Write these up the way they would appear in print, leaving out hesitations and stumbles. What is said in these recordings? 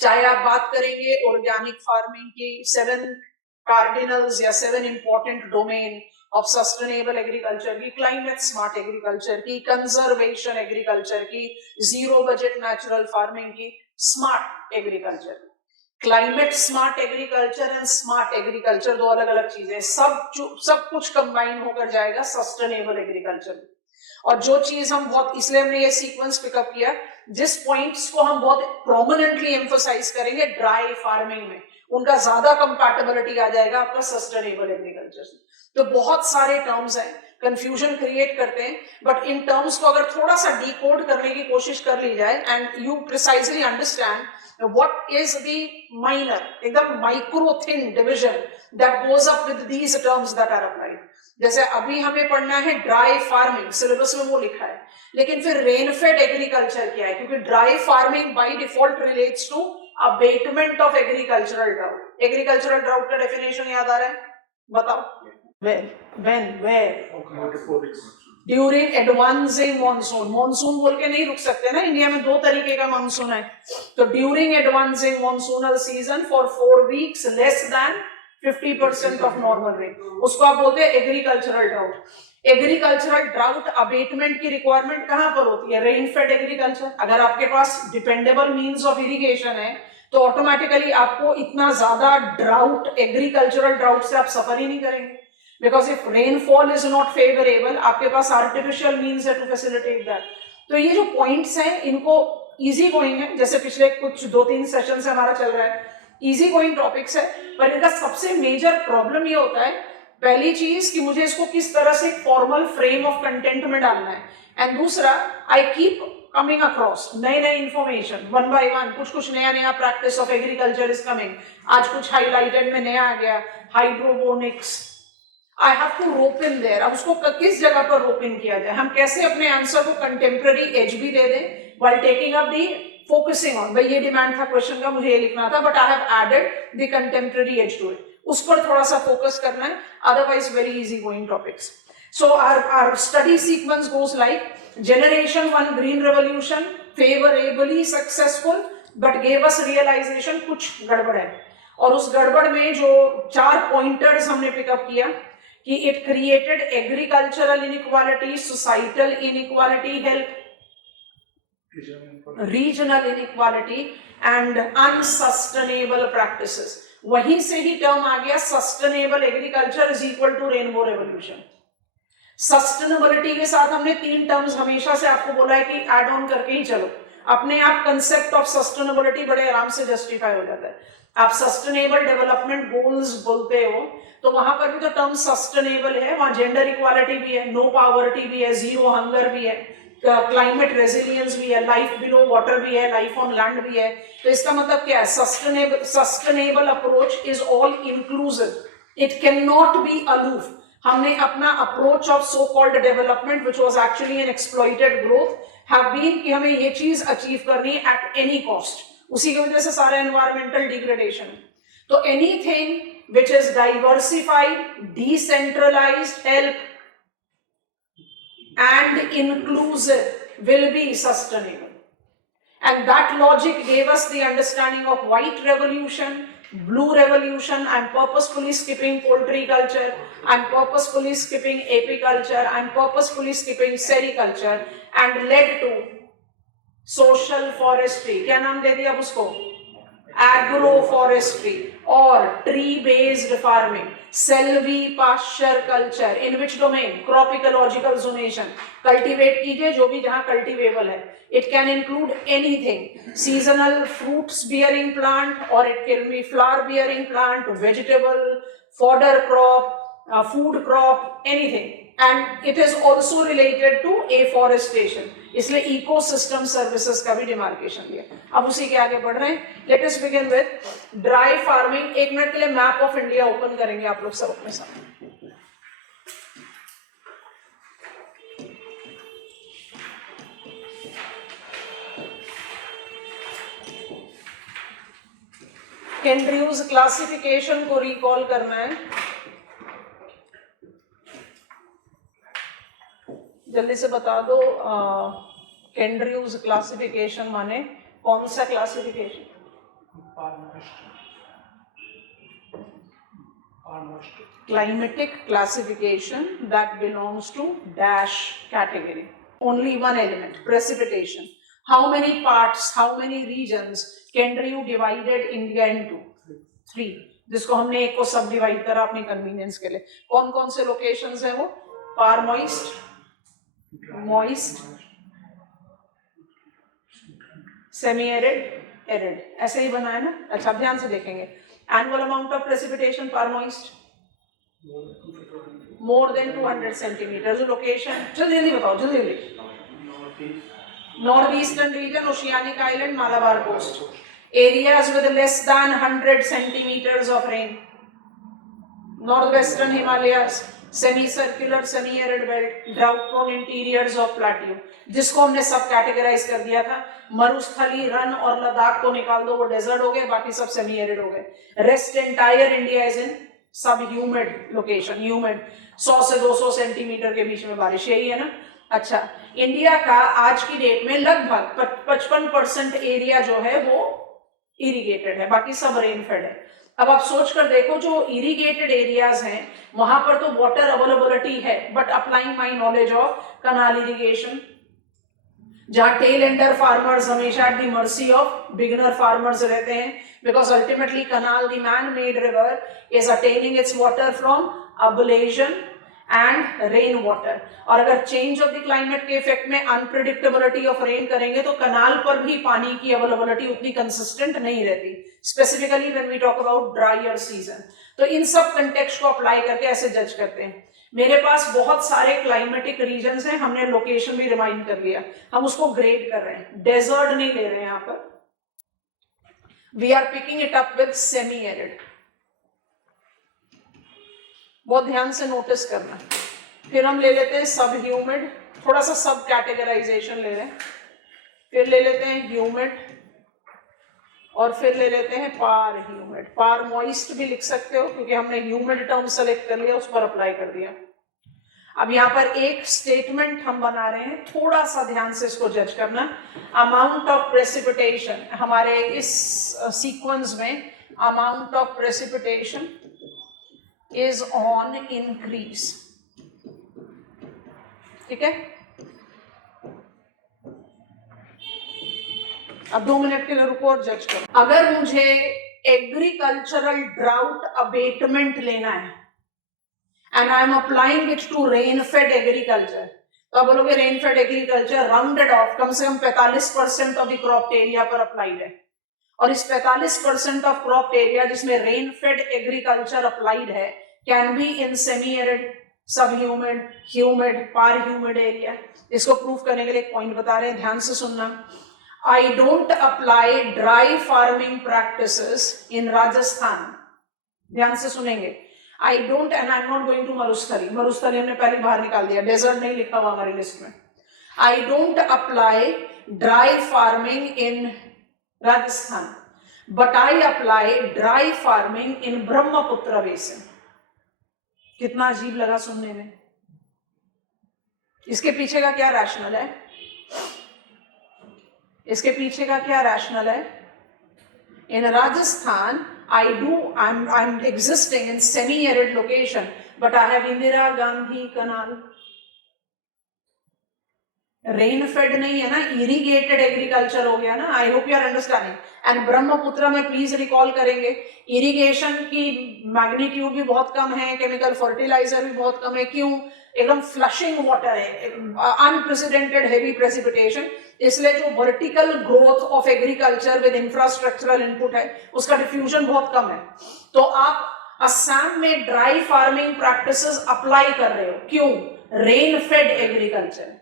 चाहे आप बात करेंगे ऑर्गेनिक फार्मिंग की 7 कार्डिनल्स या 7 important domain of sustainable agriculture की, क्लाइमेट स्मार्ट एग्रीकल्चर की, कंजर्वेशन एग्रीकल्चर की, जीरो बजट नेचुरल फार्मिंग की, smart agriculture, climate smart agriculture and smart agriculture दो अलग अलग चीजें, सब कुछ कंबाइन होकर जाएगा सस्टेनेबल एग्रीकल्चर। और जो चीज हम बहुत, इसलिए हमने ये सीक्वेंस पिकअप किया, जिस पॉइंट्स को हम बहुत प्रोमिनेंटली एम्फोसाइज करेंगे ड्राई फार्मिंग में, उनका ज्यादा कंपैटिबिलिटी आ जाएगा आपका सस्टेनेबल एग्रीकल्चर से। तो बहुत सारे टर्म्स हैं, कंफ्यूजन क्रिएट करते हैं, बट इन टर्म्स को अगर थोड़ा सा डिकोड करने की कोशिश कर ली जाए and you precisely understand what is the minor, एकदम micro thin division that goes up with these terms that are applied. जैसे अभी हमें पढ़ना है ड्राई फार्मिंग, सिलेबस में वो लिखा है, लेकिन फिर रेनफेड एग्रीकल्चर क्या है, क्योंकि dry farming by default relates to abatement of agricultural drought. Agricultural drought का डेफिनेशन याद आ रहा है, बताओ? where during advancing monsoon, monsoon बोल के नहीं रुक सकते ना, इंडिया में 2 तरीके का मानसून है। तो during advancing monsoonal season for 4 weeks less than 50% of normal rain, उसको आप बोलते हैं agricultural drought. Agricultural drought abatement की रिक्वायरमेंट कहां पर होती है? Rainfed agriculture. अगर आपके पास डिपेंडेबल मींस ऑफ इरिगेशन है तो ऑटोमेटिकली आपको इतना ज्यादा ड्राउट, एग्रीकल्चरल ड्राउट से आप सफर ही नहीं करेंगे, because if rainfall is not favorable, आपके पास artificial means है to facilitate that। तो ये जो points हैं इनको easy going है, जैसे पिछले कुछ 2-3 सेशन से हमारा चल रहा है, easy going topics है, पर इनका सबसे major problem ये होता है, पहली चीज कि मुझे इसको किस तरह से फॉर्मल फ्रेम ऑफ कंटेंट में डालना है, एंड दूसरा आई कीप कमिंग अक्रॉस नए इंफॉर्मेशन वन बाय वन, कुछ नया practice of agriculture is coming. आज कुछ हाईलाइटेड में नया आ गया, hydroponics, I have to rope in there। अब उसको किस जगह पर रोप इन किया जाए, हम कैसे अपने आंसर को कंटेम्प्रेरी एज भी दे दें while taking up the focusing on, भाई ये डिमांड था क्वेश्चन का, मुझे ये लिखना था, but I have added the contemporary edge to it, उस पर थोड़ा सा फोकस करना है, otherwise very easy going topics। So our study sequence goes like generation 1 green revolution favorably successful but gave us realization कुछ गड़बड़ है, और उस गड़बड़ में जो 4 पॉइंटर्स हमने पिकअप किया कि it created agricultural inequality, societal inequality, health, regional inequality and unsustainable practices. वहीं से ही टर्म आ गया sustainable agriculture is equal to rainbow revolution. Sustainability के साथ हमने 3 टर्म्स हमेशा से आपको बोला है कि एड ऑन करके ही चलो, अपने आप कंसेप्ट ऑफ सस्टेनेबिलिटी बड़े आराम से जस्टिफाई हो जाता है। आप सस्टेनेबल डेवलपमेंट गोल्स बोलते हो तो वहां पर भी तो टर्म सस्टेनेबल है, वहां जेंडर इक्वालिटी भी है, नो पॉवर्टी भी है, जीरो हंगर भी है, क्लाइमेट रेजिलियंस भी है, लाइफ बिलो वाटर भी है, लाइफ ऑन लैंड भी है। तो इसका मतलब क्या है? Sustainable approach is all inclusive, it can not be aloof. हमने अपना approach of so called development which was actually an exploited growth have been कि हमें ये चीज अचीव करनी है एट एनी कॉस्ट, उसी की वजह से सारा एनवायरमेंटल डिग्रेडेशन। तो anything which is diversified, decentralized, help and inclusive will be sustainable, and that logic gave us the understanding of white revolution, blue revolution. I'm purposefully skipping poultry culture, I'm purposefully skipping apiculture, I'm purposefully skipping sericulture, and led to social forestry। क्या नाम दे दिया उसको? Agro forestry और tree based farming, silvipasture culture, in which domain? Crop ecological zonation. Cultivate कीजिए जो भी जहां कल्टीवेबल है, it can include anything, seasonal fruits bearing plant और it can be flower bearing plant, vegetable, fodder crop, food crop, anything, and it is also related to afforestation, इसलिए ecosystem services का भी demarcation दिया। अब उसी के आगे बढ़ रहे हैं। Let us begin with dry farming. 1 minute के लिए मैप ऑफ इंडिया ओपन करेंगे आप लोग सब अपने साथ। केंड्र्यूज क्लासिफिकेशन को रिकॉल करना है, जल्दी से बता दो। केंड्र्यूज क्लासिफिकेशन माने कौन सा classification? Climatic classification that belongs to dash category. Only one element, precipitation. How many parts, how many regions Kendrick divided India into? 3. जिसको हमने एक को सब डिवाइड करा अपनी कन्वीनियंस के लिए. कौन कौन से लोकेशंस है वो? Per moist, moist, semi arid, arid, ऐसे ही बना है ना. अच्छा ध्यान से देखेंगे. Annual amount of precipitation per moist more than 200 centimeters. Location जल्दी बताओ, जल्दी. Northeastern region, Oceanic Island, Malabar coast. Areas with less than 100 centimeters of rain. Northwestern Himalayas, semicircular, semi-arid belt, drought-prone interiors of plateau. जिसको हमने सब categorise कर दिया था. मरुस्थली, run और लद्दाख को निकाल दो, वो डेजर्ट हो गए, बाकी सब सेमी एरिड हो गए. रेस्ट एंटायर इंडिया इज इन सब ह्यूमिड लोकेशन. ह्यूमिड 100 से 200 सेंटीमीटर के बीच में बारिश, यही है ना. अच्छा, इंडिया का आज की डेट में लगभग 55% एरिया जो है वो इरिगेटेड है, बाकी सब रेनफेड है. अब आप सोच कर देखो, जो इरिगेटेड एरियाज हैं वहां पर तो वाटर अवेलेबिलिटी है, but applying my knowledge of canal irrigation, जहां टेल एंडर फार्मर्स हमेशा at the mercy of beginner farmers रहते हैं, because ultimately canal the man made river is attaining its water from ablation and rain water. और अगर change of the climate के effect में unpredictability of rain करेंगे तो कनाल पर भी पानी की अवेलेबिलिटी उतनी कंसिस्टेंट नहीं रहती, specifically when we talk about drier season. तो इन सब कंटेक्स्ट को अप्लाई करके ऐसे जज करते हैं. मेरे पास बहुत सारे क्लाइमेटिक रीजन्स हैं, हमने लोकेशन भी रिमाइंड कर लिया, हम उसको ग्रेड कर रहे हैं, डेजर्ट नहीं ले रहे हैं यहाँ पर. We are picking it up with semi arid. बहुत ध्यान से नोटिस करना. फिर हम ले लेते हैं सब ह्यूमिड, थोड़ा सा सब कैटेगराइजेशन ले रहे हैं. फिर ले लेते हैं ह्यूमिड और फिर ले लेते हैं पार ह्यूमिड. पार मॉइस्ट भी लिख सकते हो क्योंकि हमने ह्यूमिड टर्म सेलेक्ट कर लिया, उस पर अप्लाई कर दिया. अब यहाँ पर एक स्टेटमेंट हम बना रहे हैं, थोड़ा सा ध्यान से इसको जज करना. अमाउंट ऑफ प्रेसिपिटेशन हमारे इस सीक्वेंस में, amount of precipitation is on increase. ठीक है. अब 2 मिनट के लिए रुको और जज करो. अगर मुझे एग्रीकल्चरल ड्राउट अबेटमेंट लेना है and I am applying it to rain fed agriculture, तो आप बोलोगे rain fed agriculture rounded off कम से कम 45% ऑफ द क्रॉप एरिया पर अप्लाइड है. और इस 45% ऑफ क्रॉप एरिया जिसमें रेन फेड एग्रीकल्चर अप्लाइड है can be in semi arid, sub humid, humid, per humid area. इसको प्रूव करने के लिए एक पॉइंट बता रहे हैं, ध्यान से सुनना. I don't apply dry farming practices in Rajasthan. ध्यान से सुनेंगे. I don't, and I am not going to Marusthali. Marusthali हमने पहले बाहर निकाल दिया, डेजर्ट नहीं लिखा हुआ हमारी लिस्ट में. आई don't apply dry farming in Rajasthan, but I apply dry farming in Brahmaputra basin. कितना अजीब लगा सुनने में. इसके पीछे का क्या रैशनल है? इसके पीछे का क्या रैशनल है? In Rajasthan I am existing in semi arid location, but I have Indira Gandhi canal. Rain fed नहीं है ना, इरिगेटेड एग्रीकल्चर हो गया ना. I hope you are understanding. And Brahmaputra में प्लीज रिकॉल करेंगे, इरिगेशन की मैग्नीट्यूड भी बहुत कम है, केमिकल फर्टिलाइजर भी बहुत कम है. क्यों? एकदम फ्लशिंग वाटर है, अनप्रेसिडेंटेड हेवी प्रेसिपिटेशन. इसलिए जो vertical growth of agriculture with infrastructural input है उसका डिफ्यूजन बहुत कम है. तो आप असम में ड्राई फार्मिंग प्रैक्टिसेस अप्लाई कर रहे हो. क्यों? Rain fed agriculture.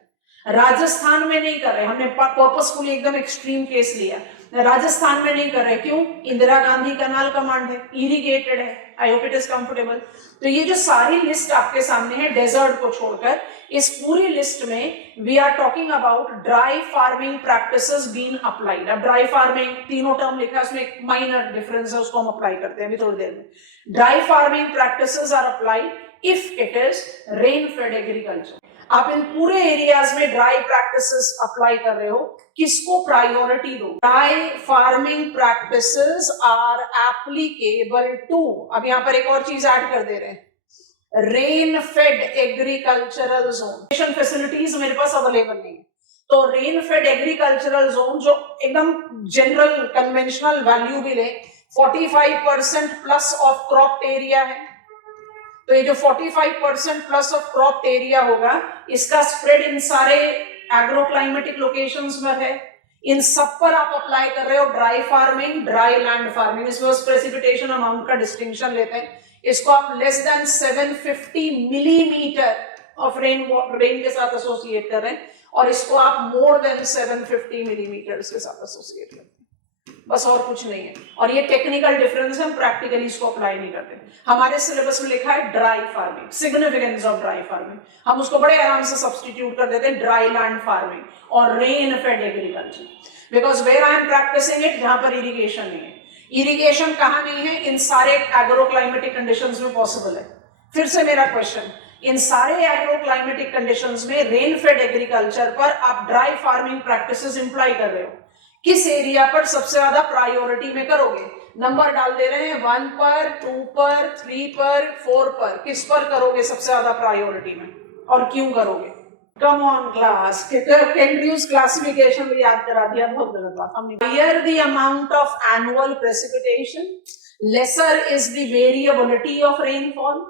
राजस्थान में नहीं कर रहे, हमने पर्पसफुली एकदम एक्सट्रीम केस लिया. राजस्थान में नहीं कर रहे. क्यों? इंदिरा गांधी कनाल कमांड है, इरिगेटेड है. I hope it is comfortable. तो ये जो सारी लिस्ट आपके सामने है डेजर्ट को छोड़कर, इस पूरी लिस्ट में we are talking about dry farming practices being applied. अब ड्राई फार्मिंग तीनों टर्म लिखा है, उसमें एक माइनर डिफरेंस है, उसको हम अप्लाई करते हैं अभी थोड़ी देर में. Dry farming practices are applied if it is rain fed agriculture. आप इन पूरे एरियाज में ड्राई प्रैक्टिसेस अप्लाई कर रहे हो, किसको प्रायोरिटी दो? Dry farming practices are applicable to, अब यहां पर एक और चीज ऐड कर दे रहे हैं, rain fed agricultural zone. Facilities मेरे पास अवेलेबल नहीं है, तो रेन फेड एग्रीकल्चरल जोन जो एकदम जनरल कन्वेंशनल वैल्यू भी ले, 45% प्लस ऑफ क्रॉप्ड एरिया है, तो ये जो 45% प्लस ऑफ क्रॉप्ड एरिया होगा, इसका स्प्रेड इन सारे एग्रोक्लाइमेटिक लोकेशंस में है, इन सब पर आप अप्लाई कर रहे हो dry farming, dry land farming. इसमें प्रेसिपिटेशन अमाउंट का डिस्टिंक्शन लेते हैं, इसको आप less than 750 millimetre of rain के साथ एसोसिएट कर रहे हैं, और इसको आप मोर देन 750 मिलीमीटर के साथ एसोसिएट करते हैं, बस और कुछ नहीं है। और ये टेक्निकल डिफरेंस है, हम प्रैक्टिकली इसको अप्लाई नहीं करते। हमारे सिलेबस में लिखा है dry farming, significance of dry farming, हम उसको बड़े आराम से सब्स्टिट्यूट कर देते हैं ड्राई लैंड फार्मिंग और rain fed agriculture, because where I am practising it, जहां पर इरिगेशन नहीं है। इरिगेशन कहां नहीं है? इन सारे एग्रो क्लाइमेटिक कंडीशंस में पॉसिबल है। फिर से मेरा क्वेश्चन, इन सारे एग्रो क्लाइमेटिक कंडीशंस में रेन फेड एग्रीकल्चर पर आप ड्राई फार्मिंग प्रैक्टिसेस इंप्लाई कर रहे हो, किस एरिया पर सबसे ज्यादा प्रायोरिटी में करोगे? नंबर डाल दे रहे हैं, 1 पर, 2 पर, 3 पर, 4 पर, किस पर करोगे सबसे ज्यादा प्रायोरिटी में और क्यों करोगे? Come on class, Kendrew's classification भी याद करा दिया, बहुत गलत बात हमने। Higher the amount of annual precipitation, lesser is the variability of rainfall,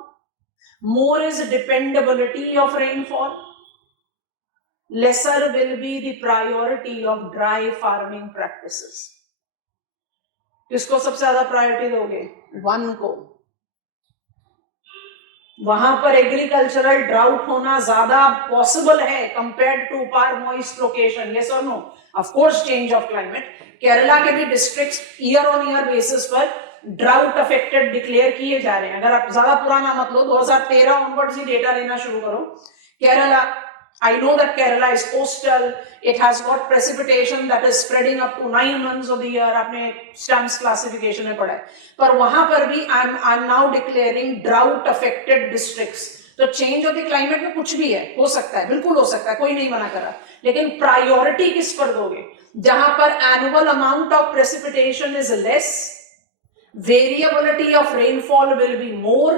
more is dependability of rainfall, lesser will be the priority of dry farming practices. किसको सबसे ज्यादा प्रायोरिटी दोगे? 1 को। वहां पर एग्रीकल्चरल ड्राउट होना ज्यादा पॉसिबल है compared to per moist location, yes और no? Of course change of climate, Kerala के भी districts year on year basis पर ड्राउट अफेक्टेड डिक्लेयर किए जा रहे हैं। अगर आप ज्यादा पुराना मत लो, 2013 ऑनवर्ड्स ही डेटा लेना शुरू करो। Kerala, I know that Kerala is coastal, it has got precipitation that is spreading up to 9 months of the year, आपने स्टम्प्स क्लासिफिकेशन में पढ़ा है, पर वहां पर भी I'm now declaring drought affected districts। तो चेंज ऑफ द क्लाइमेट में कुछ भी है, हो सकता है, बिल्कुल हो सकता है, कोई नहीं मना करा, लेकिन प्रायोरिटी किस पर दोगे? जहां पर annual amount of precipitation is less, variability of rainfall will be more,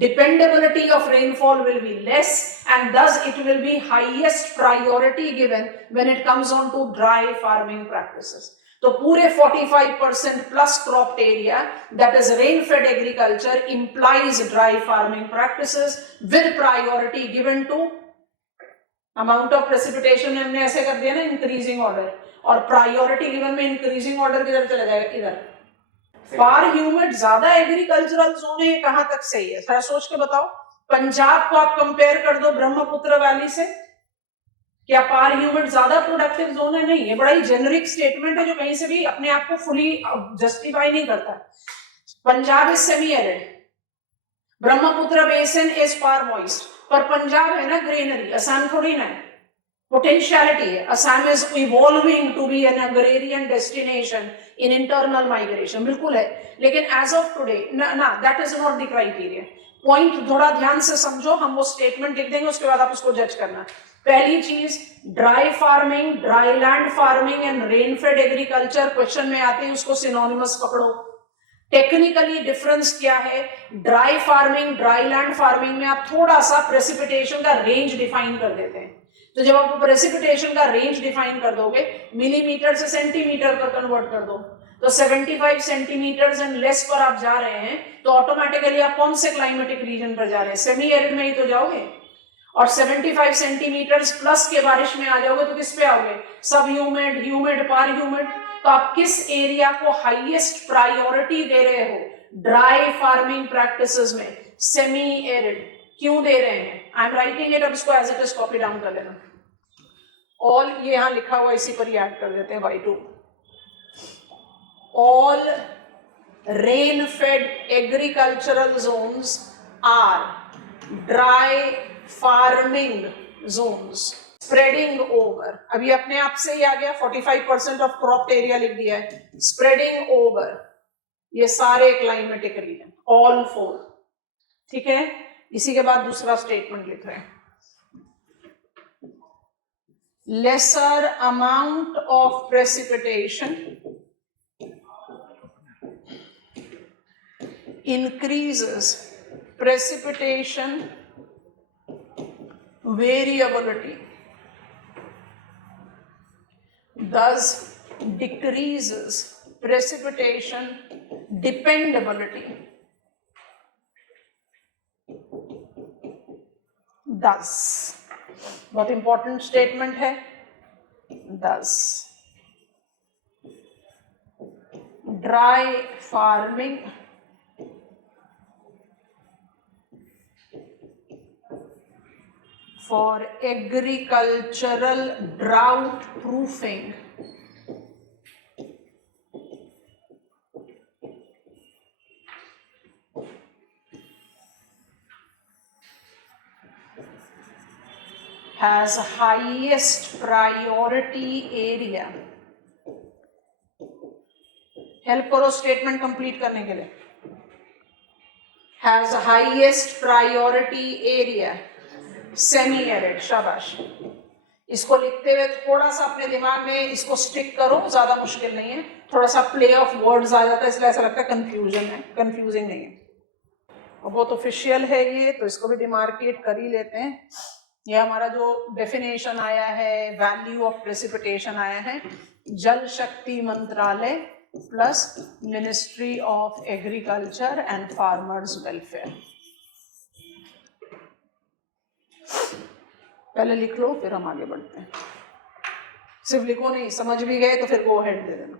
dependability of rainfall will be less, and thus it will be highest priority given when it comes on to dry farming practices. तो पूरे 45% plus cropped area that is rain fed agriculture implies dry farming practices with priority given to amount of precipitation। हमने ऐसे कर दिया ना increasing order, और priority given में increasing order किधर चला जाएगा? इधर। फार ह्यूमिड ज्यादा एग्रीकल्चरल जोन है, कहां तक सही है? थोड़ा सोच के बताओ। पंजाब को आप कंपेयर कर दो ब्रह्मपुत्र वैली से, क्या पार ह्यूमिड ज्यादा प्रोडक्टिव जोन है? नहीं। ये बड़ा ही जेनरिक स्टेटमेंट है जो कहीं से भी अपने आप को फुली जस्टिफाई नहीं करता। Punjab is semi arid, Brahmaputra basin is far moist, पर पंजाब है ना ग्रीनरी, असम थोड़ी ना है, पोटेंशियलिटी है। Assam is evolving to be an agrarian destination in internal migration, बिल्कुल है, लेकिन एज ऑफ टुडे ना that is not the criteria. Point थोड़ा ध्यान से समझो, हम वो स्टेटमेंट लिख देंगे, उसके बाद आप उसको जज करना। पहली चीज, dry farming, dry land farming and rain fed agriculture question में आते हैं, उसको सिनोनिमस पकड़ो। टेक्निकली डिफरेंस क्या है? Dry farming, dry land farming में आप थोड़ा सा प्रेसिपिटेशन का रेंज डिफाइन कर देते हैं, तो जब आप प्रेसिपिटेशन का रेंज डिफाइन कर दोगे, मिलीमीटर से सेंटीमीटर पर कन्वर्ट कर दो, तो 75 सेंटीमीटर एंड लेस पर आप जा रहे हैं, तो ऑटोमेटिकली आप कौन से क्लाइमेटिक रीजन पर जा रहे हैं? सेमी एरिड में ही तो जाओगे। और 75 सेंटीमीटर प्लस के बारिश में आ जाओगे तो किस पे आओगे? सब ह्यूमिड, ह्यूमिड, पार ह्यूमिड। तो आप किस एरिया को हाईएस्ट प्रायोरिटी दे रहे हो ड्राई फार्मिंग प्रैक्टिसेस में? Semi arid. क्यों दे रहे हैं? आई एम राइटिंग इट, अब इसको as it is copy down कर लेना। ऑल ये यहां लिखा हुआ, इसी पर याद कर देते हैं, Y2। All rain fed agricultural zones are dry farming zones spreading over. अभी अपने आप से ही आ गया, 45% ऑफ क्रॉप्ड एरिया लिख दिया है, स्प्रेडिंग ओवर ये सारे क्लाइमेटिक रीजन, ऑल 4। ठीक है, इसी के बाद दूसरा स्टेटमेंट लिख रहे हैं, lesser amount of precipitation increases precipitation variability, thus decreases precipitation dependability. Thus, बहुत इंपॉर्टेंट स्टेटमेंट है. Thus, dry farming for agricultural drought proofing has highest priority area. Help करो स्टेटमेंट कंप्लीट करने के लिए. Has highest priority area. Semi arid. शाबाश. इसको लिखते हुए थोड़ा सा अपने दिमाग में इसको स्टिक करो, ज्यादा मुश्किल नहीं है. थोड़ा सा प्ले ऑफ वर्ड्स आ जाता है, इसलिए ऐसा लगता है कंफ्यूजन है. कंफ्यूजिंग नहीं है. बहुत ऑफिशियल है ये, तो इसको भी डिमार्केट कर ही लेते हैं. ये हमारा जो डेफिनेशन आया है, वैल्यू ऑफ प्रेसिपिटेशन आया है, जल शक्ति मंत्रालय plus ministry of agriculture and farmers welfare. पहले लिख लो, फिर हम आगे बढ़ते हैं. सिर्फ लिखो नहीं, समझ भी गए तो फिर गो हेड दे देना.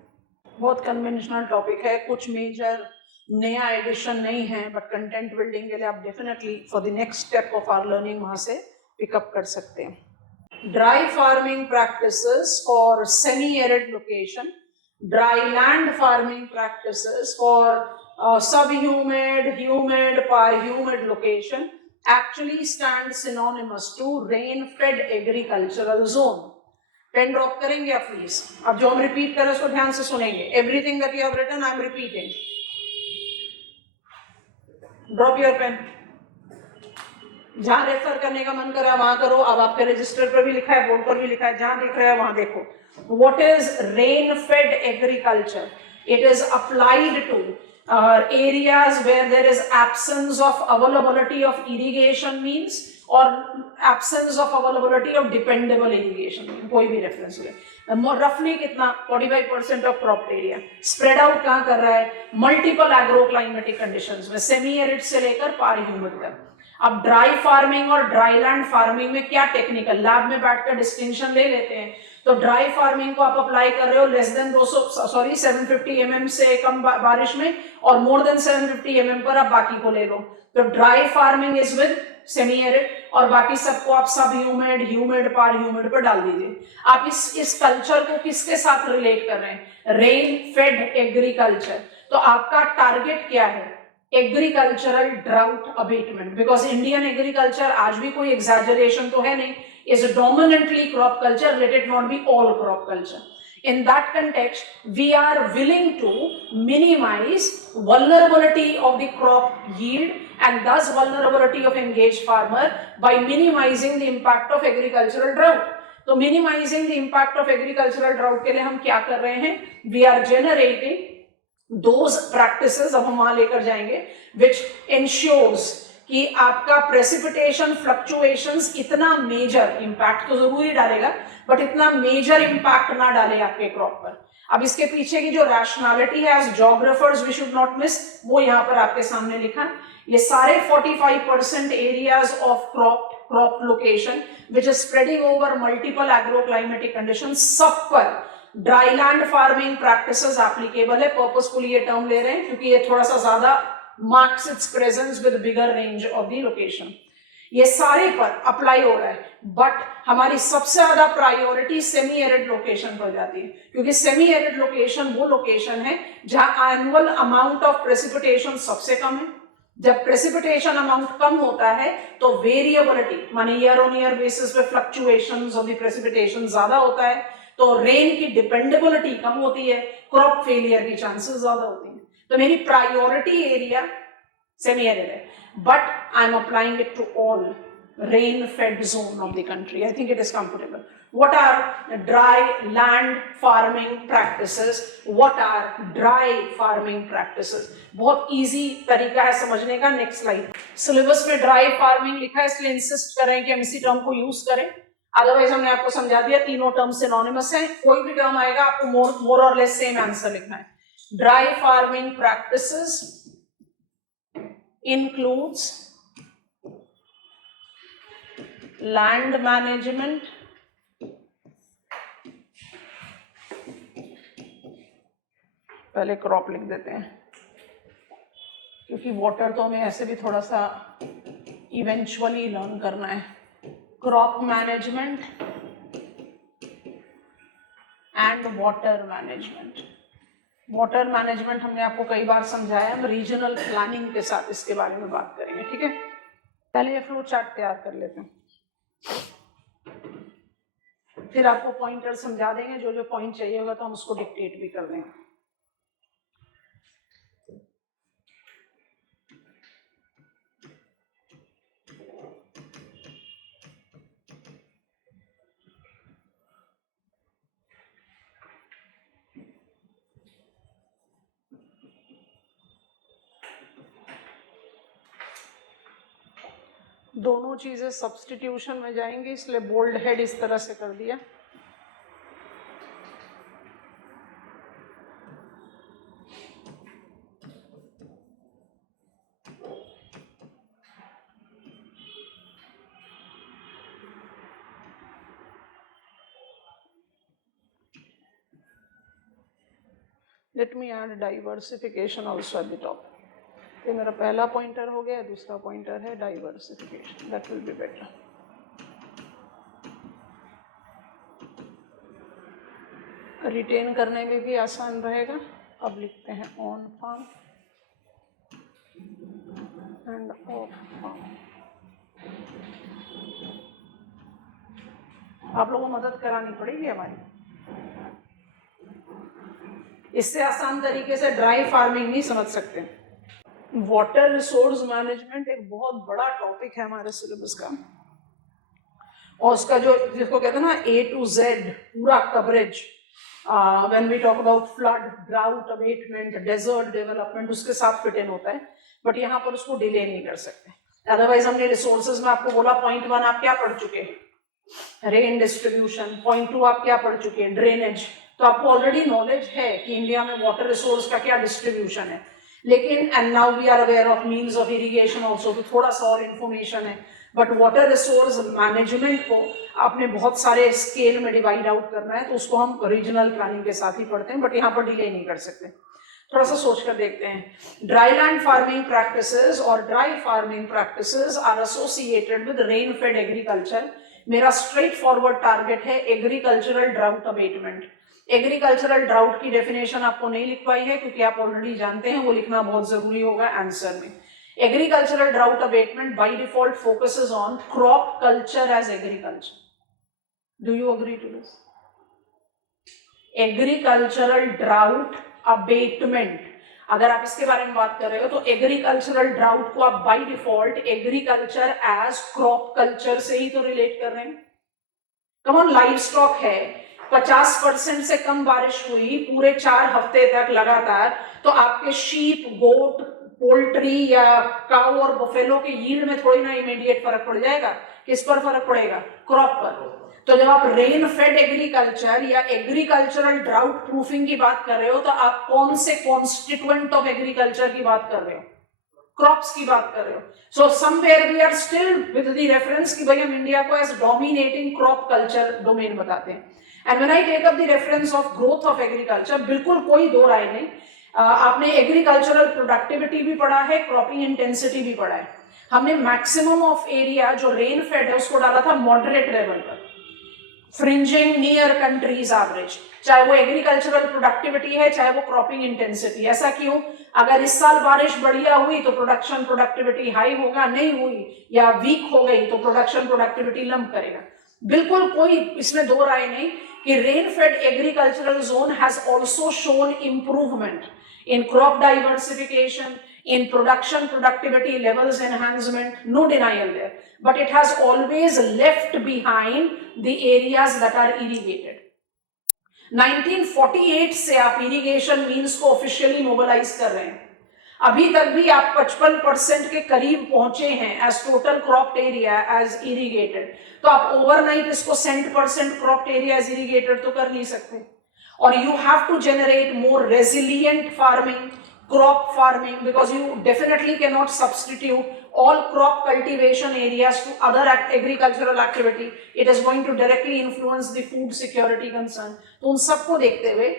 बहुत कन्वेंशनल टॉपिक है, कुछ मेजर नया एडिशन नहीं है, बट कंटेंट बिल्डिंग के लिए आप definitely for the next step of our learning वहां से पिकअप कर सकते हैं. Dry farming practices for semi arid location, dry land farming practices for sub humid, humid, per humid location actually stand synonymous to rain fed agricultural zone. Pen drop करेंगे आप please. अब जो हम रिपीट करें उसको ध्यान से सुनेंगे. Everything that you have written I am repeating. Drop your pen. जहां रेफर करने का मन करा वहां करो. अब आपके रजिस्टर पर भी लिखा है, बोर्ड पर भी लिखा है, जहां दिख रहा है वहां देखो. What is rain fed agriculture? It is applied to areas where there is absence of availability of irrigation means or absence of availability of dependable irrigation means. कोई भी रेफरेंस ले. रफली कितना 45% of crop area spread out कहाँ कर रहा है? Multiple agro climatic conditions में, सेमी एरिड से लेकर पार ह्यूमिड तक. अब ड्राई फार्मिंग और ड्राई लैंड फार्मिंग में क्या टेक्निकल, लैब में बैठकर डिस्टिंक्शन ले लेते हैं. तो ड्राई फार्मिंग को आप अप्लाई कर रहे हो लेस देन 750 mm से कम बारिश में, और मोर देन 750 mm पर आप बाकी को ले लो. तो dry farming is with semi arid, और बाकी सबको आप सब ह्यूमिड, ह्यूमिड, पार ह्यूमिड पर डाल दीजिए. आप इस कल्चर को किसके साथ रिलेट कर रहे हैं? Rain fed agriculture. तो आपका टारगेट क्या है? Agricultural drought abatement. Because Indian agriculture आज भी कोई एग्जैजरेशन तो है नहीं, is dominantly crop culture, let it not be all crop culture. In that context, we are willing to minimize vulnerability of the crop yield and thus vulnerability of engaged farmer by minimizing the impact of agricultural drought. तो minimizing the impact of agricultural drought के लिए हम क्या कर रहे हैं? We are generating those practices, अब हम वहां लेकर जाएंगे, which ensures कि आपका प्रेसिपिटेशन फ्लक्चुएशंस इतना मेजर इंपैक्ट तो जरूर ही डालेगा, बट इतना मेजर इंपैक्ट ना डाले आपके क्रॉप पर. अब इसके पीछे की जो रैशनैलिटी है as geographers we should not miss, वो यहाँ पर आपके सामने लिखा. ये सारे 45% areas of crop location which is spreading over multiple agro climatic condition, सब पर dry land farming practices applicable है. पर्पसफुली ये टर्म ले रहे हैं क्योंकि ये थोड़ा सा ज्यादा marks its presence with bigger range of the location. ये सारे पर अप्लाई हो रहा है, बट हमारी सबसे ज्यादा प्रायोरिटी सेमी एरिड लोकेशन पर जाती है, क्योंकि सेमी एरिड लोकेशन वो लोकेशन है जहां एनुअल अमाउंट ऑफ प्रेसिपिटेशन सबसे कम है. जब प्रेसिपिटेशन अमाउंट कम होता है तो वेरिएबिलिटी माने ईयर ऑन ईयर बेसिस पे फ्लक्चुएशंस ऑफ द प्रेसिपिटेशन ज्यादा होता है, तो रेन की डिपेंडेबिलिटी कम होती है, क्रॉप फेलियर की चांसेस ज्यादा होती है. तो मेरी प्रायोरिटी एरिया सेमी एरिड है, but I am applying it to all. rain-fed zone of the country. I think it is comfortable. What are dry land farming practices? What are dry farming practices? बहुत easy तरीका है समझने का. Next slide. Syllabus में dry farming लिखा है, इसलिए insist करें कि हम इसी term को use करें. Otherwise हमने आपको समझा दिया तीनों terms synonymous हैं. कोई भी term आएगा आपको more or less same answer लिखना है. Dry farming practices includes land management, पहले क्रॉप लिख देते हैं क्योंकि वाटर तो हमें ऐसे भी थोड़ा सा इवेंचुअली लर्न करना है. Crop management and water management. Water management हमने आपको कई बार समझाया, हम रीजनल प्लानिंग के साथ इसके बारे में बात करेंगे. ठीक है, पहले ये फ्लो चार्ट तैयार कर लेते हैं, फिर आपको पॉइंटर समझा देंगे. जो जो पॉइंट चाहिए होगा तो हम उसको डिक्टेट भी कर देंगे. दोनों चीजें सब्स्टिट्यूशन में जाएंगी, इसलिए बोल्ड हेड इस तरह से कर दिया. Let me add diversification also at the top. ये मेरा पहला पॉइंटर हो गया, दूसरा पॉइंटर है diversification. That will be better. Retain करने में भी आसान रहेगा. अब लिखते हैं on farm and off farm. आप लोगों को मदद करानी पड़ेगी हमारी. इससे आसान तरीके से ड्राई फार्मिंग नहीं समझ सकते. वाटर रिसोर्स मैनेजमेंट एक बहुत बड़ा टॉपिक है हमारे सिलेबस का, और उसका जो जिसको कहते हैं ना A to Z पूरा coverage, when we talk about flood, drought abatement, desert development, उसके साथ फिट इन होता है. बट यहाँ पर उसको डिले नहीं कर सकते. अदरवाइज हमने रिसोर्सेज में आपको बोला पॉइंट 1 आप क्या पढ़ चुके हैं, रेन डिस्ट्रीब्यूशन. पॉइंट 2 आप क्या पढ़ चुके हैं, ड्रेनेज. तो आपको ऑलरेडी नॉलेज है कि इंडिया में वाटर रिसोर्स का क्या डिस्ट्रीब्यूशन है. लेकिन and now we are aware of means of irrigation also, तो थोड़ा सा और इन्फॉर्मेशन है. बट वाटर रिसोर्स मैनेजमेंट को आपने बहुत सारे स्केल में डिवाइड आउट करना है, तो उसको हम रीजनल प्लानिंग के साथ ही पढ़ते हैं. बट यहाँ पर डिले नहीं कर सकते. थोड़ा सा सोच कर देखते हैं. ड्राई लैंड फार्मिंग प्रैक्टिसेस और dry farming practices are associated with rain fed agriculture. मेरा स्ट्रेट फॉरवर्ड टारगेट है agricultural drought abatement. Agricultural drought की डेफिनेशन आपको नहीं लिख पाई है क्योंकि आप ऑलरेडी जानते हैं, वो लिखना बहुत जरूरी होगा आंसर में. Agricultural drought abatement by default focuses on crop culture as agriculture. Do you agree to this? Agricultural drought abatement, अगर आप इसके बारे में बात कर रहे हो तो एग्रीकल्चरल ड्राउट को आप by default agriculture as crop culture से ही तो रिलेट कर रहे हैं. कम ऑन, लाइव स्टॉक है, 50% से कम बारिश हुई पूरे 4 हफ्ते तक लगातार, तो आपके शीप, गोट, पोल्ट्री या काऊ और बफेलो के यील्ड में थोड़ी ना इमीडिएट फर्क पड़ जाएगा. किस पर फर्क पड़ेगा? क्रॉप पर. तो जब आप रेन फेड एग्रीकल्चर या एग्रीकल्चरल ड्राउट प्रूफिंग की बात कर रहे हो, तो आप कौन से कॉन्स्टिट्यूएंट ऑफ एग्रीकल्चर की बात कर रहे हो? क्रॉप्स की बात कर रहे हो. So somewhere we are still with the reference कि भाई हम इंडिया को as dominating crop culture domain बताते हैं. And when I take up the reference of growth of agriculture, बिल्कुल कोई दो राय नहीं. आपने एग्रीकल्चरल प्रोडक्टिविटी भी पढ़ा है, क्रॉपिंग इंटेंसिटी भी पढ़ा है. हमने मैक्सिमम ऑफ एरिया जो रेन फेड है उसको डाला था मॉडरेट लेवल पर, फ्रिंजिंग नियर कंट्रीज एवरेज, चाहे वो एग्रीकल्चरल प्रोडक्टिविटी है चाहे वो क्रॉपिंग इंटेंसिटी. ऐसा क्यों? अगर इस साल बारिश बढ़िया हुई तो प्रोडक्शन प्रोडक्टिविटी हाई होगा, नहीं हुई या वीक हो गई तो प्रोडक्शन प्रोडक्टिविटी लंप करेगा. बिल्कुल कोई इसमें दो राय नहीं कि rain fed agricultural zone has also shown improvement in crop diversification, in production productivity levels enhancement, no denial there, but it has always left behind the areas that are irrigated. 1948 से आप irrigation means को officially mobilise कर रहे हैं, अभी तक भी आप 55% के करीब पहुंचे हैं as total cropped area as irrigated, तो आप ओवरनाइट इसको 100% क्रॉप्ड एरिया एज इरिगेटेड तो कर नहीं सकते, और you have to generate more resilient farming, crop farming, because you definitely cannot substitute all crop cultivation areas to other agricultural activity. It is going to directly influence the food security concern. तो उन सबको देखते हुए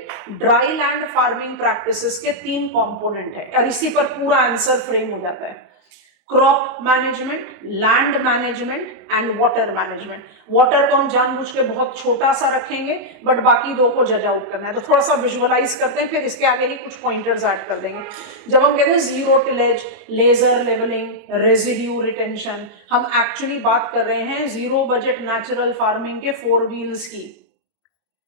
dry land farming practices के 3 component है, और इसी पर पूरा आंसर फ्रेम हो जाता है. Crop management, land management and water management. Water को हम जानबूझ के बहुत छोटा सा रखेंगे, बट बाकी 2 को जज आउट करना है, तो थोड़ा सा विजुअलाइज करते हैं, फिर इसके आगे ही कुछ पॉइंटर्स ऐड कर देंगे. जब हम कहते हैं zero tillage, laser levelling, residue retention, हम एक्चुअली बात कर रहे हैं जीरो बजट नेचुरल फार्मिंग के 4 व्हील्स की.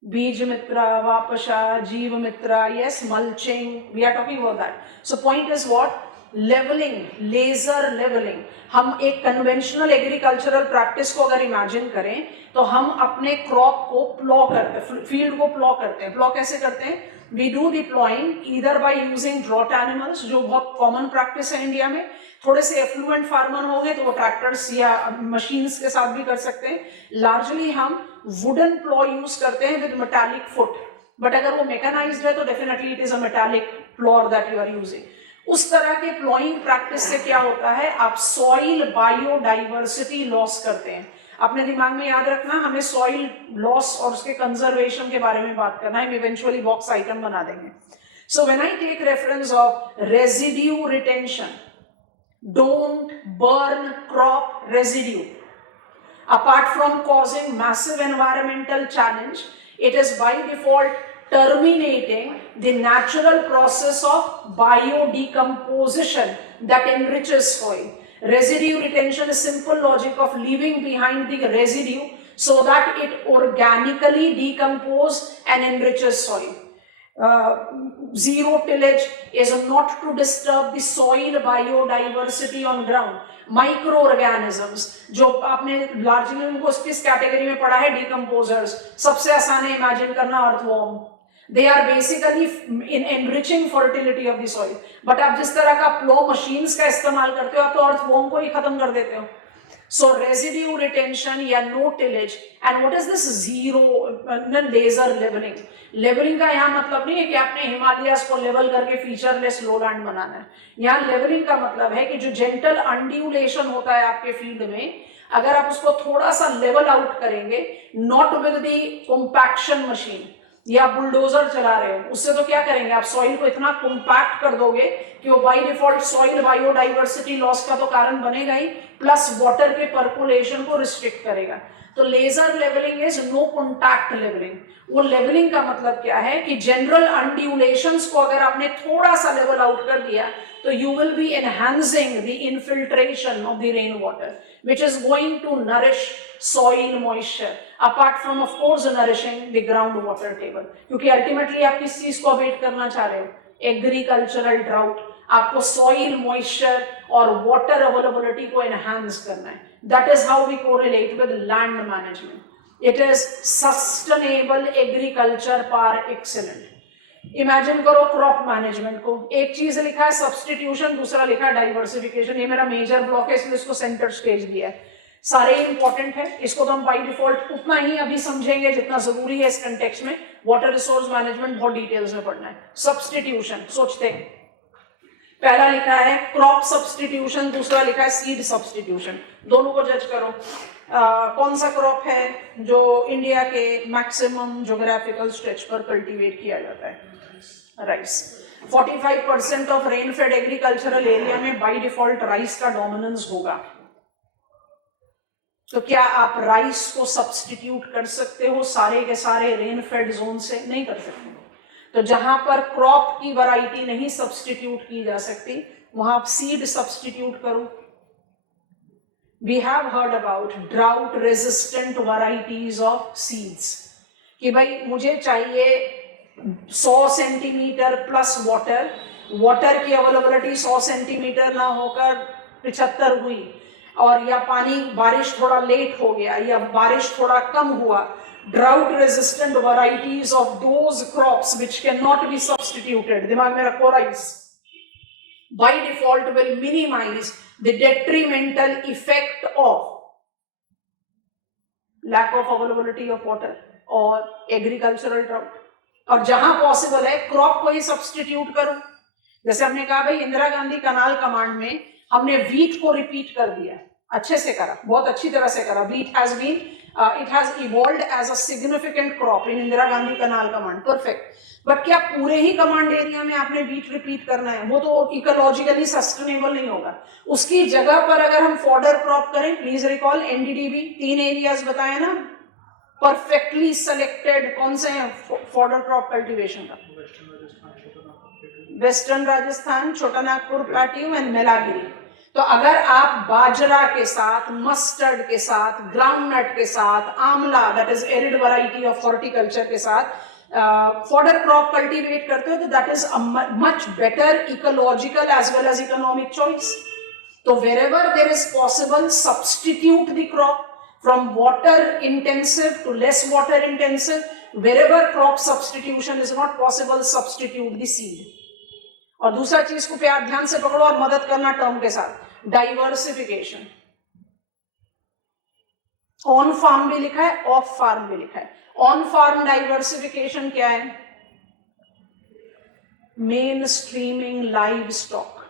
बीज Mitra, Waphasa, Jeev Mitra, yes, mulching, we are talking about that. So point is what? Levelling, laser levelling. हम एक कन्वेंशनल एग्रीकल्चरल प्रैक्टिस को अगर इमेजिन करें तो हम अपने क्रॉप को प्लॉ करते हैं, फील्ड को प्लॉ करते हैं. प्लॉ कैसे करते हैं? We do the ploughing either by using draught animals, जो बहुत कॉमन प्रैक्टिस है इंडिया में. थोड़े से एफ्लुएंट फार्मर हो गए तो वो ट्रैक्टर्स या मशीन्स के साथ भी कर सकते हैं. लार्जली हम वुडन प्लॉ यूज करते हैं विद मेटालिक फुट, बट अगर वो मैकेनाइज्ड है तो definitely it is a metallic plough that you are using. उस तरह के प्लॉइंग प्रैक्टिस से क्या होता है? आप सॉइल बायोडाइवर्सिटी लॉस करते हैं. अपने दिमाग में याद रखना, हमें सॉइल लॉस और उसके कंजर्वेशन के बारे में बात करना है, हम इवेंचुअली बॉक्स आइटम बना देंगे. So when I take reference of residue retention, don't burn crop residue. Apart from causing massive environmental challenge, it is by default terminating the natural process of biodecomposition that enriches soil. Residue retention is simple logic of leaving behind the residue so that it organically decomposes and enriches soil. Zero tillage is not to disturb the soil biodiversity on ground. Micro organisms जो आपने largely उनको किस category में पढ़ा है? Decomposers. सबसे आसान है इमेजिन करना, earthworm. They are basically in enriching fertility of the soil. But आप जिस तरह का प्लो मशीन्स का इस्तेमाल करते हो, आप तो अर्थवॉर्म को ही खत्म कर देते हो. So residue retention या no tillage. And what is this zero laser leveling? Levelling का यहाँ मतलब नहीं है कि आपने हिमालयास को लेवल करके फीचरलेस लोलैंड बनाना है. यहाँ लेवलिंग का मतलब है कि जो जेंटल अंड्यूलेशन होता है आपके फील्ड में, अगर आप उसको थोड़ा सा लेवल आउट करेंगे, not with the compaction machine या बुलडोजर चला रहे हो, उससे तो क्या करेंगे? आप सॉइल को इतना कॉम्पैक्ट कर दोगे कि वो by default soil biodiversity loss का तो कारण बनेगा ही, प्लस वाटर के पर्कुलेशन को रिस्ट्रिक्ट करेगा. तो laser levelling is no contact levelling. वो लेवलिंग का मतलब क्या है कि जनरल अंड्यूलेशंस को अगर आपने थोड़ा सा लेवल आउट कर दिया तो you will be enhancing the infiltration of the rainwater, which is going to nourish soil moisture, apart from of course nourishing the groundwater table. क्योंकि ultimately आप किस चीज को अवॉइड करना चाह रहे हो? Agricultural drought. आपको सॉइल मॉइस्चर और वाटर अवेलेबिलिटी को एनहांस करना है. That is how we correlate with land management. It is sustainable agriculture par excellent. Imagine करो क्रॉप मैनेजमेंट को, एक चीज लिखा है सब्सटीट्यूशन, दूसरा लिखा है डाइवर्सिफिकेशन. ये मेरा मेजर ब्लॉक है, इसलिए इसको सेंटर स्टेज दिया है. सारे इंपॉर्टेंट है, इसको तो हम बाय डिफॉल्ट उतना ही अभी समझेंगे जितना जरूरी है इस कंटेक्स्ट में. वाटर रिसोर्स मैनेजमेंट बहुत डिटेल्स में पढ़ना है. सब्सटीट्यूशन सोचते हैं, पहला लिखा है क्रॉप सब्सटीट्यूशन, दूसरा लिखा है सीड सब्सटीट्यूशन. दोनों को जज करो. कौन सा क्रॉप है जो इंडिया के मैक्सिमम ज्योग्राफिकल स्ट्रेच पर कल्टीवेट किया जाता है? Rice. 45% of rainfed agricultural area में बाय डिफॉल्ट राइस का डोमिनेंस होगा. तो क्या आप राइस को सब्सटीट्यूट कर सकते हो सारे के सारे रेनफेड जोन से? नहीं कर सकते. तो जहां पर क्रॉप की वैरायटी नहीं सब्सटीट्यूट की जा सकती, वहां आप सीड सब्सटीट्यूट करो. We have heard about drought resistant varieties of seeds. कि भाई मुझे चाहिए 100 सेंटीमीटर प्लस वाटर वाटर की अवेलेबिलिटी 100 सेंटीमीटर ना होकर 75 हुई, और या पानी बारिश थोड़ा लेट हो गया या बारिश थोड़ा कम हुआ, drought resistant varieties of those crops which can not B substituted, दिमाग में रखो rice, by default will minimize the detrimental effect of lack of availability of water or agricultural drought. और जहां पॉसिबल है क्रॉप को ही सब्स्टिट्यूट करो। जैसे हमने कहा भाई इंदिरा गांधी कनाल कमांड में हमने वीट को रिपीट कर दिया, अच्छे से करा, बहुत अच्छी तरह से करा। Wheat has been it has evolved as a significant crop in Indira Gandhi canal command, perfect. But क्या पूरे ही कमांड एरिया में आपने वीट रिपीट करना है? वो तो इकोलॉजिकली सस्टेनेबल नहीं होगा। उसकी जगह पर अगर हम फॉडर क्रॉप करें, प्लीज रिकॉल एनडीडीबी 3 एरियाज बताए ना, परफेक्टली सेलेक्टेड, कौन से हैं फॉडर क्रॉप कल्टीवेशन का? वेस्टर्न राजस्थान, छोटा नागपुर प्लाट्यू एंड मेलागिरी। तो अगर आप बाजरा के साथ, मस्टर्ड के साथ, ग्राउंडनट के साथ, आंवला that is arid variety of horticulture के साथ फॉडर क्रॉप कल्टीवेट करते हो, तो that is a much better ecological as well as economic choice. तो wherever there is possible, substitute the crop from water intensive to less water intensive. Wherever crop substitution is not possible, substitute the seed. और दूसरा चीज को प्यार ध्यान से पकड़ो और मदद करना टर्म के साथ, डाइवर्सिफिकेशन। ऑन फार्म भी लिखा है, ऑफ फार्म भी लिखा है। ऑन फार्म डाइवर्सिफिकेशन क्या है? Main streaming live stock.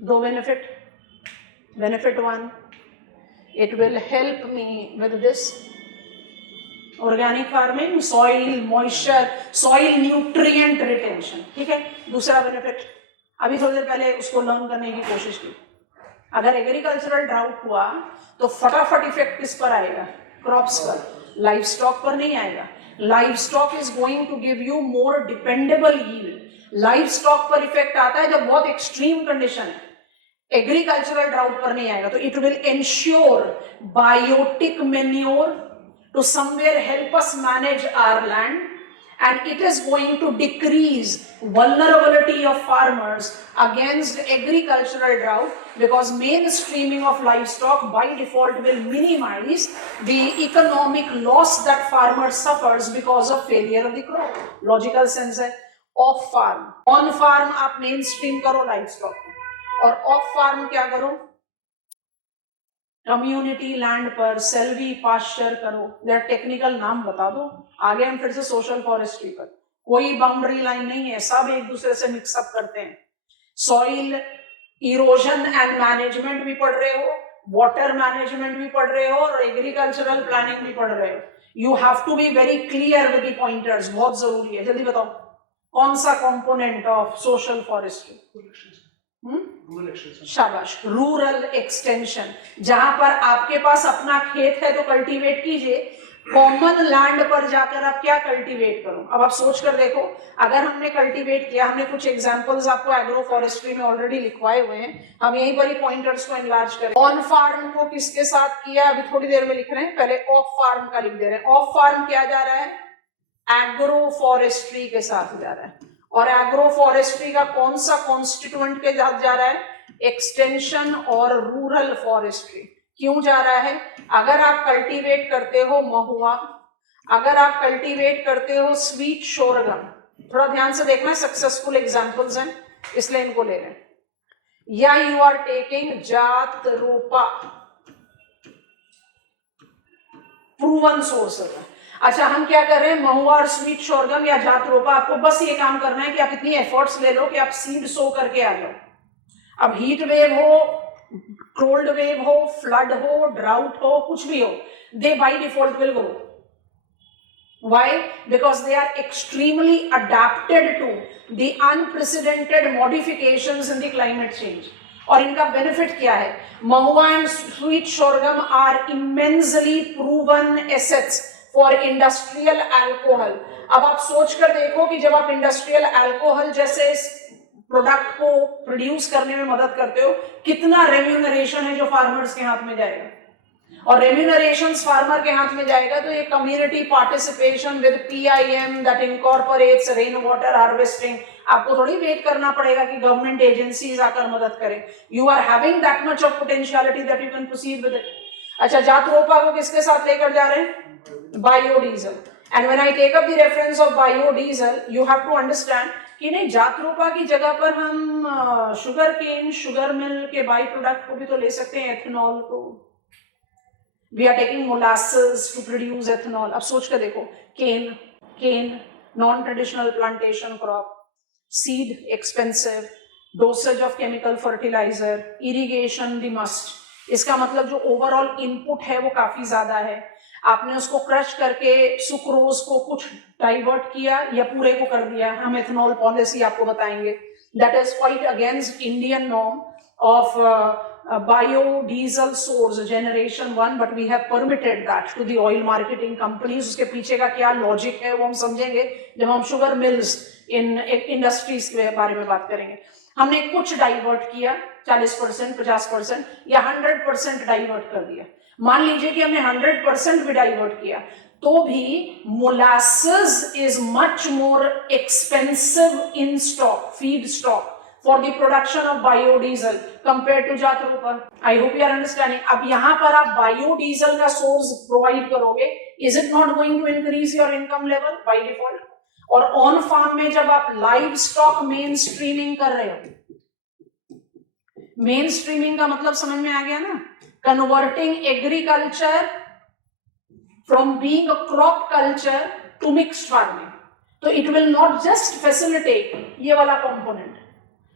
दो benefit. Benefit 1, it will help me with this organic farming, soil moisture, soil nutrient retention, ठीक है। दूसरा बेनिफिट, अभी थोड़ी देर पहले उसको लर्न करने की कोशिश की, अगर एग्रीकल्चरल ड्राउट हुआ तो फटाफट इफेक्ट किस पर आएगा? क्रॉप्स पर, लाइव स्टॉक पर नहीं आएगा। Livestock is going to give you more dependable yield. Livestock पर इफेक्ट आता है जब बहुत एक्सट्रीम कंडीशन है, एग्रीकल्चरल ड्राउट पर नहीं आएगा। तो it will ensure biotic manure to somewhere help us manage our land, and it is going to decrease vulnerability of farmers against agricultural drought, because mainstreaming of livestock by default will minimize the economic loss that farmer suffers because of failure of the crop. Logical sense है। off farm, on farm आप mainstream करो livestock में, और off farm क्या करो? Community land पर Selvi pasture करो। There technical नाम बता दो, आगे हम फिर से सोशल फॉरेस्ट्री पर। कोई बाउंड्री लाइन नहीं है, सब एक दूसरे से मिक्सअप करते हैं। सॉइल इरोजन एंड मैनेजमेंट भी पढ़ रहे हो, वाटर मैनेजमेंट भी पढ़ रहे हो, और एग्रीकल्चरल प्लानिंग भी पढ़ रहे हो। You have to be very clear with the pointers, बहुत जरूरी है। जल्दी बताओ कौन सा कंपोनेंट ऑफ सोशल फॉरेस्ट्री? शाबाश, रूरल एक्सटेंशन। जहां पर आपके पास अपना खेत है तो कल्टीवेट कीजिए, कॉमन लैंड पर जाकर आप क्या कल्टीवेट करो? अब आप सोच कर देखो, अगर हमने कल्टीवेट किया, हमने कुछ एग्जांपल्स आपको एग्रो फॉरेस्ट्री में ऑलरेडी लिखवाए हुए हैं, हम यहीं पर ही पॉइंटर्स को एनलार्ज करें। ऑन फार्म को किसके साथ किया अभी थोड़ी देर में लिख रहे हैं, पहले ऑफ फार्म का लिख दे रहे हैं। ऑफ फार्म क्या जा रहा है? एग्रो फॉरेस्ट्री के साथ जा रहा है। और एग्रो फॉरेस्ट्री का कौन सा कॉन्स्टिट्यूएंट के साथ जा रहा है? एक्सटेंशन और रूरल फॉरेस्ट्री। क्यों जा रहा है? अगर आप कल्टीवेट करते हो महुआ, अगर आप कल्टीवेट करते हो स्वीट शोरगम, थोड़ा ध्यान से देखना, सक्सेसफुल एग्जांपल्स हैं इसलिए इनको ले रहे हैं, या यू आर टेकिंग जात रोपा, प्रूवन सोर्स है। अच्छा, हम क्या कर रहे हैं? महुआ और स्वीट शोरगम या जात रोपा, आपको बस ये काम करना है कि आप इतनी एफर्ट्स ले लो कि आप सीड सो करके आ जाओ। अब हीट वेव हो, कोल्ड वेव हो, फ्लड हो, ड्राउट हो, कुछ भी हो, they by default will grow. Why? Because they are extremely adapted to the unprecedented modifications in the climate change. और इनका बेनिफिट क्या है? Mahua and sweet sorghum are immensely proven assets for industrial alcohol. अब आप सोच कर देखो कि जब आप इंडस्ट्रियल अल्कोहल जैसे प्रोडक्ट को प्रोड्यूस करने में मदद करते हो, कितना रेम्यूनरेशन है जो फार्मर्स के हाथ में जाएगा। और रेम्यूनरेशंस फार्मर के हाथ में जाएगा तो ये community participation with PIM that incorporates rain water harvesting, आपको थोड़ी वेट करना पड़ेगा कि गवर्नमेंट एजेंसीज आकर मदद करें, you are having that much of potentiality that you can proceed with it. अच्छा, जात रोपा को किसके साथ लेकर जा रहे हैं? Biodiesel. And when I take up the reference of biodiesel, you have to understand कि नहीं, जात रोपा की जगह पर हम शुगर केन, शुगर मिल के बाई प्रोडक्ट को भी तो ले सकते हैं, एथेनॉल को। We are taking molasses to produce ethanol. अब सोच कर देखो, cane, non-traditional plantation crop, seed expensive, dosage of chemical fertilizer, irrigation the must. इसका मतलब जो ओवरऑल इनपुट है वो काफी ज्यादा है। आपने उसको क्रश करके सुक्रोज को कुछ डाइवर्ट किया या पूरे को कर दिया, हम एथेनॉल पॉलिसी आपको बताएंगे। That is quite against Indian norm of biodiesel source generation 1, but we have permitted that to the oil marketing companies. उसके पीछे का क्या लॉजिक है वो हम समझेंगे जब हम शुगर मिल्स इन इंडस्ट्रीज के बारे में बात करेंगे। हमने कुछ डाइवर्ट किया, 40%, 50% या 100% डाइवर्ट कर दिया। मान लीजिए कि हमने 100% भी डाइवर्ट किया, तो भी molasses is much more expensive in stock, feed stock for the production of biodiesel compared to जात रोपा। I hope you are understanding। अब यहाँ पर आप biodiesel का source provide करोगे, is it not going to increase your income level by default? और on farm में जब आप livestock mainstreaming कर रहे हो, mainstreaming का मतलब समझ में आ गया ना, converting agriculture from being a crop culture to mixed farming, तो it will not just facilitate ये वाला component,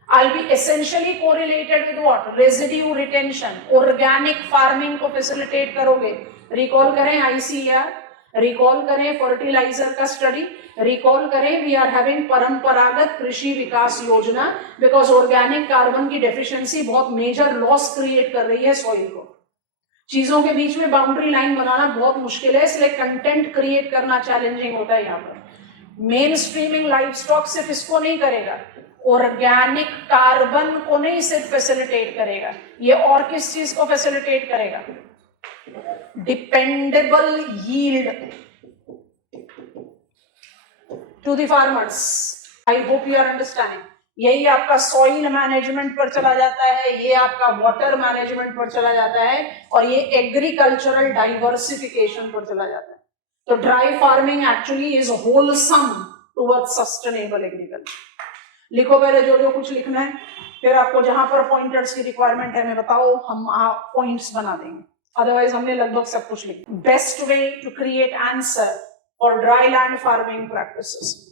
I'll be essentially correlated with what? Residue retention, organic farming को facilitate करोगे। Recall करें ICAR, recall करें fertilizer का study, recall करें we are having परंपरागत कृषि विकास योजना, because organic carbon की deficiency बहुत major loss create कर रही है soil को। चीजों के बीच में बाउंड्री लाइन बनाना बहुत मुश्किल है, इसलिए कंटेंट क्रिएट करना चैलेंजिंग होता है। यहाँ पर मेन स्ट्रीमिंग लाइव स्टॉक सिर्फ इसको नहीं करेगा, ऑर्गेनिक कार्बन को नहीं सिर्फ फैसिलिटेट करेगा, ये और किस चीज को फैसिलिटेट करेगा? Dependable yield to the farmers. I hope you are understanding. यही आपका सॉइल मैनेजमेंट पर चला जाता है, ये आपका वाटर मैनेजमेंट पर चला जाता है, और ये एग्रीकल्चरल डाइवर्सिफिकेशन पर चला जाता है। तो dry farming actually is wholesome towards sustainable agriculture. लिखो पहले जो जो कुछ लिखना है, फिर आपको जहां पर पॉइंटर्स की रिक्वायरमेंट है मैं बताओ, हम पॉइंट्स बना देंगे, अदरवाइज हमने लगभग सब कुछ लिखा। Best way to create answer for dry land farming practices,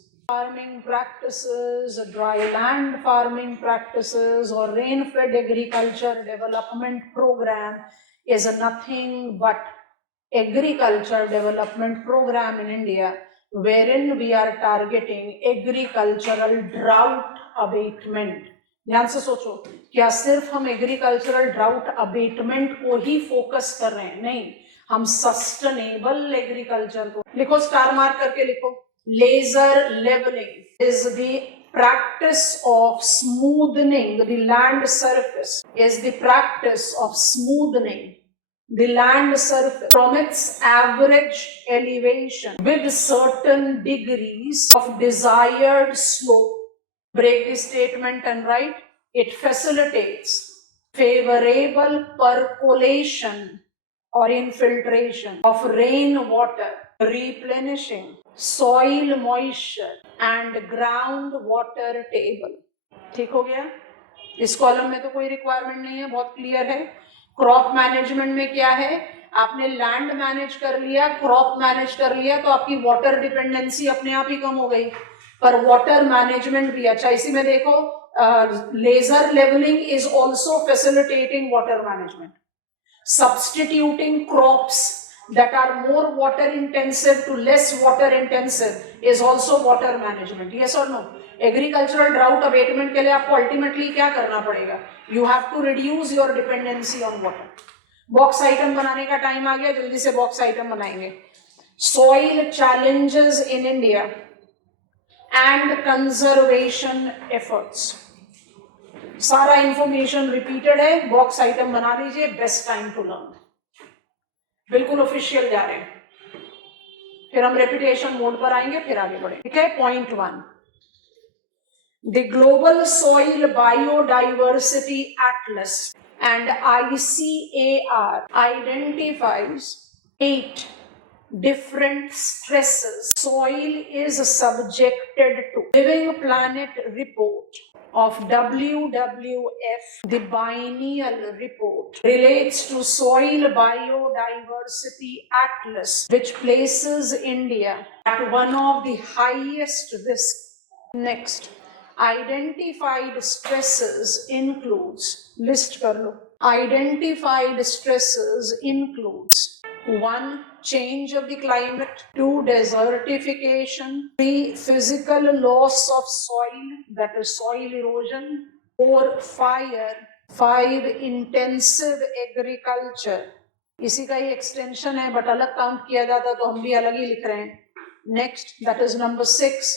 dry land farming practices और rain fed agriculture development programme is nothing but agriculture development programme in India wherein we are targeting agricultural drought abatement। ध्यान से सोचो, क्या सिर्फ हम agricultural drought abetment को ही focus कर रहे हैं? नहीं, हम सस्टेनेबल एग्रीकल्चर को। लिखो, स्टार मार्क करके लिखो। Laser levelling is the practice of smoothing the land surface, is the practice of smoothing the land surface from its average elevation with certain degrees of desired slope. Break the statement and write, it facilitates favorable percolation or infiltration of rainwater, replenishing soil moisture and groundwater table। ठीक हो गया? इस column में तो कोई requirement नहीं है, बहुत क्लियर है। क्रॉप मैनेजमेंट में क्या है? आपने लैंड मैनेज कर लिया, क्रॉप मैनेज कर लिया, तो आपकी वाटर डिपेंडेंसी अपने आप ही कम हो गई। पर वाटर मैनेजमेंट भी अच्छा, इसी में देखो laser levelling is also facilitating water management. Substituting crops that are more water intensive to less water intensive is also water management। yes or no? agricultural drought abatement के लिए आपको ultimately क्या करना पड़ेगा? you have to reduce your dependency on water। Box item बनाने का time आ गया, जल्दी से बॉक्स आइटम बनाएंगे। soil challenges in India and conservation efforts। सारा इंफॉर्मेशन रिपीटेड है, बॉक्स आइटम बना लीजिए, बेस्ट टाइम टू लर्न। बिल्कुल ऑफिशियल जा रहे हैं, फिर हम रेपिटेशन मोड पर आएंगे, फिर आगे बढ़े। ठीक है, point 1, the global soil biodiversity Atlas and ICAR identifies 8 different stresses soil is subjected to. Living Planet report of WWF, the biennial report, relates to soil biodiversity atlas, which places India at one of the highest risks. Next, identified stresses includes, list kar lo, identified stresses includes 1. Change of the climate, 2. desertification, 3. physical loss of soil, that is soil erosion, 4. fire, 5. intensive agriculture, इसी का ही extension है but अलग count किया जाता तो हम भी अलग ही लिख रहे हैं. Next, that is number 6,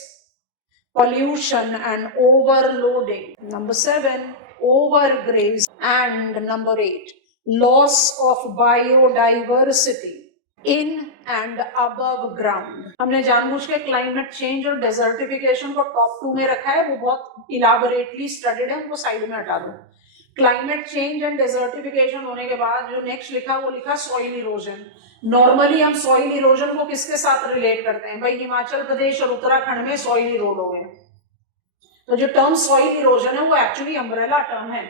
pollution and overloading. Number 7, overgraze. And number 8, loss of biodiversity in and above ground. हमने जानबूझ के क्लाइमेट चेंज और डेजर्टिफिकेशन को टॉप 2 में रखा है, वो बहुत इलाबोरेटली स्टडीड है, उनको साइड में हटा दो. क्लाइमेट चेंज एंड डेजर्टिफिकेशन होने के बाद जो नेक्स्ट लिखा वो लिखा सॉइल इरोजन. नॉर्मली हम सॉइल इरोजन को किसके साथ रिलेट करते हैं? भाई हिमाचल प्रदेश और उत्तराखंड में सॉइल इरोड हो गए. तो जो टर्म सॉइल इरोजन है वो एक्चुअली अम्ब्रेला टर्म है.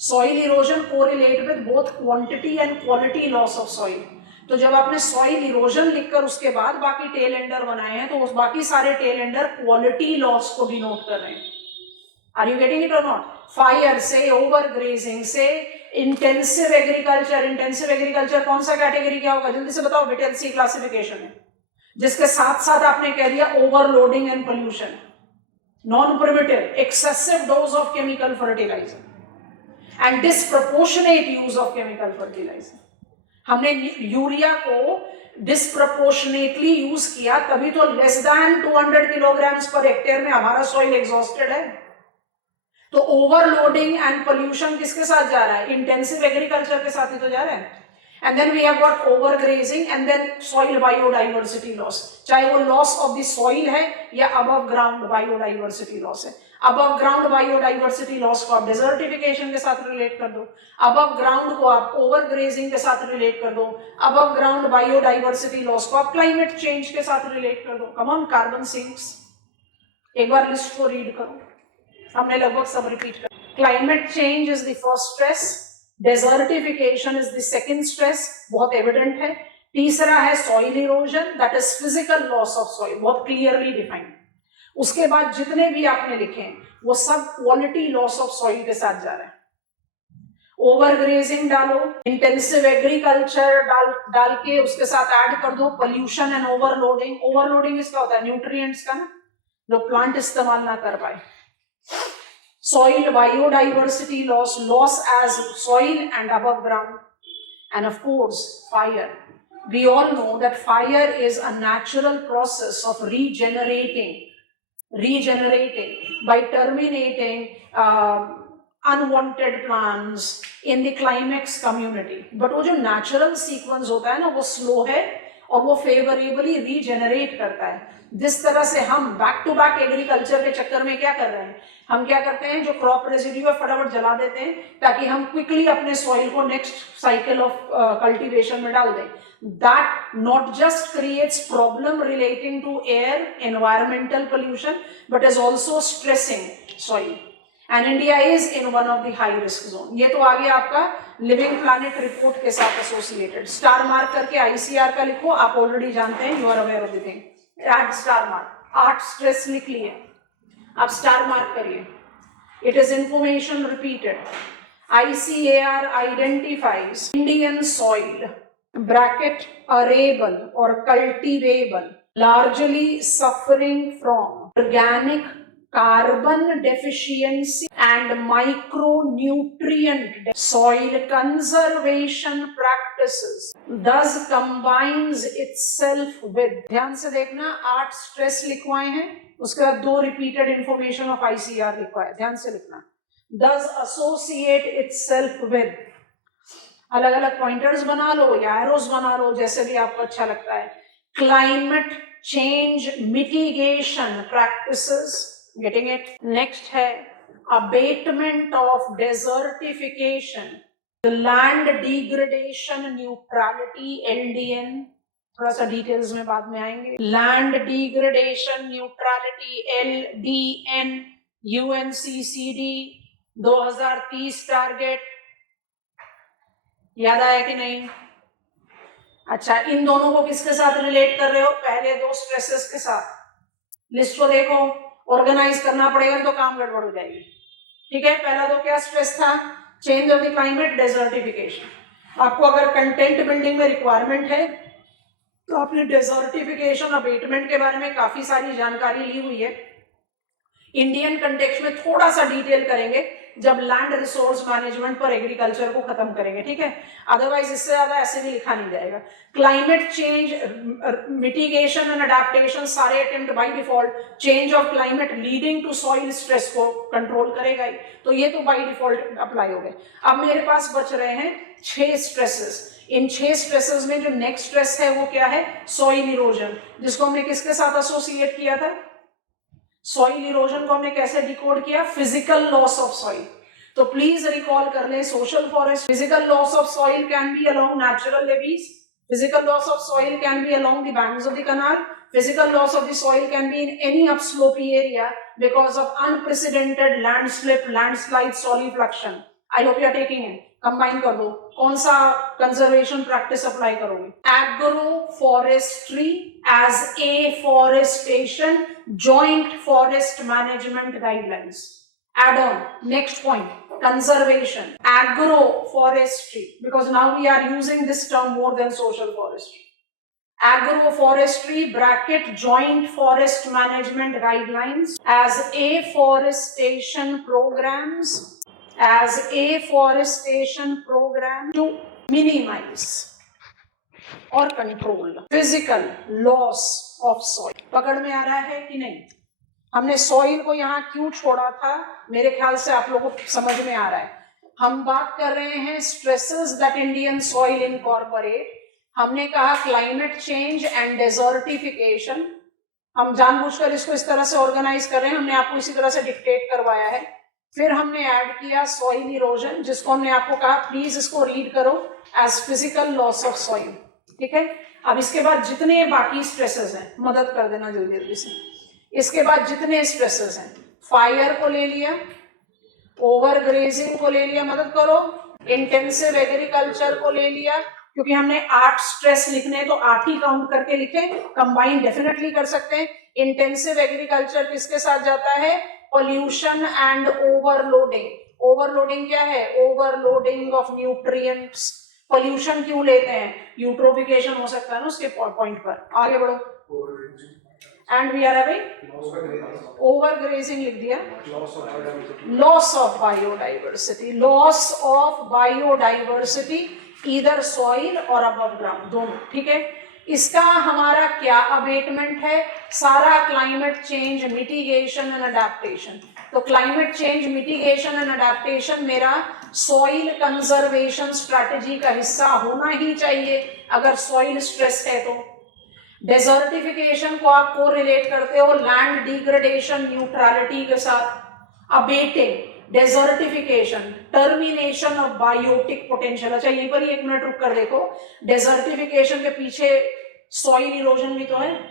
Soil erosion correlate with both quantity and quality loss of soil. तो जब आपने सॉइल इरोजन लिखकर उसके बाद बाकी टेल एंडर बनाए हैं तो उस बाकी सारे टेल एंडर क्वालिटी लॉस को डिनोट कर रहे हैं. आर यू गेटिंग इट और नॉट? फायर से, ओवरग्रेजिंग से, इंटेंसिव एग्रीकल्चर. इंटेंसिव एग्रीकल्चर कौन सा कैटेगरी क्या होगा? जल्दी से बताओ. विटेल्सी क्लासिफिकेशन है, जिसके साथ साथ आपने कह दिया overloading and pollution, non primitive, excessive dose of chemical fertilizer and disproportionate use of chemical fertilizer. हमने यूरिया को डिस्प्रपोर्शनेटली यूज किया, तभी तो less than 200 kilograms per hectare में हमारा सॉइल एग्जॉस्टेड है. तो ओवरलोडिंग एंड पोल्यूशन किसके साथ जा रहा है? इंटेंसिव एग्रीकल्चर के साथ ही तो जा रहा है. And then we have got overgrazing and then soil biodiversity loss. चाहे वो लॉस ऑफ द सॉइल है या अबव ग्राउंड बायोडाइवर्सिटी लॉस है. अबव ग्राउंड बायोडाइवर्सिटी लॉस को आप डेजर्टिफिकेशन के साथ रिलेट कर दो, अबव ग्राउंड को आप ओवरग्रेजिंग के साथ रिलेट कर दो, अबव ग्राउंड बायोडाइवर्सिटी लॉस को आप क्लाइमेट चेंज के साथ रिलेट कर दो. Come on, carbon sinks. एक बार लिस्ट को रीड करो, हमने लगभग सब रिपीट कर. Climate change is the first stress, desertification is the second stress, बहुत एविडेंट है. तीसरा है soil erosion, that is physical loss of soil, बहुत क्लियरली डिफाइंड. उसके बाद जितने भी आपने लिखे हैं वो सब क्वालिटी लॉस ऑफ सॉइल के साथ जा रहे हैं. ओवरग्रेजिंग डालो, इंटेंसिव एग्रीकल्चर डाल के उसके साथ ऐड कर दो पोल्यूशन एंड ओवरलोडिंग. ओवरलोडिंग इसका होता है न्यूट्रिएंट्स का ना, जो प्लांट इस्तेमाल ना कर पाए. Soil biodiversity loss, loss as soil and above ground, and of course fire. We all know that fire is a natural process of regenerating by terminating unwanted plants in the climax community. But वो जो natural sequence होता है ना, वो slow है और वो favourably regenerate करता है. जिस तरह से हम बैक टू बैक एग्रीकल्चर के चक्कर में क्या कर रहे हैं, हम क्या करते हैं, जो क्रॉप रेजिड्यू है फटाफट जला देते हैं ताकि हम क्विकली अपने सॉइल को नेक्स्ट साइकिल ऑफ कल्टीवेशन में डाल दें. That not just creates problem relating to air, environmental pollution, but is also stressing soil. And India is in one of the high risk zone. ये तो आ गया आपका living planet report के साथ associated. Star mark करके ICR का लिखो, आप ऑलरेडी जानते हैं, you are aware of the thing. Add star mark. 8 stress लिख लिए, आप स्टार मार्क करिए. It is information repeated. ICAR identifies Indian soil bracket arable or cultivable largely suffering from organic carbon deficiency and micronutrient soil conservation practices, thus combines itself with. ध्यान से देखना, 8 stress लिखवाए हैं, उसके बाद 2 रिपीटेड इंफॉर्मेशन ऑफ ICAR लिखवाए. ध्यान से लिखना. Thus associate itself with अलग अलग पॉइंटर्स बना लो या एरोस बना लो, जैसे भी आपको अच्छा लगता है। Climate change mitigation practices, getting it. Next है abatement of desertification, land degradation neutrality, LDN, थोड़ा सा डिटेल्स में बाद में आएंगे। Land degradation neutrality LDN, UNCCD 2030 target, याद आया कि नहीं? अच्छा, इन दोनों को किसके साथ रिलेट कर रहे हो? पहले दो स्ट्रेसेस के साथ। लिस्ट को देखो, ऑर्गेनाइज करना पड़ेगा तो काम गड़बड़ हो जाएगी। ठीक है, पहला तो क्या स्ट्रेस था? Change of the climate, desertification. आपको अगर कंटेंट बिल्डिंग में रिक्वायरमेंट है तो आपने डेजर्टिफिकेशन अबेटमेंट के बारे में काफी सारी जानकारी ली हुई है। इंडियन कंटेक्स्ट में थोड़ा सा डिटेल करेंगे जब लैंड रिसोर्स मैनेजमेंट पर एग्रीकल्चर को खत्म करेंगे, ठीक है? अदरवाइज इससे ज्यादा ऐसे भी लिखा नहीं जाएगा। Climate change mitigation and adaptation सारे attempt by default change of climate leading to soil stress को कंट्रोल करेगा ही, तो ये तो बाय डिफॉल्ट अप्लाई हो गए। अब मेरे पास बच रहे हैं 6 स्ट्रेसेस। इन 6 स्ट्रेसेस में जो नेक्स्ट स्ट्रेस है वो क्या है? सॉइल इरोजन, जिसको हमने किसके साथ एसोसिएट किया था? सॉइल इरोजन को हमने कैसे डिकोड किया? Physical loss of soil. तो प्लीज रिकॉल कर ले social forest. Physical loss of soil can be along natural levees, physical loss of soil can be along the banks of the canal, physical loss of the soil can be in any upslope area because of unprecedented landslip, landslide, solifluction. I hope you are taking it. Combine कर दो, कौन सा conservation practice apply करोगे? Agro forestry as afforestation joint forest management guidelines. Add on, next point, conservation, agroforestry, because now we are using this term more than social forestry. Agroforestry bracket joint forest management guidelines as afforestation programs, as afforestation program to minimize और control physical loss of soil. पकड़ में आ रहा है कि नहीं? हमने soil को यहाँ क्यों छोड़ा था, मेरे ख्याल से आप लोगों को समझ में आ रहा है। हम बात कर रहे हैं stresses that Indian soil incorporate. हमने कहा क्लाइमेट चेंज एंड डेजर्टिफिकेशन। हम जानबूझकर इसको इस तरह से ऑर्गेनाइज कर रहे हैं, हमने आपको इसी तरह से डिक्टेट करवाया है। फिर हमने ऐड किया सॉइल इरोजन, जिसको हमने आपको कहा प्लीज इसको रीड करो as physical loss of soil. ठीक है, अब इसके बाद जितने बाकी स्ट्रेसेस हैं, मदद कर देना जल्दी जल्दी से। इसके बाद जितने स्ट्रेसेस हैं, फायर को ले लिया, ओवर ग्रेजिंग को ले लिया, मदद करो, इंटेंसिव एग्रीकल्चर को ले लिया, क्योंकि हमने 8 स्ट्रेस लिखने हैं तो 8 ही काउंट करके लिखे, कंबाइन डेफिनेटली कर सकते हैं। इंटेंसिव एग्रीकल्चर किसके साथ जाता है? Pollution and overloading. ओवरलोडिंग क्या है? Overloading of nutrients. पोल्यूशन क्यों लेते हैं? यूट्रोफिकेशन हो सकता है ना उसके पॉइंट पर। आगे बढ़ो। And we are having overgrazing लिख दिया, loss of biodiversity, loss of biodiversity either soil और अबव ग्राउंड, दोनों। ठीक है, इसका हमारा क्या अबेटमेंट है? सारा climate change mitigation and adaptation. तो climate change mitigation and adaptation मेरा सॉइल कंजर्वेशन स्ट्रैटेजी का हिस्सा होना ही चाहिए अगर सॉइल स्ट्रेस है तो। डेजर्टिफिकेशन को आप को रिलेट करते हो लैंड डिग्रेडेशन न्यूट्रलिटी के साथ। Abating desertification, termination of biotic potential. अच्छा, यहीं पर ही 1 मिनट रुक कर देखो, डेजर्टिफिकेशन के पीछे सॉइल इरोजन भी तो है।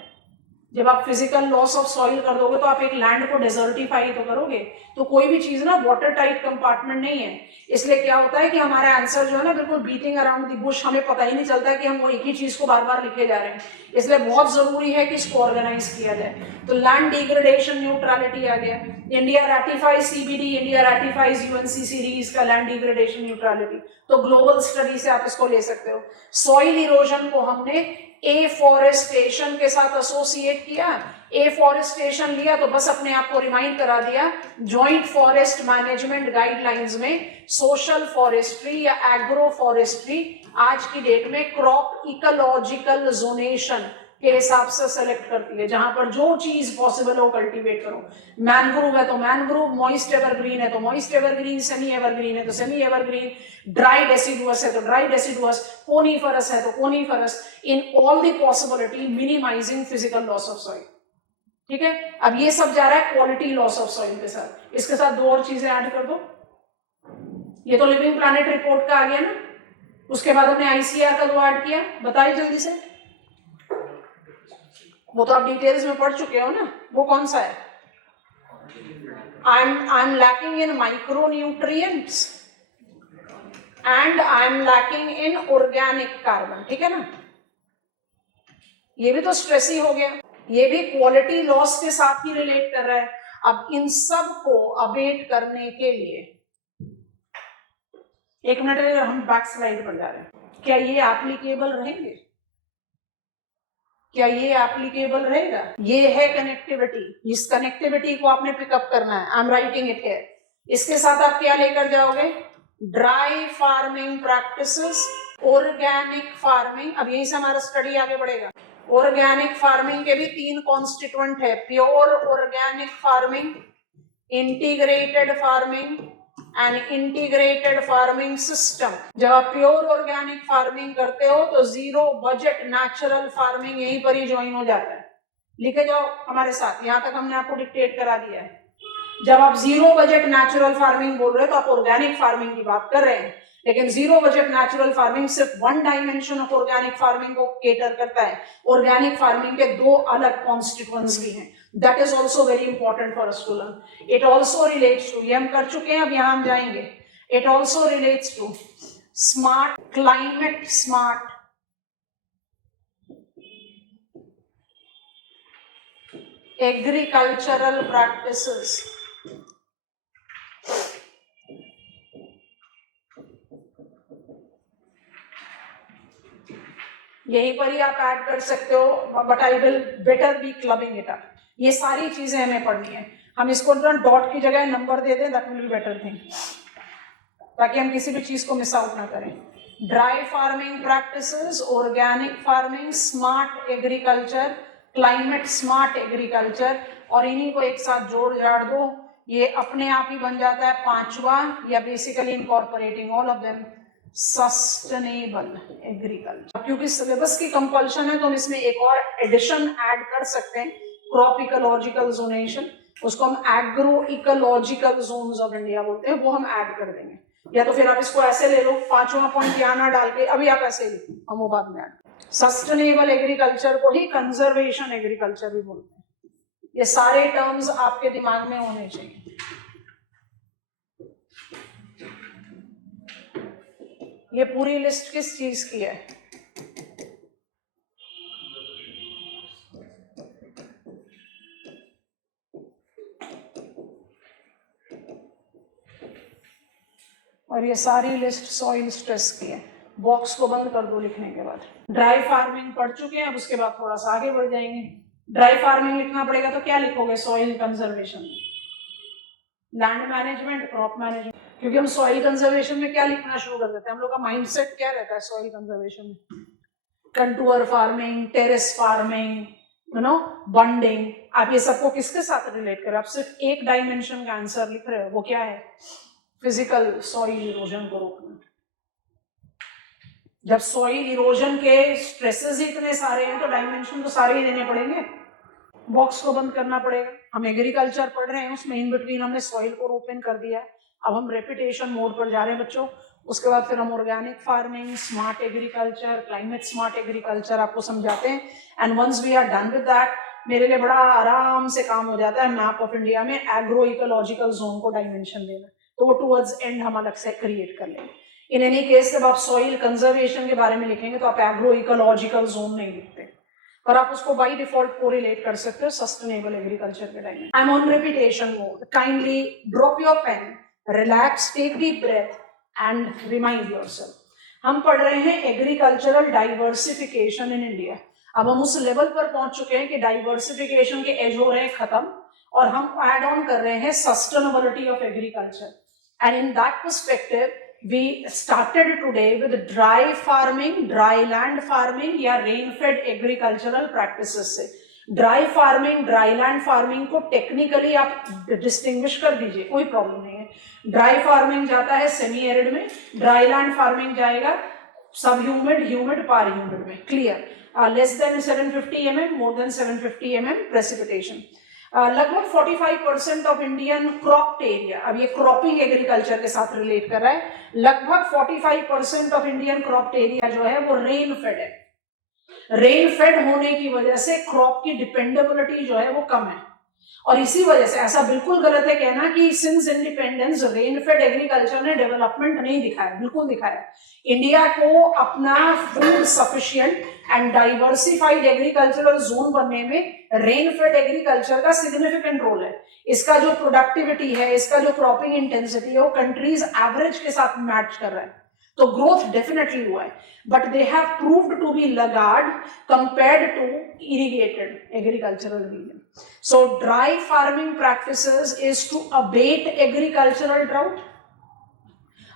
जब आप फिजिकल लॉस ऑफ सॉइल कर दोगे तो आप एक लैंड को डेजर्टिफाई तो करोगे। तो कोई भी चीज ना वाटर टाइट कंपार्टमेंट नहीं है, इसलिए क्या होता है कि हमारा आंसर जो है ना बिल्कुल बीटिंग अराउंड द बुश, हमें पता ही नहीं चलता कि हम वो एक ही चीज को बार बार लिखे जा रहे हैं। इसलिए बहुत जरूरी है कि इसको ऑर्गेनाइज किया जाए। तो लैंड डिग्रेडेशन न्यूट्रलिटी आ गया। इंडिया रैटिफाइज CBD, इंडिया रैटिफाइज UNCCD का लैंड डिग्रेडेशन न्यूट्रलिटी। तो ग्लोबल स्टडी से आप इसको ले सकते हो। सॉइल इरोजन को हमने एफॉरेस्टेशन के साथ एसोसिएट किया। एफॉरेस्टेशन लिया तो बस अपने आप को रिमाइंड करा दिया, जॉइंट फॉरेस्ट मैनेजमेंट गाइडलाइंस में सोशल फॉरेस्ट्री या एग्रो फॉरेस्ट्री आज की डेट में क्रॉप इकोलॉजिकल जोनेशन, के हिसाब से सेलेक्ट करती है, जहां पर जो चीज पॉसिबल हो कल्टीवेट करो। मैनग्रोव है तो मैनग्रोव, मॉइस्ट एवरग्रीन है तो मॉइस्ट एवरग्रीन, सेमी एवरग्रीन है तो सेमी एवरग्रीन, ड्राई डेसिडुअस है तो ड्राई डेसिडुअस, कोनीफरस है तो coniferous, in all the possibility minimizing physical loss of soil. ठीक है, अब ये सब जा रहा है क्वालिटी लॉस ऑफ सॉइल के साथ। इसके साथ दो और चीजें ऐड कर दो। ये तो लिविंग प्लैनेट रिपोर्ट का आ गया ना, उसके बाद हमने आईसीआर का दो ऐड किया, बताइए जल्दी से। वो तो आप डिटेल्स में पढ़ चुके हो ना, वो कौन सा है? I am lacking in micronutrients and I am lacking in organic carbon. ठीक है ना, ये भी तो स्ट्रेस ही हो गया, ये भी क्वालिटी लॉस के साथ ही रिलेट कर रहा है। अब इन सब को अबेट करने के लिए, एक मिनट हम बैक स्लाइड पर जा रहे हैं, क्या ये एप्लीकेबल रहेंगे? क्या ये एप्लीकेबल रहेगा? ये है कनेक्टिविटी, इस कनेक्टिविटी को आपने पिकअप करना है। I am writing it here. इसके साथ आप क्या लेकर जाओगे? Dry farming practices, organic farming. अब यहीं से हमारा स्टडी आगे बढ़ेगा। ऑर्गेनिक फार्मिंग के भी 3 कॉन्स्टिट्यूएंट है, pure organic farming, integrated farming and integrated farming system. जब आप प्योर ऑर्गेनिक फार्मिंग करते हो तो जीरो बजट नेचुरल फार्मिंग यहीं पर ही ज्वाइन हो जाता है। लिखे जाओ हमारे साथ, यहां तक हमने आपको डिक्टेट करा दिया है। जब आप जीरो बजट नेचुरल फार्मिंग बोल रहे हो तो आप ऑर्गेनिक फार्मिंग की बात कर रहे हैं, लेकिन जीरो बजट नेचुरल फार्मिंग सिर्फ one dimension of organic farming को केटर करता है। ऑर्गेनिक फार्मिंग के 2 अलग कॉन्स्टिट्यूएंट्स भी हैं। That is also very important for us to learn. It also relates to, ये हम कर चुके हैं, अब यहां हम जाएंगे। It also relates to smart, climate smart, agricultural practices. यहीं पर ही आप ऐड कर सकते हो, but I will better be clubbing it up. ये सारी चीजें हमें पढ़नी है। हम इसको डॉट की जगह नंबर दे दें, that will be better thing, ताकि हम किसी भी चीज को मिस आउट ना करें। Dry farming practices, organic farming, smart agriculture, climate smart agriculture, और इन्हीं को एक साथ जोड़ जाड़ दो, ये अपने आप ही बन जाता है 5वां, या basically incorporating all of them, sustainable agriculture. क्योंकि सिलेबस की कंपल्शन है तो हम इसमें एक और एडिशन ऐड कर सकते हैं, क्रॉप इकोलॉजिकल जोनेशन, उसको हम agro ecological zones of India बोलते हैं, वो हम ऐड कर देंगे। या तो फिर आप इसको ऐसे ले लो, 5वां पॉइंट यहाँ ना डाल के, अभी आप ऐसे लिखो, हम वो बाद में ऐड। सस्टेनेबल एग्रीकल्चर को ही कंजर्वेशन एग्रीकल्चर भी बोलते हैं। ये सारे टर्म्स आपके दिमाग में होने चाहिए। ये पूरी लिस्ट किस चीज की है? और ये सारी लिस्ट सॉइल स्ट्रेस की है। बॉक्स को बंद कर दो लिखने के बाद। ड्राई फार्मिंग पढ़ चुके हैं, अब उसके बाद थोड़ा सा आगे बढ़ जाएंगे। ड्राई फार्मिंग लिखना पड़ेगा तो क्या लिखोगे? Soil conservation, land management, crop management. क्योंकि हम सॉइल कंजर्वेशन में क्या लिखना शुरू कर देते हैं, हम लोग का माइंडसेट क्या रहता है सॉइल कंजर्वेशन में? Contour farming, terrace farming, you know, bunding. आप ये सबको किसके साथ रिलेट करें? आप सिर्फ एक डायमेंशन का आंसर लिख रहे हो, वो क्या है? फिजिकल सॉइल इरोजन को रोकना। जब सॉइल इरोजन के स्ट्रेसेस ही इतने सारे हैं तो डायमेंशन तो सारे ही देने पड़ेंगे। बॉक्स को बंद करना पड़ेगा। हम एग्रीकल्चर पढ़ रहे हैं, उसमें इन बिटवीन हमने सॉइल को ओपन कर दिया है। अब हम रेपिटेशन मोड पर जा रहे हैं बच्चों। उसके बाद फिर हम organic farming, smart agriculture, climate smart agriculture आपको समझाते हैं। And once we are done with that, मेरे लिए बड़ा आराम से काम हो जाता है मैप ऑफ इंडिया में एग्रो इकोलॉजिकल जोन को डायमेंशन देना। तो वो टुवर्ड्स एंड हम अलग से क्रिएट कर लेंगे। इन एनी केस जब आप सॉइल कंजर्वेशन के बारे में लिखेंगे तो आप एग्रो इकोलॉजिकल जोन नहीं लिखते, पर आप उसको बाई डिफॉल्ट कोरिलेट कर सकते हो सस्टेनेबल एग्रीकल्चर के टाइम में। I am on repetition mode. Kindly drop your pen, relax, take deep breath and remind yourself. हम पढ़ रहे हैं एग्रीकल्चरल डाइवर्सिफिकेशन इन इंडिया। अब हम उस लेवल पर पहुंच चुके हैं कि डाइवर्सिफिकेशन के एज हो रहे हैं खत्म, और हम ऐड ऑन कर रहे हैं sustainability of agriculture. And in that perspective we started today with dry farming, dry land farming या rain fed agricultural practices से. Dry farming, dry land farming को टेक्निकली आप डिस्टिंग्विश कर दीजिए, कोई प्रॉब्लम नहीं है. ड्राई फार्मिंग जाता है सेमी एरिड में, ड्राई लैंड फार्मिंग जाएगा सब ह्यूमिड, ह्यूमिड, पार ह्यूमिड में. Clear? Less than 750 mm, more than 750 mm precipitation. लगभग 45% ऑफ इंडियन क्रॉप्ड एरिया, अब ये क्रॉपिंग एग्रीकल्चर के साथ रिलेट कर रहा है, लगभग 45% ऑफ इंडियन क्रॉप्ड एरिया जो है वो रेन फेड है. रेन फेड होने की वजह से क्रॉप की डिपेंडेबिलिटी जो है वो कम है. और इसी वजह से ऐसा बिल्कुल गलत है कहना कि since independence rain fed agriculture ने डेवलपमेंट नहीं दिखाया, बिल्कुल दिखाया. इंडिया को अपना food sufficient and diversified agricultural zone बनने में रेन फेड एग्रीकल्चर का सिग्निफिकेंट रोल है. इसका जो प्रोडक्टिविटी है, इसका जो क्रॉपिंग इंटेंसिटी है वो कंट्रीज एवरेज के साथ मैच कर रहा है. तो ग्रोथ डेफिनेटली हुआ है, but they have proved to be laggard compared to irrigated agricultural region. So dry farming practices is to abate agricultural drought.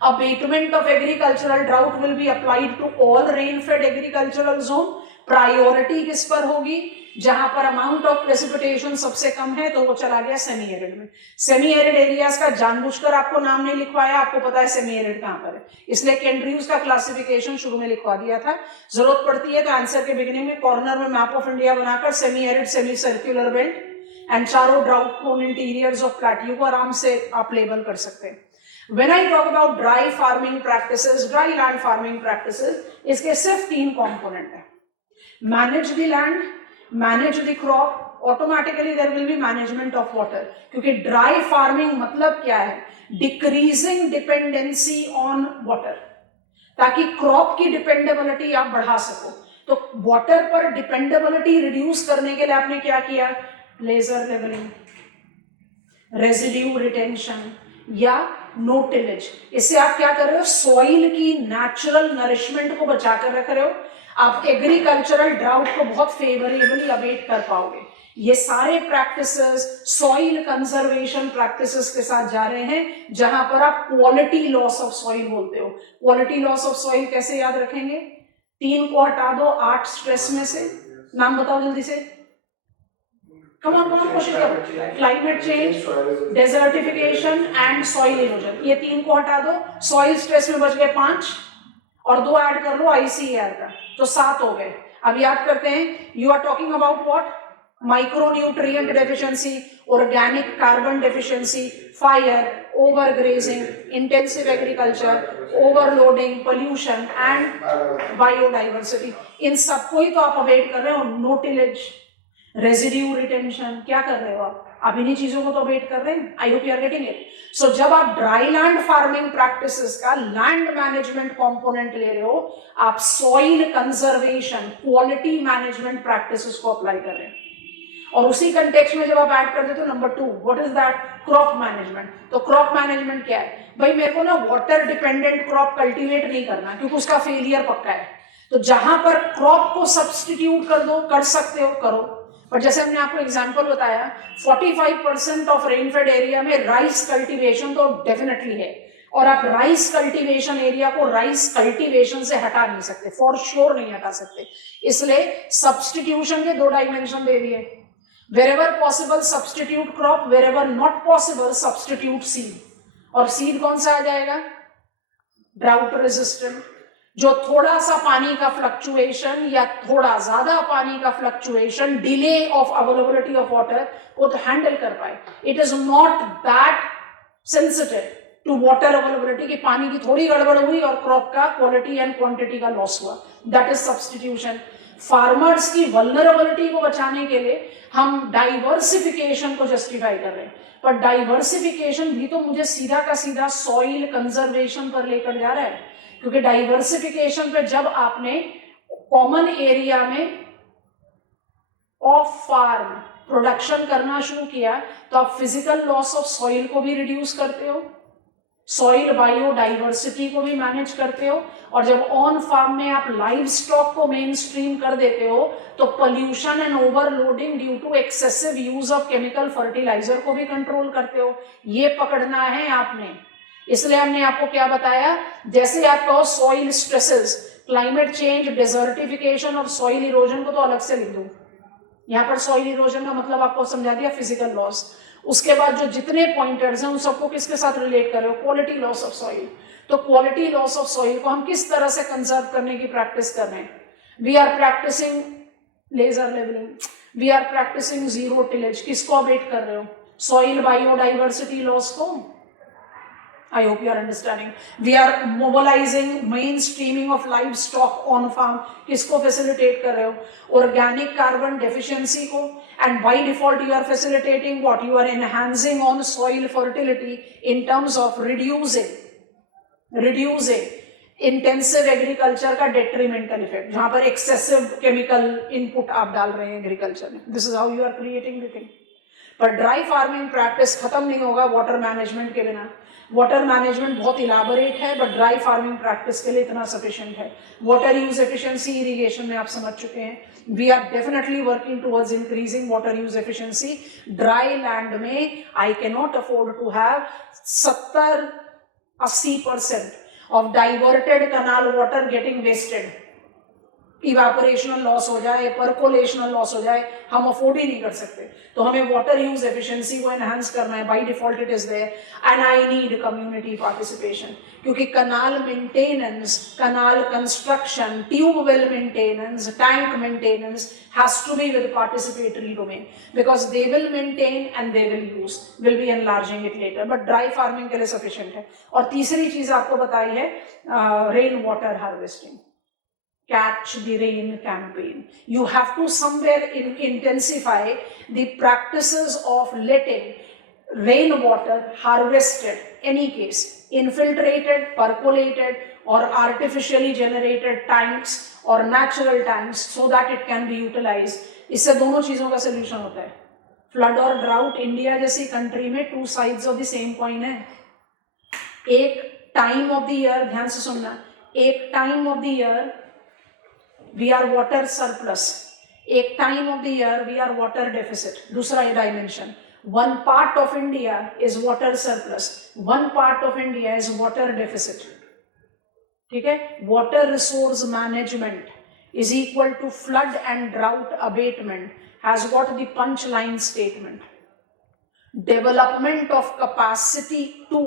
Abatement of agricultural drought will be applied to all rain-fed agricultural zone. Priority किस पर होगी? जहां पर amount of precipitation सबसे कम है तो वो चला गया सेमी एरिड में. सेमी एरिड एरियाज का जानबूझकर आपको नाम नहीं लिखवाया, आपको पता है सेमी एरिड कहां पर है, इसलिए केंड्रीज का क्लासिफिकेशन शुरू में लिखवा दिया था. जरूरत पड़ती है तो आंसर के बिगिनिंग में कॉर्नर में मैप ऑफ इंडिया बनाकर semi arid, semi circular belt and चारों drought prone interiors of plateau को आराम से आप लेबल कर सकते हैं. When I talk about dry farming practices, dry land farming practices, इसके सिर्फ 3 कंपोनेंट है. Manage the land, manage the crop, automatically there will be management of water. क्योंकि ड्राई फार्मिंग मतलब क्या है? डिक्रीजिंग डिपेंडेंसी ऑन वाटर, ताकि crop की dependability आप बढ़ा सको. तो वाटर पर डिपेंडेबिलिटी रिड्यूस करने के लिए आपने क्या किया? लेजर लेवलिंग, रेजिड्यू रिटेंशन या नो टिलेज. इससे आप क्या कर रहे हो? सॉइल की नेचुरल नरिशमेंट को बचा कर रख रहे हो. आप एग्रीकल्चरल ड्राउट को बहुत फेवरेबली अवेट कर पाओगे. ये सारे प्रैक्टिसेस सॉइल कंजर्वेशन प्रैक्टिसेस के साथ जा रहे हैं, जहां पर आप क्वालिटी लॉस ऑफ सॉइल बोलते हो. क्वालिटी लॉस ऑफ सॉइल कैसे याद रखेंगे? 3 को हटा दो 8 स्ट्रेस में से. नाम बताओ जल्दी से. कौन कोशिश करो. Climate change, desertification and soil erosion. ये 3 को हटा दो. सॉइल स्ट्रेस में बच गए 5 और 2 ऐड कर लो आईसीआर का, तो 7 हो गए. अब याद करते हैं. You are talking about what? Micronutrient deficiency, organic carbon deficiency, fire, overgrazing, intensive agriculture, overloading, pollution and biodiversity. इन सबको ही तो आप अवॉइड कर रहे हो. नो टिलेज, रेजिड्यू रिटेंशन, क्या कर रहे हो आप इन्हीं चीजों को तो अवॉइड कर रहे हैं. I hope you are getting it. So जब आप ड्राई लैंड फार्मिंग प्रैक्टिसेस का लैंड मैनेजमेंट कंपोनेंट ले रहे हो, आप soil conservation, quality management practices को अप्लाई कर रहे हैं. और उसी कंटेक्स्ट में जब आप ऐड कर देते हो number 2, what is that? Crop management. तो क्रॉप मैनेजमेंट क्या है? भाई मेरे को ना वाटर डिपेंडेंट क्रॉप कल्टीवेट नहीं करना, क्योंकि उसका फेलियर पक्का है. तो जहां पर क्रॉप को सब्स्टिट्यूट कर दो, कर सकते हो करो. पर जैसे हमने आपको एग्जांपल बताया, 45% ऑफ रेनफेड एरिया में राइस कल्टीवेशन तो डेफिनेटली है, और आप राइस कल्टीवेशन एरिया को राइस कल्टीवेशन से हटा नहीं सकते, फॉर श्योर नहीं हटा सकते. इसलिए सब्स्टिट्यूशन के 2 डायमेंशन दे दिए. Wherever possible substitute crop, wherever not possible substitute seed. और सीड कौन सा आ जाएगा? ड्राउट रेजिस्टेंट, जो थोड़ा सा पानी का फ्लक्चुएशन या थोड़ा ज्यादा पानी का fluctuation, delay of availability of water को तो हैंडल कर पाए. It is not that sensitive to water availability कि पानी की थोड़ी गड़बड़ हुई और क्रॉप का क्वालिटी एंड क्वांटिटी का लॉस हुआ. That is substitution. फार्मर्स की वल्नरेबिलिटी को बचाने के लिए हम डाइवर्सिफिकेशन को जस्टिफाई कर रहे हैं, पर डाइवर्सिफिकेशन भी तो मुझे सीधा का सीधा सॉइल कंजर्वेशन पर लेकर जा रहा है. क्योंकि डाइवर्सिफिकेशन पे जब आपने कॉमन एरिया में ऑफ फार्म प्रोडक्शन करना शुरू किया, तो आप फिजिकल लॉस ऑफ सॉइल को भी रिड्यूस करते हो, सॉइल बायोडाइवर्सिटी को भी मैनेज करते हो, और जब ऑन फार्म में आप लाइव स्टॉक को मेन स्ट्रीम कर देते हो, तो pollution and overloading due to excessive use of chemical fertilizer को भी कंट्रोल करते हो. ये पकड़ना है आपने इसलिए हमने आपको क्या बताया, जैसे आप कहो soil stresses, climate change, desertification और सॉइल इरोजन को तो अलग से लिख दूं। यहाँ पर सॉइल इरोजन का मतलब आपको समझा दिया, फिजिकल लॉस। उसके बाद जो जितने पॉइंटर्स हैं उन सबको किसके साथ रिलेट कर रहे हो, क्वालिटी लॉस ऑफ सॉइल। तो क्वालिटी लॉस ऑफ सॉइल को हम किस तरह से कंजर्व करने की प्रैक्टिस कर रहे हैं? We are practising laser levelling, we are practising zero tillage. किसको अवेट कर रहे हो? सॉइल बायोडाइवर्सिटी लॉस को। I hope you are understanding. We are mobilizing mainstreaming of livestock on farm. किसको facilitate कर रहे हो? Organic carbon deficiency को. And by default you are facilitating what? You are enhancing on soil fertility in terms of reducing intensive agriculture का detrimental effect. जहाँ पर excessive chemical input आप डाल रहे हैं agriculture में. This is how you are creating the thing. पर dry farming practice खत्म नहीं होगा वाटर मैनेजमेंट के बिना। वाटर मैनेजमेंट बहुत इलाबोरेट है, बट ड्राई फार्मिंग प्रैक्टिस के लिए इतना सफिशिएंट है। वाटर यूज एफिशिएंसी इरिगेशन में आप समझ चुके हैं। We are definitely working towards increasing water use efficiency. Dry land में I can not afford to have 70-80% of diverted canal water getting wasted. Evaporational loss हो जाए, परकोलेशनल लॉस हो जाए, हम अफोर्ड ही नहीं कर सकते। तो हमें वाटर यूज एफिशिएंसी को एनहांस करना है। By default it is there and I need community participation, क्योंकि canal maintenance, canal construction, tubewell maintenance, tank maintenance has to be with participatory domain, because they will maintain and they will use, will be enlarging it later, but dry farming के लिए sufficient है। और तीसरी चीज आपको बताई है rain water harvesting, catch the rain campaign. You have to somewhere intensify the practices of letting rainwater harvested, any case, infiltrated, percolated or artificially generated tanks or natural tanks, so that it can be utilized. इससे दोनों चीजों का solution होता है। Flood और drought India जैसी country में two sides of the same coin है। एक टाइम ऑफ द ईयर, ध्यान से सुनना, एक time of the year we are water surplus, एक time of the year we are water deficit. दूसरा dimension, one part of India is water surplus, one part of India is water deficit. ठीक है? Water resource management is equal to flood and drought abatement has got the punchline statement. Development of capacity to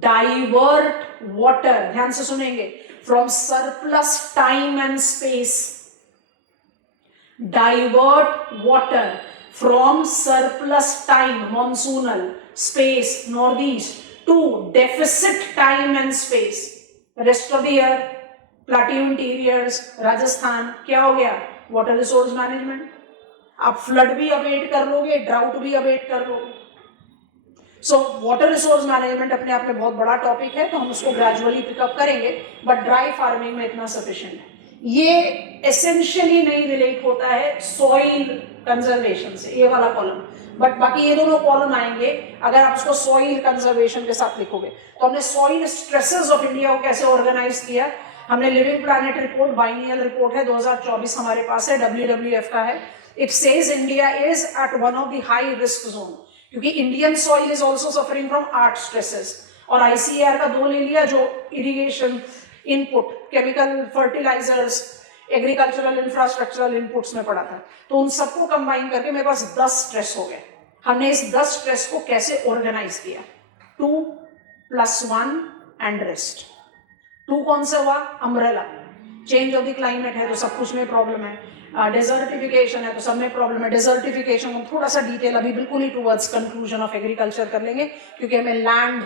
divert water, ध्यान से सुनेंगे, from surplus time and space. Divert water from surplus time, monsoonal, space, northeast, to deficit time and space. Rest of the year, plateau interiors, Rajasthan, क्या हो गया? Water resource management. आप flood भी await कर लोगे, drought भी await कर लोगे। सो वाटर रिसोर्स मैनेजमेंट अपने आप में बहुत बड़ा टॉपिक है, तो हम उसको ग्रेजुअली पिकअप करेंगे, बट ड्राई फार्मिंग में इतना सफिशिएंट है। ये एसेंशियली नहीं रिलेट होता है सॉइल कंजर्वेशन से, ये वाला कॉलम, बट बाकी ये दोनों कॉलम आएंगे अगर आप उसको सॉइल कंजर्वेशन के साथ लिखोगे। तो हमने सॉइल स्ट्रेसेस ऑफ इंडिया को कैसे ऑर्गेनाइज किया, हमने living planet report, biennial report है 2024 हमारे पास है, WWF का है। It says India is at one of the high risk zone, क्योंकि Indian soil is also suffering from art stresses. और ICAR का 2 ले लिया, जो irrigation input, chemical fertilisers, agricultural infrastructural inputs में पड़ा था, तो उन सबको कंबाइन करके मेरे पास 10 स्ट्रेस हो गए। हमने इस 10 स्ट्रेस को कैसे ऑर्गेनाइज किया, 2+1 एंड रेस्ट। 2 कौन सा हुआ? Umbrella, change of the climate है तो सब कुछ में प्रॉब्लम है, डेजर्टिफिकेशन है तो सब में प्रॉब्लम है। डेजर्टिफिकेशन को थोड़ा सा डिटेल अभी बिल्कुल ही टुवर्ड्स कंक्लूजन ऑफ एग्रीकल्चर कर लेंगे, क्योंकि हमें land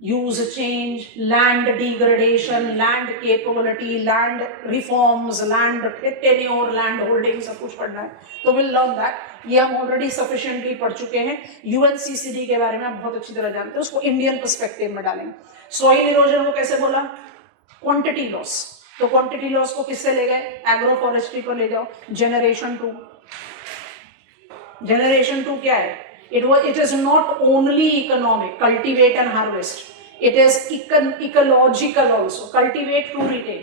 use change, land degradation, land capability, land reforms, land tenure, land holding सब कुछ पढ़ना है, तो विल लर्न दैट। ये हम ऑलरेडी सफिशिएंटली पढ़ चुके हैं। UNCCD के बारे में आप बहुत अच्छी तरह जानते हैं, उसको इंडियन पर्सपेक्टिव में डालेंगे। सॉइल इरोजन को कैसे बोला? Quantity loss. तो क्वांटिटी लॉस को किससे ले गए? एग्रो फॉरेस्ट्री को ले जाओ। जनरेशन 2, जनरेशन 2 क्या है? It is not only economic, cultivate and harvest. It is ecological also, cultivate to retain.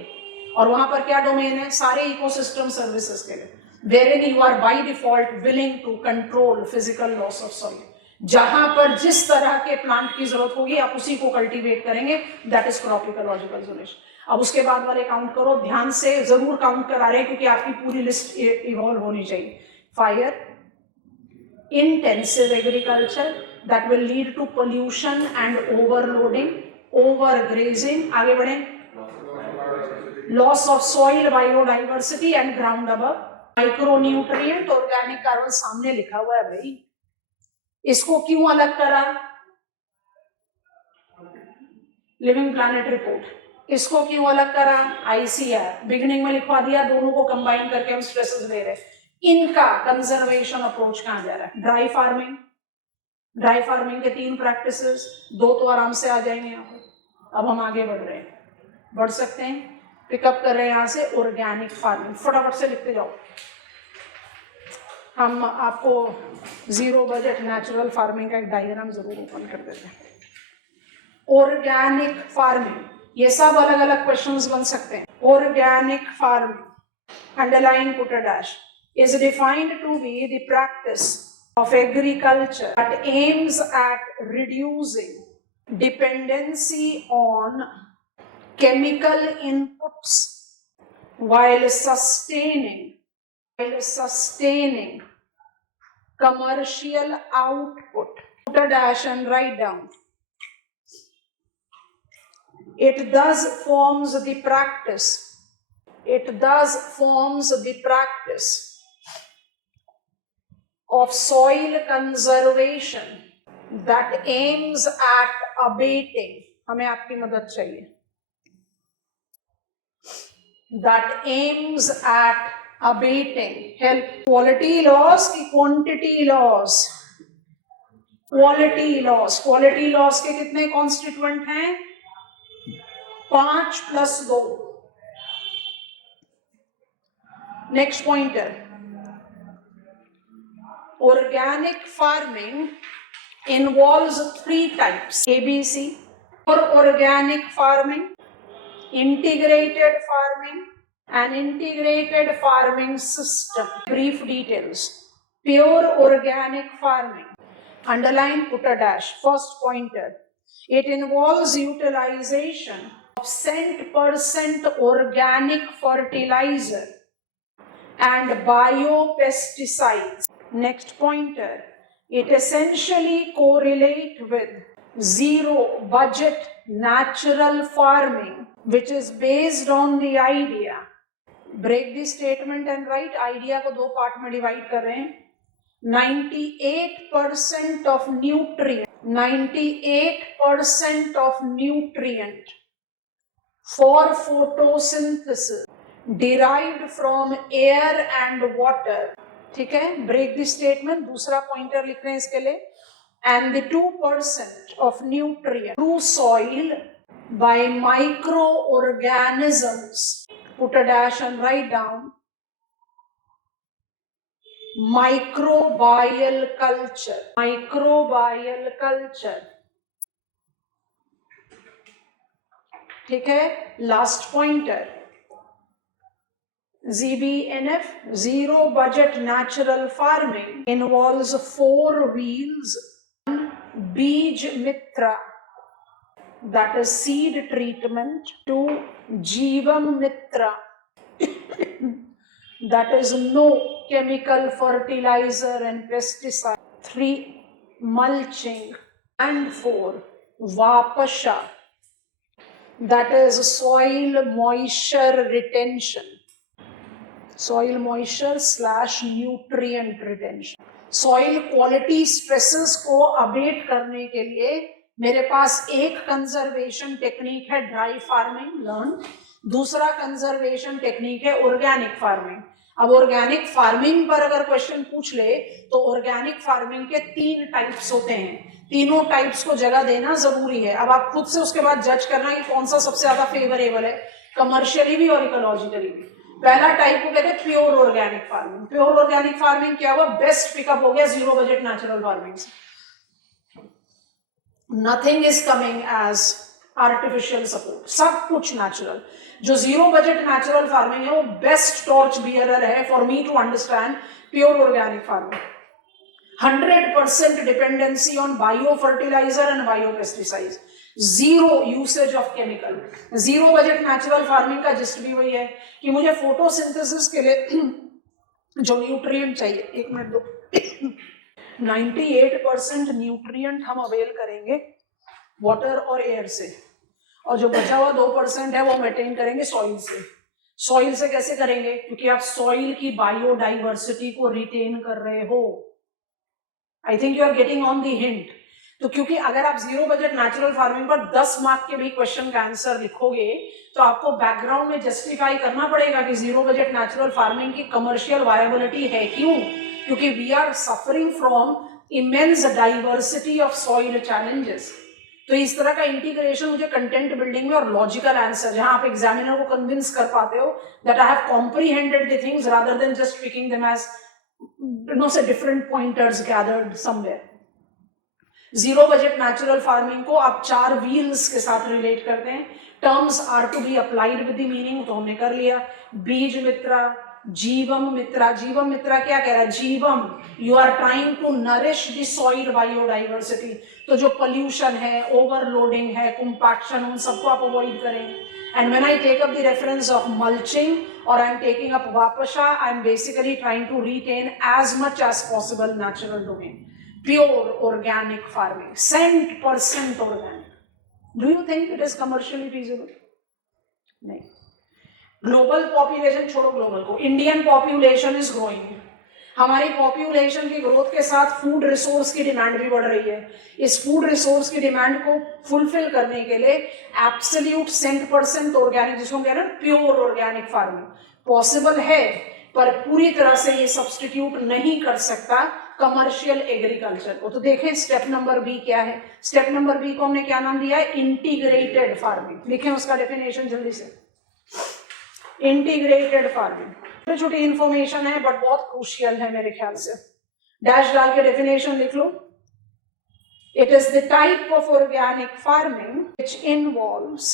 और वहां पर क्या डोमेन है? सारे इकोसिस्टम सर्विसेज के लिए, wherein you are by default willing to control physical loss of soil. जहां पर जिस तरह के प्लांट की जरूरत होगी आप उसी को कल्टीवेट करेंगे, that is crop ecological solution. अब उसके बाद वाले काउंट करो, ध्यान से जरूर काउंट करा रहे हैं क्योंकि आपकी पूरी लिस्ट इवॉल्व होनी चाहिए। Fire, intensive agriculture that will lead to pollution and overloading, overgrazing, आगे बढ़े, loss of soil biodiversity and ground above, micronutrient, organic carbon सामने लिखा हुआ है भाई, इसको क्यों अलग करा, लिविंग प्लैनेट रिपोर्ट, इसको क्यों अलग करा, आईसीआर, बिगिनिंग में लिखवा दिया, दोनों को कंबाइन करके हम स्ट्रेसेस दे रहे हैं। इनका कंजर्वेशन अप्रोच कहां जा रहा है, ड्राई फार्मिंग, ड्राई फार्मिंग के 3 प्रैक्टिसेस, 2 तो आराम से आ जाएंगे यहाँ पर। अब हम आगे बढ़ रहे हैं, बढ़ सकते हैं, पिकअप कर रहे हैं यहाँ से ऑर्गेनिक फार्मिंग, फटाफट से लिखते जाओ। हम आपको जीरो बजट नेचुरल फार्मिंग का एक डायग्राम जरूर ओपन कर देते हैं। ऑर्गेनिक फार्मिंग, ये सब अलग अलग क्वेश्चंस बन सकते हैं। Organic farming, underline put a dash, is defined to be the practice of agriculture that aims at reducing dependency on chemical inputs while sustaining commercial output. Put a dash and write down. It thus forms the practice of soil conservation that aims at abating, हमें आपकी मदद चाहिए, that aims at abating, help, quality loss की quantity loss, quality loss के कितने constituent हैं, 5 + 2। Next pointer, organic farming involves 3 types, ABC, or organic farming, integrated farming, and integrated farming system. Brief details. Pure organic farming, underline, put a dash. First pointer, it involves utilization of 100% organic fertilizer and biopesticides. Next pointer, it essentially correlates with zero budget natural farming, which is based on the idea. Break the statement and write. Idea को 2 part में divide कर रहे हैं। 98% of nutrient for photosynthesis derived from air and water. ठीक है, break the statement. दूसरा pointer लिख रहे हैं इसके लिए, and the 2% of nutrient through soil by micro organisms, put a dash and write down, microbial culture. ठीक है, last pointer, ZBNF, zero budget natural farming, involves 4 wheels, Beej Mitra, that is seed treatment, 2 Jeevam Mitra, that is no chemical fertilizer and pesticide, 3 mulching, and 4 Vapasha, that is soil moisture retention, soil moisture / nutrient retention. Soil quality stresses को abate करने के लिए मेरे पास एक conservation technique है dry farming, learn. दूसरा conservation technique है organic farming. अब ऑर्गेनिक फार्मिंग पर अगर क्वेश्चन पूछ ले तो ऑर्गेनिक फार्मिंग के 3 टाइप्स होते हैं, तीनों टाइप्स को जगह देना जरूरी है। अब आप खुद से उसके बाद जज करना कि कौन सा सबसे ज्यादा फेवरेबल है, कमर्शियली भी और इकोलॉजिकली भी। पहला टाइप को कहते हैं pure organic farming. Pure organic farming क्या हुआ, बेस्ट पिकअप हो गया जीरो बजट नेचुरल फार्मिंग से। Nothing is coming as artificial support, सब कुछ नेचुरल। जो जीरो बजट नेचुरल फार्मिंग है वो बेस्ट टॉर्च बियरर है for me to understand pure organic farming. 100% dependency on biofertilizer and biopesticides. Zero usage of chemical. Zero budget natural farming का gist भी वही है कि मुझे फोटोसिंथेसिस के लिए जो न्यूट्रिएंट चाहिए, एक मिनट दो, 98% न्यूट्रिएंट हम अवेल करेंगे वाटर और एयर से, और जो बचा हुआ 2% है वो मेंटेन करेंगे सॉइल से. सॉइल से कैसे करेंगे? क्योंकि आप सॉइल की बायोडाइवर्सिटी को रिटेन कर रहे हो. I think you are getting on the hint. तो क्योंकि अगर आप जीरो बजट नेचुरल फार्मिंग पर 10 मार्क के भी क्वेश्चन का आंसर लिखोगे तो आपको बैकग्राउंड में जस्टिफाई करना पड़ेगा कि जीरो बजट नेचुरल फार्मिंग की कमर्शियल वायबिलिटी है. क्यों? क्योंकि we are suffering from immense diversity of soil challenges. तो इस तरह का इंटीग्रेशन मुझे कंटेंट बिल्डिंग में और लॉजिकल आंसर, जहां आप एग्जामिनर को कन्विंस कर पाते हो that I have comprehended the things rather than just picking them as say different pointers gathered somewhere. Zero budget natural farming को आप 4 व्हील्स के साथ रिलेट करते हैं. Terms are to be applied with the meaning, तो हमने कर लिया. बीज मित्रा, जीवम मित्रा. जीवम मित्रा क्या कह रहा है? जीवम, you are trying to nourish the soil biodiversity. तो जो पोल्यूशन है, ओवरलोडिंग है, कंपैक्शन, उन सबको आप अवॉइड करें. And when I take up the reference of mulching or I'm taking up Vapasha, I'm basically trying to retain as much as possible natural domain. Pure organic farming, 100% organic. Do you think it is commercially feasible? नहीं. Global population छोड़ो global को, Indian population is growing. हमारी population की growth के साथ food resource की demand भी बढ़ रही है. इस फूड रिसोर्स की डिमांड को फुलफिल करने के लिए एब्सोल्यूट 100% ऑर्गेनिक, जिसको हम कह रहे हैं प्योर ऑर्गेनिक फार्मिंग, पॉसिबल है, पर पूरी तरह से ये सब्स्टिट्यूट नहीं कर सकता कमर्शियल एग्रीकल्चर को. तो देखें स्टेप नंबर बी क्या है. स्टेप नंबर बी को हमने क्या नाम दिया है? Integrated farming. लिखें उसका डेफिनेशन जल्दी से. इंटीग्रेटेड फार्मिंग छोटी छोटी इंफॉर्मेशन है बट बहुत क्रूशियल है मेरे ख्याल से. डैश डाल के डेफिनेशन लिख लो. It is the type of organic farming which involves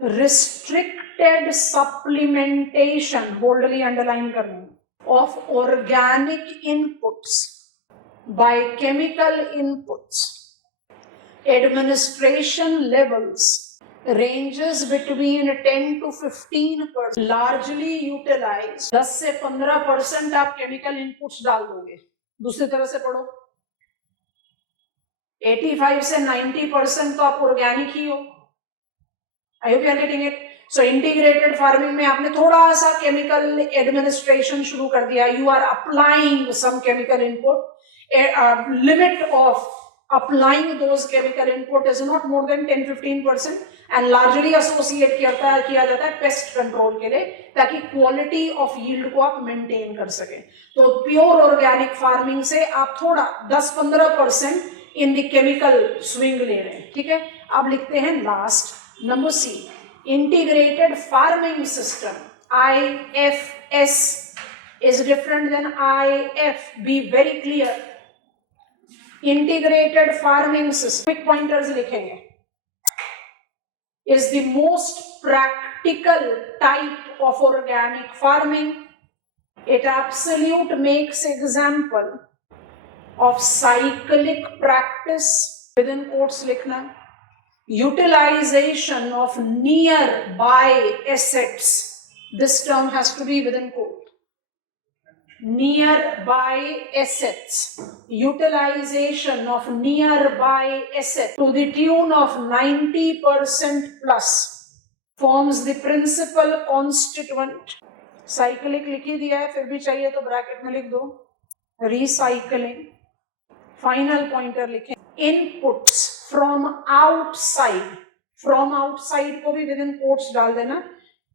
restricted supplementation, boldly underline करना, of organic inputs by chemical inputs. Administration levels ranges between 10 to 15%, largely utilized. 10 से 15% आप केमिकल इनपुट्स डाल दोगे. दूसरी तरह से पढ़ो, 85 से 90% तो आप ऑर्गेनिक ही हो. I hope you are getting it. So integrated farming में आपने थोड़ा सा केमिकल एडमिनिस्ट्रेशन शुरू कर दिया. You are applying some chemical input. Limit of applying those chemical input is not more than 10-15% and largely associate किया जाता है पेस्ट कंट्रोल के लिए, ताकि क्वालिटी ऑफ यील्ड को आप मेंटेन कर सकें. तो प्योर ऑर्गेनिक फार्मिंग से आप थोड़ा 10-15% इन द केमिकल स्विंग ले रहे हैं. ठीक है. अब लिखते हैं last number C, integrated farming system. IFS is different than IF. Be very clear. Integrated farming system, quick pointers लिखेंगे, is the most practical type of organic farming. It absolute makes example of cyclic practice, within quotes लिखना, utilization of nearby assets. This term has to be within quote. Nearby assets, utilization of nearby assets to the tune of 90% plus forms the principal constituent. Cyclic लिख ही दिया है, फिर भी चाहिए तो bracket में लिख दो recycling. फाइनल पॉइंटर लिखें, inputs from outside. From outside को भी within quotes डाल देना.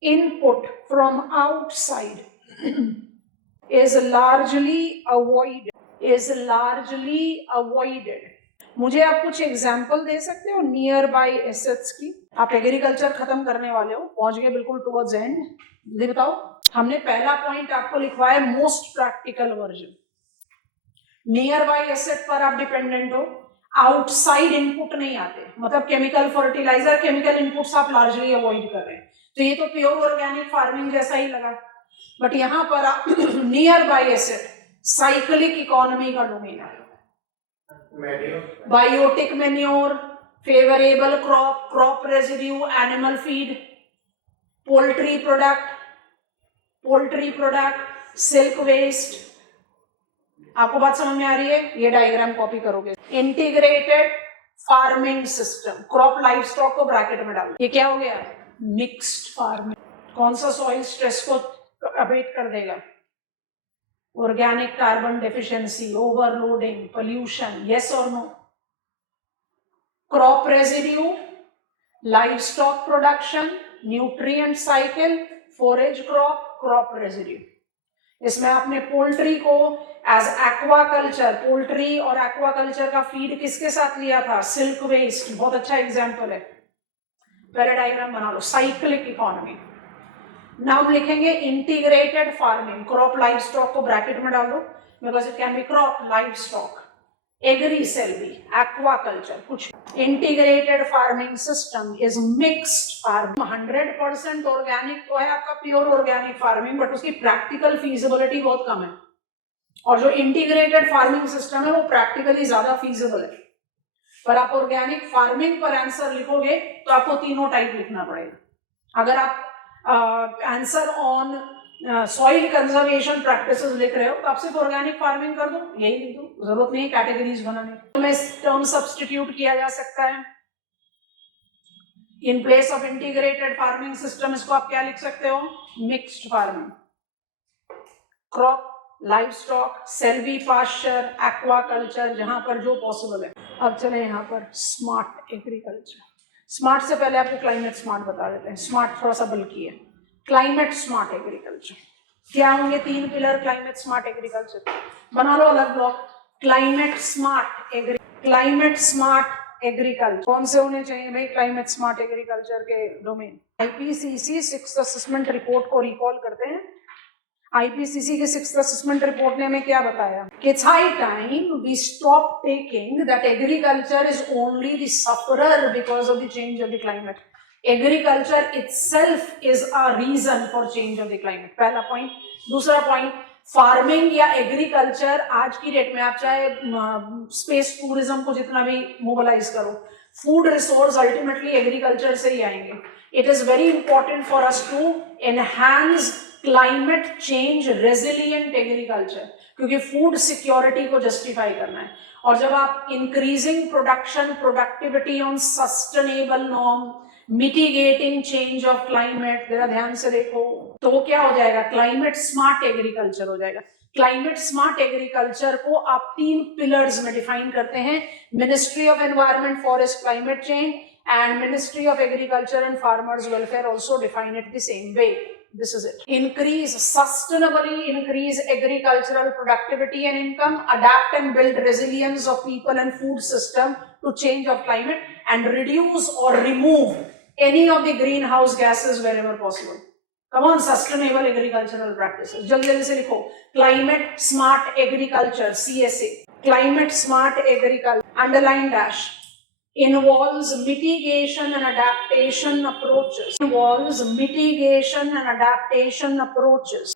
Input from outside is largely avoided. मुझे आप कुछ एग्जाम्पल दे सकते हो नियर बाय एसेट्स की? आप एग्रीकल्चर खत्म करने वाले हो, पहुंच गए बिल्कुल टुवर्ड्स एंड. ये बताओ, हमने पहला पॉइंट आपको लिखवाया most practical version. Near by asset पर आप डिपेंडेंट हो, आउटसाइड इनपुट नहीं आते, मतलब केमिकल फर्टिलाइजर, केमिकल इनपुट्स आप लार्जली अवॉइड कर रहे हैं. तो ये तो प्योर ऑर्गेनिक फार्मिंग जैसा ही लगा. बट यहां पर nearby asset, cyclic economy का डोमेन है। Biotic manure, favourable crop, crop residue, animal feed, poultry product, silk waste. आपको बात समझ में आ रही है? ये डायग्राम कॉपी करोगे। Integrated farming system, crop livestock को ब्रैकेट में डालो। ये क्या हो गया? Mixed farming. कौन सा सॉइल स्ट्रेस को अबेट कर देगा? Organic carbon deficiency, overloading, pollution, yes और no? Crop residue, life stock production, nutrient cycle, forage crop, crop residue. इसमें आपने पोल्ट्री को एज एक्वाकल्चर, पोल्ट्री और एक्वाकल्चर का फीड किसके साथ लिया था? Silk waste. बहुत अच्छा एग्जांपल है। पैराडायग्राम बना लो। Cyclic economy. नाउ लिखेंगे integrated farming. Crop livestock को ब्रैकेट में डाल दो, because it can be crop, livestock, agri silvi, aquaculture, कुछ। Integrated farming system is mixed farming. 100% organic तो है आपका, प्योर ऑर्गेनिक फार्मिंग, बट उसकी प्रैक्टिकल फीजिबिलिटी बहुत कम है। और जो इंटीग्रेटेड फार्मिंग सिस्टम है वो प्रैक्टिकली ज्यादा फीजिबल है। पर आप ऑर्गेनिक फार्मिंग पर आंसर लिखोगे तो आपको तीनों टाइप लिखना पड़ेगा। अगर आप answer on soil conservation practices लिख रहे हो तो आप सिर्फ ऑर्गेनिक फार्मिंग कर दो, यही लिख दो, जरूरत नहीं है कैटेगरीज बनाने। तो में टर्म सब्स्टिट्यूट किया जा सकता है। In place of integrated farming system इसको आप क्या लिख सकते हो? Mixed farming, crop, livestock, silvopasture, aquaculture, जहां पर जो पॉसिबल है। अब चले यहाँ पर स्मार्ट एग्रीकल्चर। स्मार्ट से पहले आपको क्लाइमेट स्मार्ट बता देते हैं। स्मार्ट थोड़ा सा बल्कि है। क्लाइमेट स्मार्ट एग्रीकल्चर क्या होंगे? 3 पिलर क्लाइमेट स्मार्ट एग्रीकल्चर। बना लो अलग ब्लॉक। क्लाइमेट स्मार्ट एग्रीकल्चर कौन से होने चाहिए भाई? क्लाइमेट स्मार्ट एग्रीकल्चर के domain. IPCC 6th assessment report को रिकॉल करते हैं। आईपीसीसी के 6th असेसमेंट रिपोर्ट ने हमें क्या बताया? कि it's high time we stop taking that agriculture is only the sufferer because of the change of the climate. Agriculture itself is a reason for change of the climate. पहला point. दूसरा point, farming या agriculture आज की date में आप चाहे space tourism को जितना भी मोबिलाइज करो, फूड रिसोर्स अल्टीमेटली एग्रीकल्चर से ही आएंगे। It is very important for us to enhance climate change resilient agriculture, क्योंकि फूड सिक्योरिटी को जस्टिफाई करना है। और जब आप increasing production, productivity on sustainable norm, mitigating change of climate, जरा ध्यान से देखो, तो वो क्या हो जाएगा? क्लाइमेट स्मार्ट एग्रीकल्चर हो जाएगा। क्लाइमेट स्मार्ट एग्रीकल्चर को आप 3 पिलर्स में डिफाइन करते हैं। Ministry of environment, forest, climate change, and Ministry of Agriculture and Farmers Welfare also define it the same way. This is it. Sustainably increase agricultural productivity and income, adapt and build resilience of people and food system to change of climate, and reduce or remove any of the greenhouse gases wherever possible. Come on, sustainable agricultural practices. जल्दी से लिखो। Climate smart agriculture, CSA. Climate smart agriculture, underline dash. Involves mitigation and adaptation approaches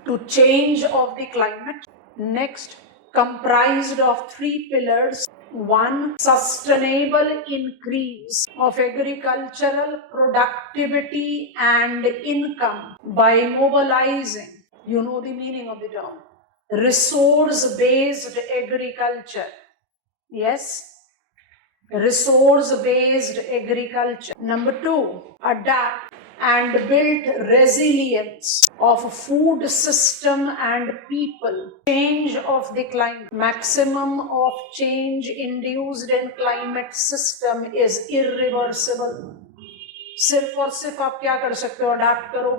to change of the climate. Next, comprised of 3 pillars. 1, sustainable increase of agricultural productivity and income by mobilizing, you know the meaning of the term, resource-based agriculture. Yes, resource-based agriculture. Number 2, adapt and build resilience of food system and people. Change of the climate. Maximum of change induced in climate system is irreversible. सिर्फ और सिर्फ आप क्या कर सकते हो? Adapt करो।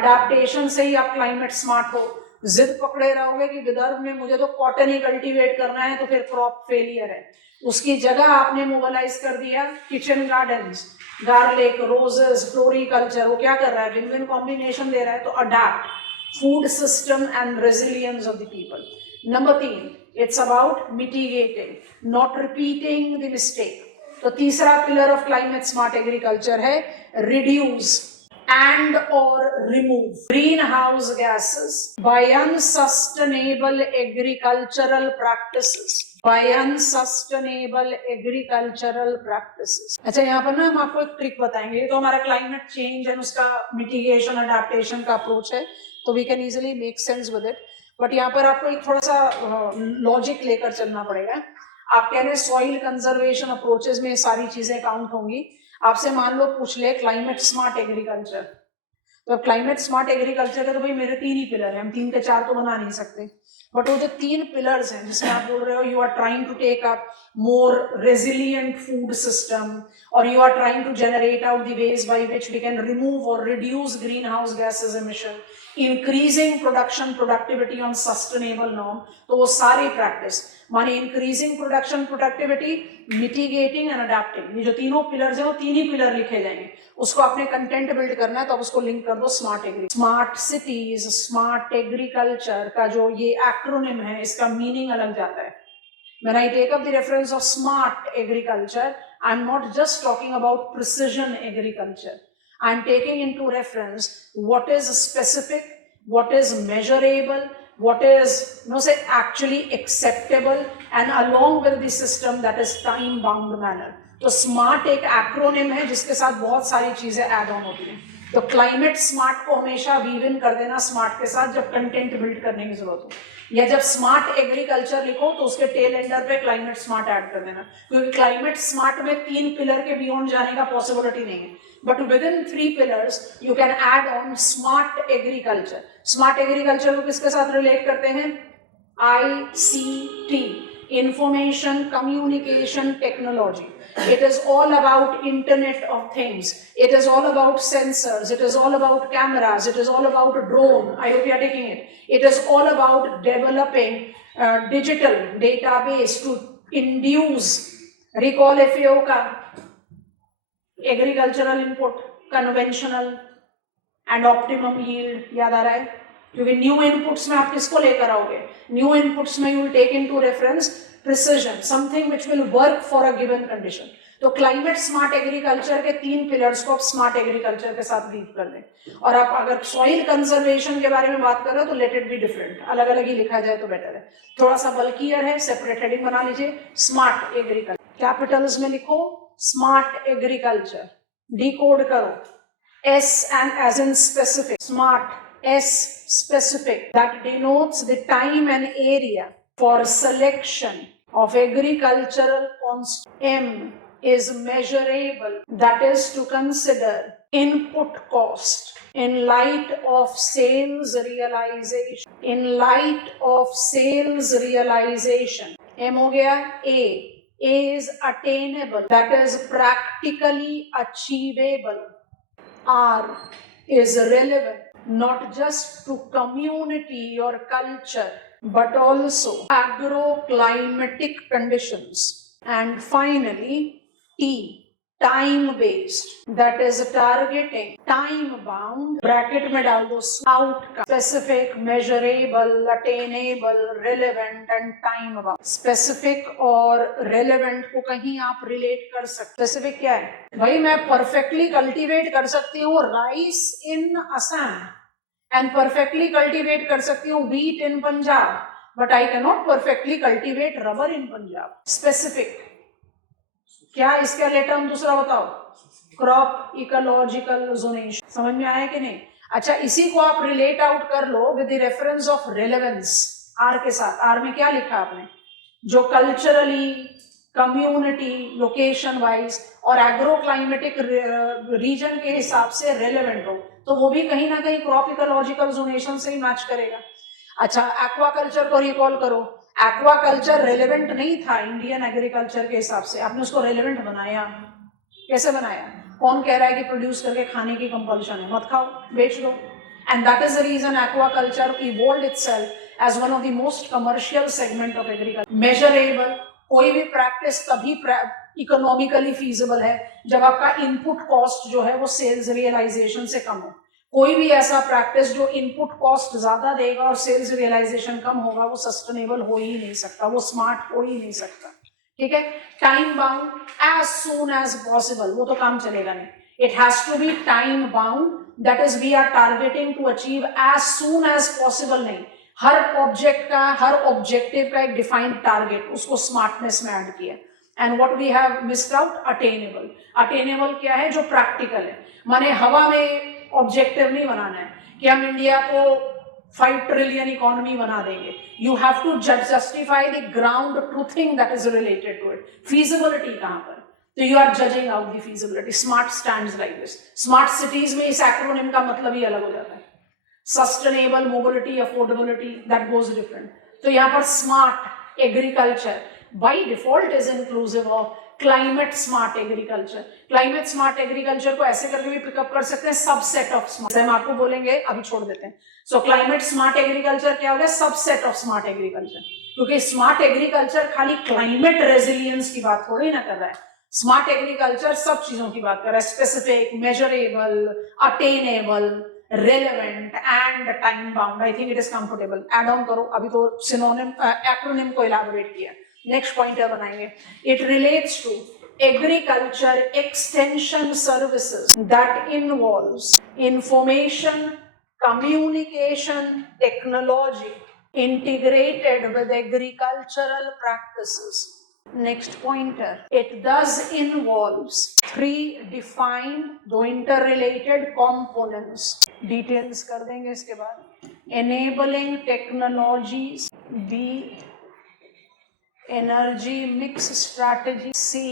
Adaptation से ही आप क्लाइमेट स्मार्ट हो। जिद पकड़े रहोगे कि विदर्भ में मुझे तो कॉटन ही कल्टीवेट करना है, तो फिर क्रॉप फेलियर है। उसकी जगह आपने मोबिलाइज कर दिया kitchen gardens, garlic, roses, floriculture. वो क्या कर रहा है? विन विन कॉम्बिनेशन दे रहा है। तो adapt, food system and resilience of the people. Number 3, it's about mitigating, not repeating the mistake. तो तीसरा pillar of climate smart agriculture है reduce. and or remove greenhouse gases by unsustainable agricultural practices. अच्छा, यहाँ पर ना हम आपको एक ट्रिक बताएंगे. ये तो हमारा क्लाइमेट चेंज एंड उसका मिटिगेशन अडेप्टेशन का अप्रोच है, तो we can easily make sense with it. But यहाँ पर आपको एक थोड़ा सा लॉजिक लेकर चलना पड़ेगा. आप कह रहे हैं सॉइल कंजर्वेशन अप्रोचेस में सारी चीजें काउंट होंगी. आपसे मान लो पूछ ले क्लाइमेट स्मार्ट एग्रीकल्चर, तो क्लाइमेट स्मार्ट एग्रीकल्चर का तो भाई मेरे 3 ही पिलर हैं, हम 3 के 4 तो बना नहीं सकते. बट वो जो 3 पिलर्स हैं जिसमें आप बोल रहे हो you are trying to take up more resilient food system, और you are trying to generate out the ways by which we can remove or reduce greenhouse gases emission, increasing production productivity on sustainable norm. तो वो सारी practice माने increasing production productivity, mitigating and adapting, ये जो तीनों pillars हैं वो 3 ही pillar लिखे जाएंगे. उसको आपने कंटेंट बिल्ड करना है तो आप उसको लिंक कर दो smart agri. Smart cities, smart agriculture का जो ये एक्रोनिम है इसका मीनिंग अलग जाता है. When I take up the reference of smart agriculture, I'm not just talking about precision agriculture. I'm taking into reference what is specific, what is measurable, what is actually acceptable, and along with the system that is time bound manner. तो smart एक acronym है जिसके साथ बहुत सारी चीजें add on होती हैं. तो क्लाइमेट स्मार्ट को हमेशा वीव इन कर देना स्मार्ट के साथ जब कंटेंट बिल्ड करने की जरूरत हो, या जब स्मार्ट एग्रीकल्चर लिखो तो उसके टेल एंडर पे क्लाइमेट स्मार्ट ऐड कर देना, क्योंकि क्लाइमेट स्मार्ट में 3 पिलर के बियॉन्ड जाने का पॉसिबिलिटी नहीं है. But with in 3 pillars you can add on smart agriculture. Smart agriculture को किसके साथ रिलेट करते हैं? ICT, information communication technology. It is all about Internet of Things. It is all about sensors. It is all about cameras. It is all about drone. I hope you are taking it. It is all about developing digital database to induce recall FAO का agricultural input, conventional and optimum yield याद आ रहा है? क्योंकि new inputs में आप किसको लेकर आओगे? न्यू इनपुट्स में you will take into reference precision, something which will work for a given condition. तो क्लाइमेट स्मार्ट एग्रीकल्चर के 3 पिलर्स को आप स्मार्ट एग्रीकल्चर के साथ लीव कर दें. और आप अगर सॉइल कंजर्वेशन के बारे में बात कर रहे हो तो लेट इट बी डिफरेंट, अलग अलग ही लिखा जाए तो बेटर है. थोड़ा सा बल्कियर है, सेपरेट हेडिंग बना लीजिए. स्मार्ट एग्रीकल्चर कैपिटल्स में लिखो, स्मार्ट एग्रीकल्चर. डिकोड करो, S and as in specific, smart S specific, that denotes the time and area for selection of agricultural constant. M is measurable, that is to consider input cost in light of sales realization. In light of sales realization. M हो गया. A is attainable, that is practically achievable. R is relevant not just to community or culture but also agroclimatic conditions. And finally T, time based, that is targeting time bound, bracket में डाल दो outcome, specific, measurable, attainable, relevant and time bound. Specific और relevant को कहीं आप relate कर सकते. Specific क्या है भाई? मैं परफेक्टली कल्टीवेट कर सकती हूँ rice in Assam and perfectly cultivate कर सकती हूँ wheat in Punjab, but I can not perfectly cultivate rubber in Punjab. Specific क्या? इसका ले टर्म दूसरा बताओ, क्रॉप इकोलॉजिकल जोनेशन. समझ में आया कि नहीं? अच्छा, इसी को आप रिलेट आउट कर लो with the reference of relevance R के साथ. आर में क्या लिखा आपने? जो कल्चरली, कम्युनिटी, लोकेशन वाइज और एग्रो क्लाइमेटिक रीजन के हिसाब से रेलेवेंट हो, तो वो भी कहीं ना कहीं क्रॉप इकोलॉजिकल जोनेशन से ही मैच करेगा. अच्छा, एक्वाकल्चर को रिकॉल करो. एक्वाकल्चर रेलेवेंट नहीं था इंडियन एग्रीकल्चर के हिसाब से, आपने उसको रेलेवेंट बनाया. कैसे बनाया? कौन कह रहा है कि प्रोड्यूस करके खाने की कंपल्शन है? मत खाओ, बेच दो. And that is the reason aquaculture evolved itself as one of the most commercial segment of agriculture. Measurable, कोई भी प्रैक्टिस तभी इकोनॉमिकली फीजिबल है जब आपका इनपुट कॉस्ट जो है वो सेल्स रियलाइजेशन से कम हो. कोई भी ऐसा प्रैक्टिस जो इनपुट कॉस्ट ज्यादा देगा और सेल्स रियलाइजेशन कम होगा वो सस्टेनेबल हो ही नहीं सकता, वो स्मार्ट हो ही नहीं सकता. ठीक है? Time bound, as soon as possible, वो तो काम चलेगा नहीं. It has to be time bound that is we are targeting to achieve as soon as possible नहीं, हर ऑब्जेक्ट का, हर ऑब्जेक्टिव का एक डिफाइंड टारगेट, उसको स्मार्टनेस में ऐड किया। And what we have missed out, attainable. Attainable क्या है, जो प्रैक्टिकल है, माने हवा में ऑब्जेक्टिव नहीं बनाना है कि हम इंडिया को 5 ट्रिलियन इकोनॉमी बना देंगे। You have to justify the ground truthing that is related to it, feasibility कहां पर, तो you are judging out the feasibility. Smart stands like this. Smart cities में इस एक्रोनिम का मतलब ही अलग हो जाता है, sustainable, mobility, affordability, that goes different. तो यहाँ पर smart agriculture by default is inclusive of climate smart agriculture. Climate smart agriculture को ऐसे करके भी पिकअप कर सकते हैं, सबसेट ऑफ स्मार्ट, हम आपको बोलेंगे, अभी छोड़ देते हैं। सो क्लाइमेट स्मार्ट एग्रीकल्चर क्या हो गया, सबसेट ऑफ स्मार्ट एग्रीकल्चर, क्योंकि स्मार्ट एग्रीकल्चर खाली क्लाइमेट रेजिलियंस की बात थोड़ी ना कर रहा है। स्मार्ट एग्रीकल्चर सब चीजों की बात कर रहा है, specific, measurable, attainable, relevant and time bound. I think it is comfortable. Add on करो, अभी तो सिनोनिम एक्रोनिम को इलैबोरेट किया, नेक्स्ट पॉइंटर बनाएंगे। It relates to agriculture extension services that involves information communication technology integrated with agricultural practices. Next pointer, it thus involves 3 defined though interrelated components. Details कर देंगे इसके बाद। Enabling technologies, B energy mix strategy, C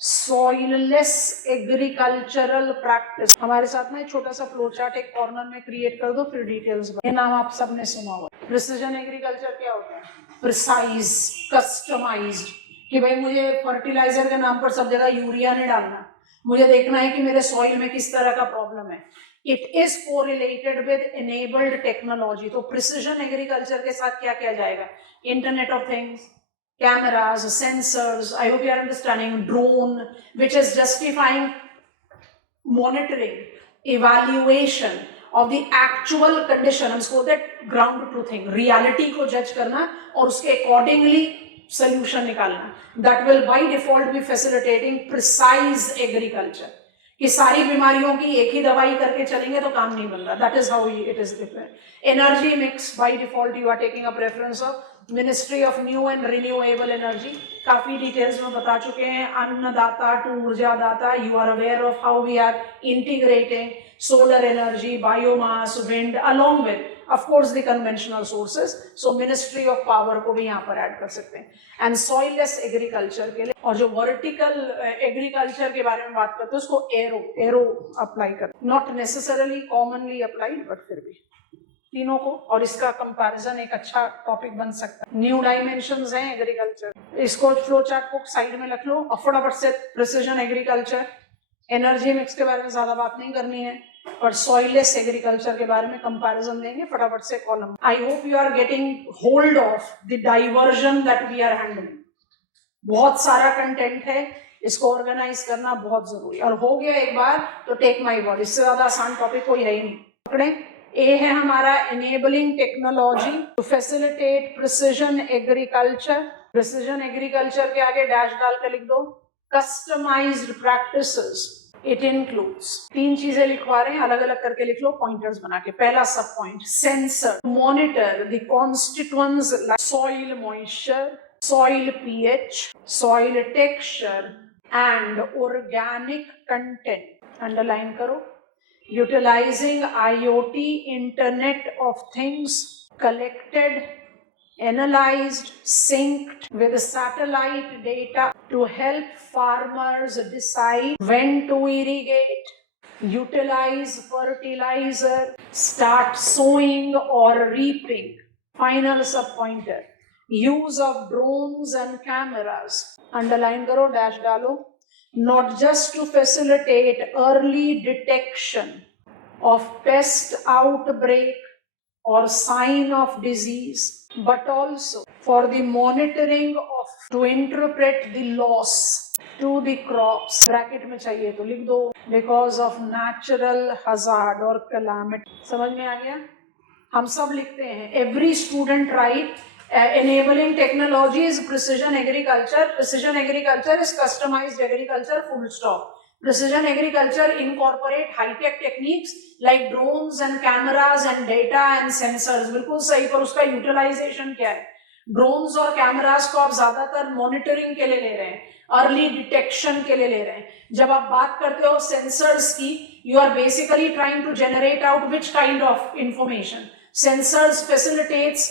soilless agricultural practice। हमारे साथ में छोटा सा flow chart एक कॉर्नर में क्रिएट कर दो, फिर डिटेल्स। ये नाम आप सबने सुना होगा। प्रिसिजन एग्रीकल्चर क्या होता है, प्रिसाइज, कस्टमाइज्ड, कि भाई मुझे फर्टिलाइजर के नाम पर सब जगह यूरिया नहीं डालना, मुझे देखना है कि मेरे सॉइल में किस तरह का प्रॉब्लम है। It is correlated with enabled technology. तो प्रिसिजन एग्रीकल्चर के साथ क्या किया जाएगा, internet of things, cameras, sensors, I hope you are understanding, drone, which is justifying monitoring, evaluation of the actual condition, हम इसको बोलते हैं ground truthing, reality को जज करना और उसके accordingly solution निकालना। That will by default be facilitating precise agriculture, कि सारी बीमारियों की एक ही दवाई करके चलेंगे तो काम नहीं बन रहा। That is how it is different. Energy mix, by default you are taking a preference of ministry of new and renewable energy, काफी डिटेल्स में बता चुके हैं, अन्नदाता टू ऊर्जा दाता। You are aware of how we are integrating solar energy, biomass, wind along with of course the conventional sources. So ministry of power को भी यहाँ पर ऐड कर सकते हैं। एंड सॉइललेस एग्रीकल्चर के लिए, और जो वर्टिकल एग्रीकल्चर के बारे में बात करते हैं उसको एरो अप्लाई कर, not necessarily commonly applied but फिर भी तीनों को, और इसका कंपैरिजन एक अच्छा टॉपिक बन सकता है। न्यू डायमेंशंस हैं एग्रीकल्चर, इसको फ्लो चार्ट को साइड में रख लो और फटाफट से प्रिसिजन एग्रीकल्चर, एनर्जी मिक्स के बारे में ज्यादा बात नहीं करनी है, और सॉइललेस एग्रीकल्चर के बारे में कंपैरिजन देंगे फटाफट से column. I hope you are getting hold of the diversion that we are handling. बहुत सारा कंटेंट है, इसको ऑर्गेनाइज करना बहुत जरूरी, और हो गया एक बार तो टेक माई वर्ड, इससे ज्यादा आसान टॉपिक कोई है ही नहीं। पकड़े, ए है हमारा enabling technology to facilitate precision agriculture। precision agriculture के आगे डैश डाल कर लिख दो customized practices। it includes, 3 चीजें लिखवा रहे हैं, अलग अलग करके लिख लो पॉइंटर्स बना के। पहला सब point, sensor monitor the constituents like soil moisture, soil pH, soil texture and organic content। Underline करो। Utilizing IoT, Internet of Things, collected, analyzed, synced with satellite data to help farmers decide when to irrigate, utilize fertilizer, start sowing or reaping. Final subpointer, use of drones and cameras. Underline करो, dash डालो। Not just to facilitate early detection of pest outbreak or sign of disease, but also for the monitoring of, to interpret the loss to the crops। Bracket में चाहिए तो लिख दो, because of natural hazard or calamity। समझ में आ गया? हम सब लिखते हैं, every student write enabling technology is precision agriculture, precision agriculture is customized agriculture, full stop। Precision agriculture incorporate high-tech techniques like drones and cameras and data and sensors. बिल्कुल सही, पर उसका यूटिलाइजेशन क्या है? ड्रोन्स और कैमरास को आप ज्यादातर मॉनिटरिंग के लिए ले रहे हैं, अर्ली डिटेक्शन के लिए ले रहे हैं. जब आप बात करते हो सेंसर्स की, you are basically trying to generate out which kind of information. Sensors facilitates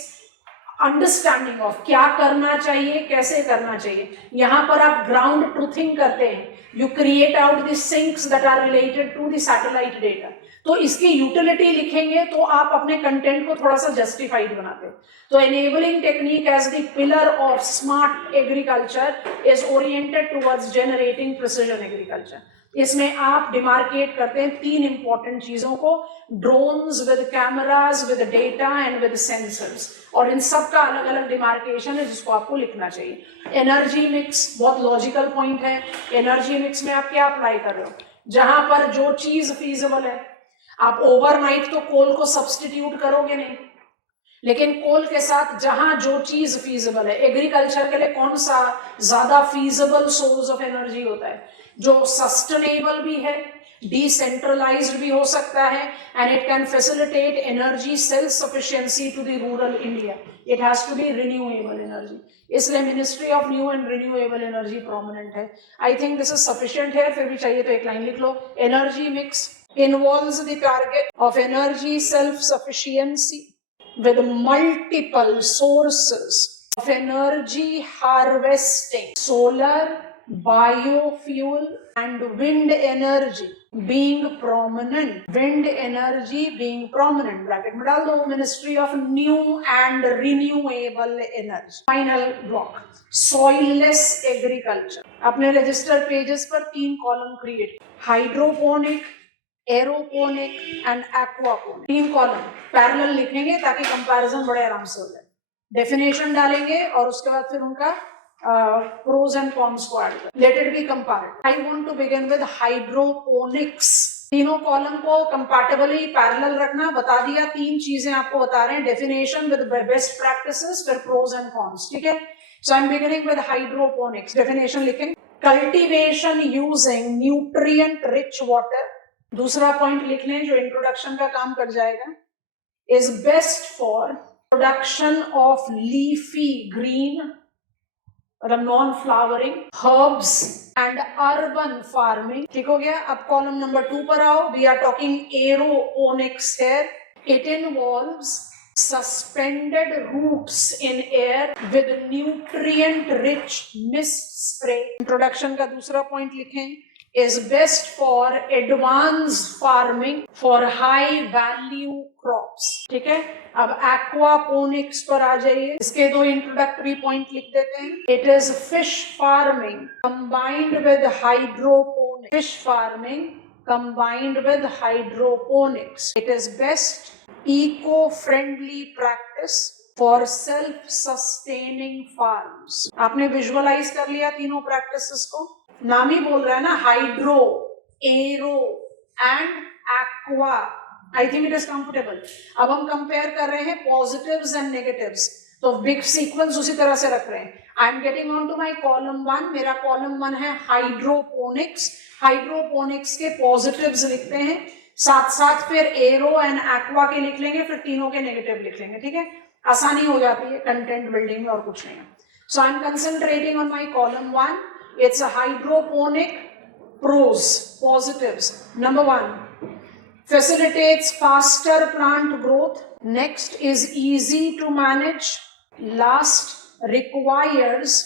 understanding of क्या करना चाहिए, कैसे करना चाहिए. यहां पर आप ग्राउंड ट्रूथिंग करते हैं. You create out the sinks that are related to the satellite data. तो इसकी यूटिलिटी लिखेंगे तो आप अपने कंटेंट को थोड़ा सा जस्टिफाइड बनाते हैं. तो enabling technique as the pillar of smart agriculture is oriented towards generating precision agriculture. इसमें आप डिमार्केट करते हैं 3 इंपॉर्टेंट चीजों को, drones with cameras with data and with sensors. और इन सब का अलग अलग डिमार्केशन है जिसको आपको लिखना चाहिए. एनर्जी मिक्स बहुत लॉजिकल पॉइंट है. एनर्जी मिक्स में आप क्या अप्लाई कर रहे हो? जहां पर जो चीज फीजिबल है, आप ओवरनाइट तो कोल को सब्सटीट्यूट करोगे नहीं, लेकिन कोल के साथ जहां जो चीज फीजिबल है, एग्रीकल्चर के लिए कौन सा ज्यादा फीजिबल सोर्स ऑफ एनर्जी होता है? जो सस्टेनेबल भी है, डिसेंट्रलाइज्ड भी हो सकता है, and it can facilitate energy self sufficiency to the rural India. It has to be renewable energy. इसलिए ministry of new and renewable energy prominent है. I think this is sufficient है. फिर भी चाहिए तो एक लाइन लिख लो. Energy mix involves the target of energy self-sufficiency with multiple sources of energy harvesting, solar, biofuel and wind energy being prominent. Wind energy being prominent. Bracket में डाल दो, Ministry of New and Renewable Energy. Final block, soilless agriculture. अपने register pages पर 3 column create. Hydroponic, aeroponic and aquaponic. 3 column parallel लिखेंगे ताकि comparison बड़े आराम से हो जाए. डेफिनेशन डालेंगे और उसके बाद फिर उनका प्रोज एंड कॉन्स को ऐड करें. Let it be compared. I want to begin with hydroponics. तीनों कॉलम को कंपैटिबली पैरेलल रखना. बता दिया 3 चीजें आपको बता रहे हैं. डेफिनेशन विद बेस्ट प्रैक्टिसेस, फिर प्रोज एंड कॉन्स. ठीक है. So I am beginning with hydroponics. Definition लिखेंगे, cultivation using nutrient rich water. दूसरा पॉइंट लिख लें जो इंट्रोडक्शन का काम कर जाएगा. Is best for production of leafy green, मतलब non flowering herbs and urban farming. ठीक हो गया. अब कॉलम नंबर 2 पर आओ. We are talking aeroponics here. It involves suspended roots in air with nutrient rich mist spray. Introduction का दूसरा point लिखें, is best for advanced farming for high value crops. ठीक है. अब aquaponics पर आ जाइए. इसके 2 इंट्रोडक्टरी पॉइंट लिख देते हैं. It is fish farming combined with hydroponics. Fish farming combined with hydroponics. It is best eco-friendly practice for self-sustaining farms. आपने विजुअलाइज कर लिया तीनों प्रैक्टिसेस को. नाम ही बोल रहा है ना, hydro, aero and aqua. I think it is comfortable. अब हम कंपेयर कर रहे हैं पॉजिटिव्स एंड नेगेटिव्स, तो बिग सीक्वेंस उसी तरह से रख रहे हैं. I am getting on to my column 1. मेरा कॉलम 1 है हाइड्रोपोनिक्स. हाइड्रोपोनिक्स के पॉजिटिव्स लिखते हैं, साथ साथ फिर एरो एंड एक्वा के लिख लेंगे, फिर तीनों के नेगेटिव लिख लेंगे. ठीक है. आसानी हो जाती है कंटेंट बिल्डिंग में और कुछ नहीं है. So I am concentrating on my column 1. It's a hydroponic. Pros, positives. Number 1, facilitates faster plant growth. Next is easy to manage. Last, requires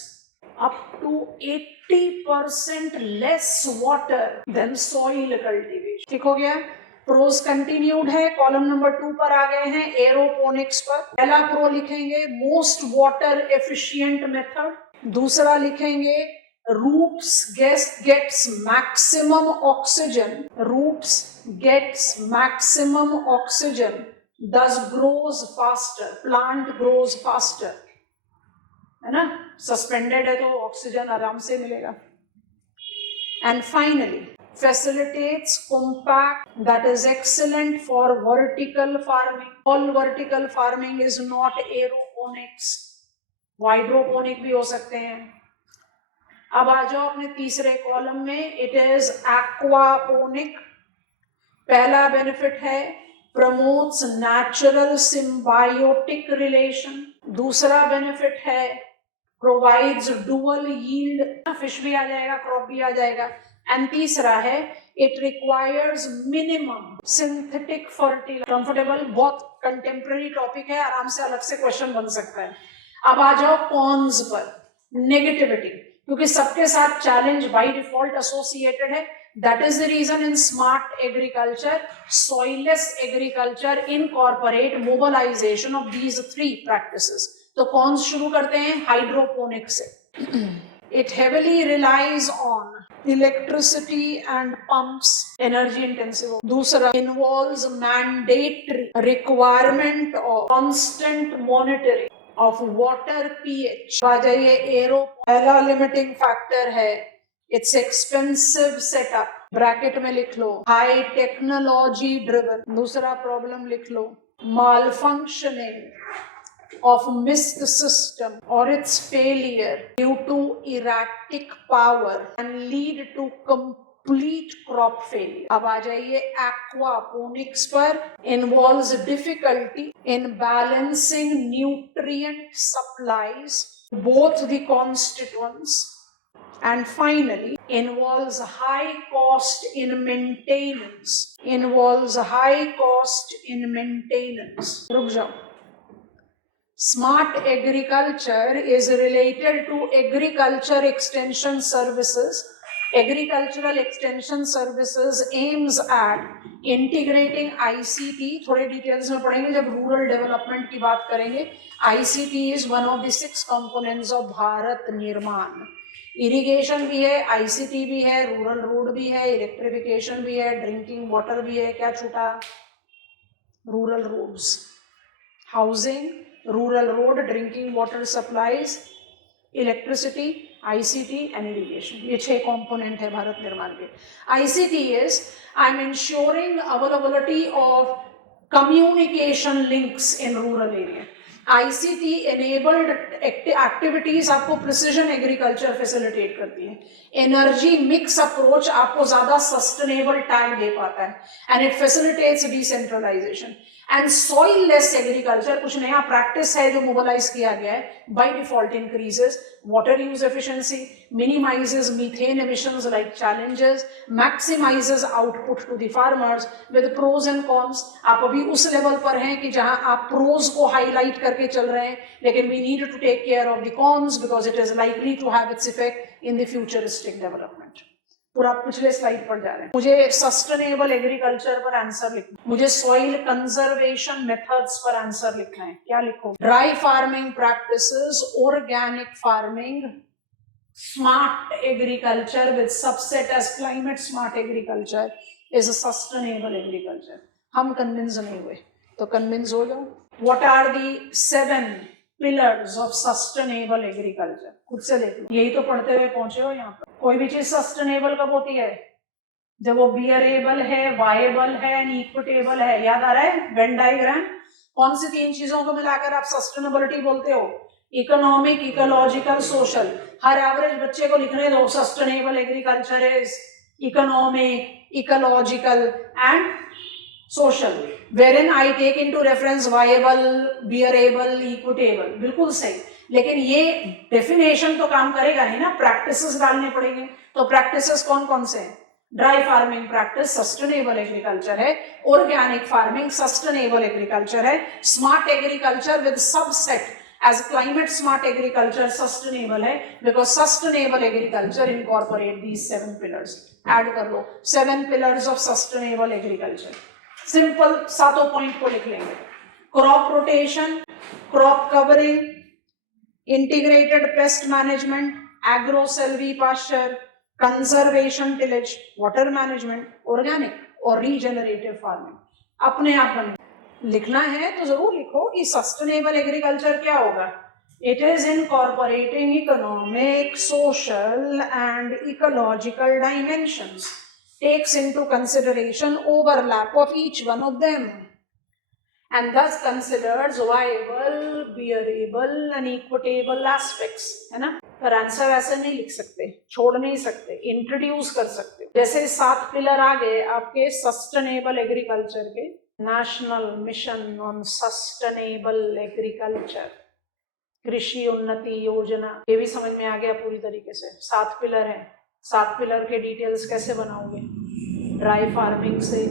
up to 80% less water than soil cultivation. ठीक हो गया. Pros continued है. Column number 2 पर आ गए हैं, aeroponics पर. पहला pro लिखेंगे, मोस्ट वाटर एफिशिएंट मेथड. दूसरा लिखेंगे, roots gets maximum oxygen. Roots gets maximum oxygen, thus grows faster. Plant grows faster. है ना. सस्पेंडेड है तो ऑक्सीजन आराम से मिलेगा. And finally, facilitates compact, that is excellent for vertical farming. All vertical farming is not aeroponics. Hydroponic भी हो सकते हैं. अब आ जाओ अपने तीसरे कॉलम में, इट इज एक्वापोनिक। पहला बेनिफिट है प्रमोट्स नेचुरल सिम्बायोटिक रिलेशन। दूसरा बेनिफिट है प्रोवाइड्स डुअल यील्ड, फिश भी आ जाएगा, क्रॉप भी आ जाएगा। एंड तीसरा है it requires minimum synthetic fertiliser. Comfortable, बहुत कंटेम्प्रेरी टॉपिक है, आराम से अलग से क्वेश्चन बन सकता है। अब आ जाओ कॉन्स पर, नेगेटिविटी, क्योंकि सबके साथ चैलेंज बाय डिफॉल्ट एसोसिएटेड है। That is the reason in smart agriculture, soilless agriculture incorporate mobilization of these three practices. तो कौन शुरू करते हैं? हाइड्रोपोनिक से। It heavily relies on electricity and pumps, energy intensive. दूसरा involves mandatory requirement of constant monitoring of water pH। आ जाइए arrow, पहला limiting factor है इट्स एक्सपेंसिव सेटअप, ब्रैकेट में लिख लो हाई टेक्नोलॉजी ड्रिवन। दूसरा प्रॉब्लम लिख लो malfunctioning of mist system or its failure due to erratic power and lead to complete crop failure। अब आ जाइए aquaponics पर, involves difficulty in balancing nutrient supplies both the constituents, and finally involves high cost in maintenance, रुक जाओ। Smart agriculture is related to agriculture extension services. Agricultural extension services aims at integrating ICT, थोड़े details में पढ़ेंगे जब rural development की बात करेंगे। ICT is one of the 6 components of Bharat निर्माण। इरिगेशन भी है, आईसीटी भी है, रूरल रोड भी है, इलेक्ट्रिफिकेशन भी है, ड्रिंकिंग वाटर भी है। क्या छूटा? Rural roads, housing, rural road, drinking water supplies, electricity, ICT and irrigation. ये 6 कंपोनेंट है भारत निर्माण के। ICT is I am ensuring availability of communication links in rural area. ICT enabled activities आपको प्रिसीजन एग्रीकल्चर फैसिलिटेट करती है। Energy mix approach आपको ज्यादा sustainable tag दे पाता है and it facilitates decentralisation. And soilless agriculture कुछ नया प्रैक्टिस है जो मोबिलाइज किया गया है, by default increases water use efficiency, minimises methane emissions like challenges, maximises output to the farmers with pros and cons. आप अभी उस लेवल पर हैं कि जहां आप प्रोज को हाईलाइट करके चल रहे हैं, लेकिन we need to take care of the cons because it is likely to have its effect in the futuristic development. पूरा पिछले स्लाइड पर जा रहे हैं। मुझे सस्टेनेबल एग्रीकल्चर पर आंसर लिखना, मुझे सॉइल कंजर्वेशन मेथड्स पर आंसर लिखना है। क्या लिखो? Dry farming practices, organic farming, smart agriculture with subset as climate smart agriculture is a sustainable agriculture. हम कन्विंस नहीं हुए तो कन्विंस हो जाओ। What are the 7 pillars of sustainable agriculture? खुद से देख लो, यही तो पढ़ते हुए पहुंचे हो यहाँ पर। कोई भी चीज सस्टेनेबल कब होती है? जब वो बियरेबल है, वायबल है, इक्विटेबल है। याद आ रहा है वेन डायग्राम? कौन सी 3 चीजों को मिलाकर आप सस्टेनेबिलिटी बोलते हो? Economic, ecological, social. हर एवरेज बच्चे को लिखने दो sustainable agriculture is economic, ecological and social, wherein I take into reference viable, bearable, equitable। बिल्कुल सही, लेकिन ये डेफिनेशन तो काम करेगा नहीं ना, प्रैक्टिसेस डालने पड़ेंगे। तो प्रैक्टिसेस कौन कौन से हैं? Dry farming practice sustainable agriculture है, ऑर्गेनिक फार्मिंग सस्टेनेबल एग्रीकल्चर है, smart agriculture with subset as climate smart agriculture sustainable है, because sustainable agriculture incorporate these 7 pillars. Add कर लो 7 pillars of sustainable agriculture. Simple 7 point को लिख लेंगे। Crop rotation, crop covering, integrated pest management, agro silvi pasture, conservation tillage, water management, organic और regenerative farming. अपने आप बने लिखना है तो जरूर लिखो कि सस्टेनेबल एग्रीकल्चर क्या होगा। It is incorporating economic, social and ecological dimensions, takes into consideration overlap of each one of them and thus considers viable, bearable and equitable aspects, है ना? पर आंसर ऐसे नहीं लिख सकते, छोड़ नहीं सकते, इंट्रोड्यूस कर सकते। जैसे 7 पिलर आ गए आपके सस्टेनेबल एग्रीकल्चर के, national mission on sustainable agriculture, कृषि उन्नति योजना, ये भी समझ में आ गया पूरी तरीके से। 7 पिलर है, 7 पिलर के डिटेल्स कैसे बनाओगे ड्राई फार्मिंग से।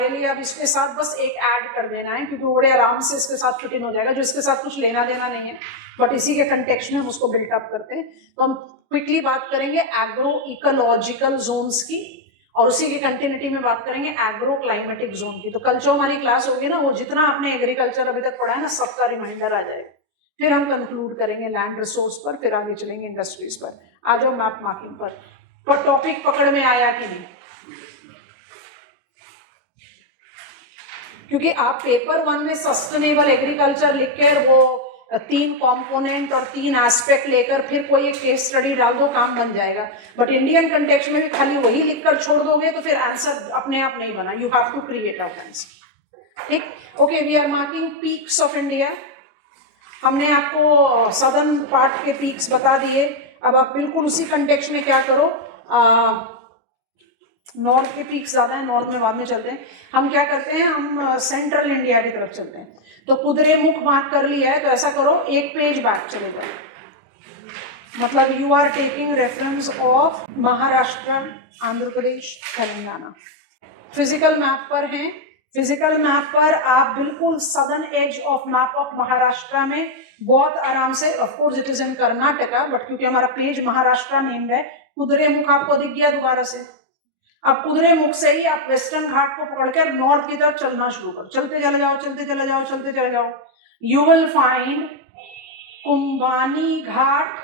अब इसके साथ बस एक ऐड कर देना है, क्योंकि बड़े आराम से इसके साथ फिट इन हो जाएगा, जो इसके साथ कुछ लेना देना नहीं है, बट इसी के कंटेक्स्ट में हम उसको बिल्टअप करते हैं। तो हम क्विकली बात करेंगे एग्रो इकोलॉजिकल जोन्स की, और उसी की कंटिन्यूटी में बात करेंगे एग्रो क्लाइमेटिक जोन की। तो कल जो हमारी क्लास होगी ना, वो जितना आपने एग्रीकल्चर अभी तक पढ़ा है ना, सबका रिमाइंडर आ जाएगा। फिर हम कंक्लूड करेंगे लैंड रिसोर्स पर, फिर आगे चलेंगे इंडस्ट्रीज पर। आ जाओ मैप मार्किंग पर टॉपिक पकड़ में आया कि नहीं? क्योंकि आप पेपर 1 में सस्टेनेबल एग्रीकल्चर लिखकर वो 3 कंपोनेंट और 3 एस्पेक्ट लेकर फिर कोई एक केस स्टडी डाल दो, काम बन जाएगा। बट इंडियन कंटेक्स्ट में भी खाली वही लिखकर छोड़ दोगे तो फिर आंसर अपने आप नहीं बना, you have to create out answer. ठीक, okay, we are marking peaks of India. हमने आपको सदर्न पार्ट के पीक्स बता दिए। अब आप बिल्कुल उसी कंटेक्स्ट में क्या करो, नॉर्थ के पीक्स ज्यादा है, नॉर्थ में बाद में चलते हैं। हम क्या करते हैं, हम सेंट्रल इंडिया की तरफ चलते हैं। तो कुद्रेमुख मार्क कर लिया है, तो ऐसा करो, एक पेज बैक चले जाओ। मतलब you are taking reference of Maharashtra, Andhra Pradesh, Telangana. Physical map पर हैं, फिजिकल मैप पर आप बिल्कुल southern edge of map of Maharashtra में बहुत आराम से, of course it is in Karnataka, but क्योंकि हमारा पेज महाराष्ट्र नेम्ड है, कुद्रेमुख आपको दिख गया दोबारा से। अब कुद्रेमुख से ही आप वेस्टर्न घाट को पकड़कर नॉर्थ की तरफ चलना शुरू करो, चलते चले जाओ, चलते चले जाओ, चलते चले जाओ। You will find Kumbani Ghat,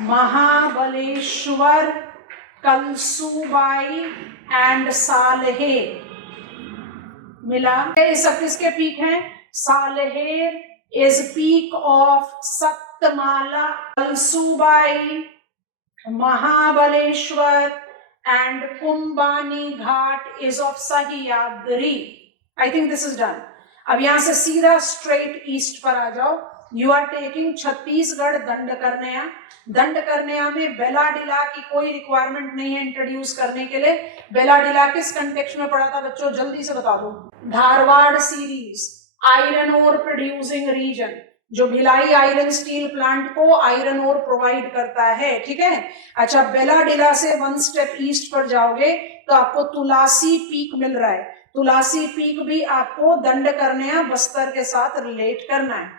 Mahabaleshwar, Kalsubai and Salher मिला। ये सब किसके पीक हैं? Salher is peak of Saptamala, Kalsubai, Mahabaleshwar and Kumbani Ghat is of Sahyadri. I think this is done. अब यहाँ से सीधा straight east पर आ जाओ। You are taking Chhattisgarh दंडकर्ण्या। दंडकर्ण्या में बेलाडिला की कोई रिक्वायरमेंट नहीं है इंट्रोड्यूस करने के लिए। बेलाडिला किस कंटेक्स्ट में पढ़ा था बच्चों, जल्दी से बता दो। Dharwad series, iron ore producing region, जो भिलाई आयरन स्टील प्लांट को आयरन ओर प्रोवाइड करता है। ठीक है, अच्छा, बेलाडिला से 1 स्टेप ईस्ट पर जाओगे तो आपको तुलासी पीक मिल रहा है। तुलासी पीक भी आपको दंडकर्ण्या बस्तर के साथ रिलेट करना है।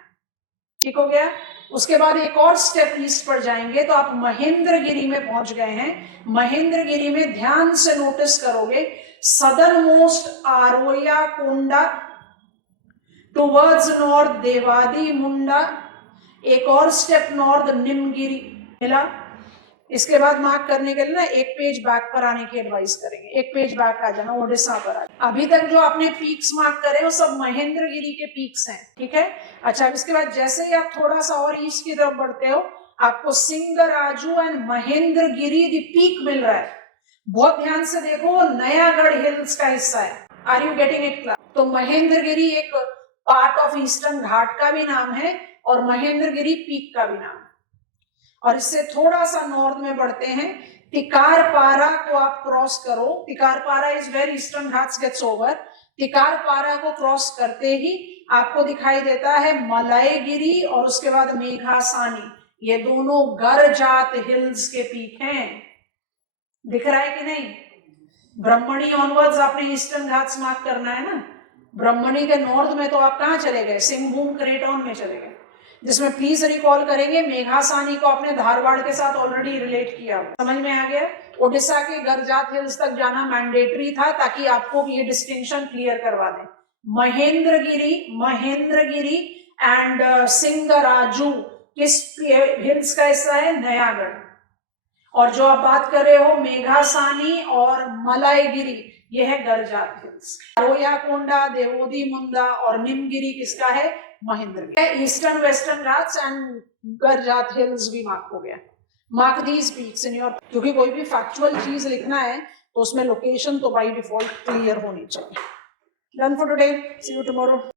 ठीक हो गया। उसके बाद एक और स्टेप ईस्ट पर जाएंगे तो आप महेंद्रगिरी में पहुंच गए हैं। महेंद्रगिरी में ध्यान से नोटिस करोगे, सदर्न मोस्ट आरोया कोंडा, टुवर्ड्स नॉर्थ देवादी मुंडा, एक और स्टेप नॉर्थ निमगिरी मिला। इसके बाद मार्क करने के लिए ना एक पेज बैक पर आने की एडवाइस करेंगे। एक पेज बैक आ जाना, ओडिशा पर आ जाना। अभी तक जो आपने पीक्स मार्क करे वो सब महेंद्रगिरी के पीक्स हैं। ठीक है, अच्छा, इसके बाद जैसे ही आप थोड़ा सा और ईस्ट की तरफ बढ़ते हो, आपको सिंगराजू एंड महेंद्रगिरी दी पीक मिल रहा है। बहुत ध्यान से देखो, नयागढ़ हिल्स का हिस्सा है। Are you getting it clear? तो महेंद्रगिरी एक पार्ट ऑफ ईस्टर्न घाट का भी नाम है और महेंद्रगिरी पीक का भी नाम है। और इससे थोड़ा सा नॉर्थ में बढ़ते हैं, तिकारपारा को आप क्रॉस करो। Tikarpara is where Eastern Ghats gets over. Tikarpara को क्रॉस करते ही आपको दिखाई देता है मलयगिरी और उसके बाद मेघासानी। ये दोनों गरजात हिल्स के पीक हैं। दिख रहा है कि नहीं? ब्रह्मणी ऑनवर्ड्स आपने ईस्टर्न घाट्स मार्क करना है ना। ब्रह्मणी के नॉर्थ में तो आप कहाँ चले गए? सिंहभूम क्रेटॉन में चले गए, जिसमें प्लीज रिकॉल करेंगे मेघासानी को आपने धारवाड़ के साथ ऑलरेडी रिलेट किया। समझ में आ गया? ओडिशा के गरजात हिल्स तक जाना मैंडेटरी था ताकि आपको ये डिस्टिंक्शन क्लियर करवा दें। महेंद्रगिरी एंड सिंगराजू किस हिल्स का हिस्सा है? नयागढ़। और जो आप बात कर रहे हो मेघासानी और मलयगिरी, ये है गरजात हिल्स। आरोया कोंडा, देवोदी मुंडा और निमगिरी किसका है? Mahendragiri. Eastern western Ghats and Garjat hills भी मार्क हो गया। Mark these peaks in your, क्योंकि कोई भी फैक्चुअल चीज लिखना है तो उसमें लोकेशन तो बाय डिफॉल्ट क्लियर होनी चाहिए। Done for today. See you tomorrow.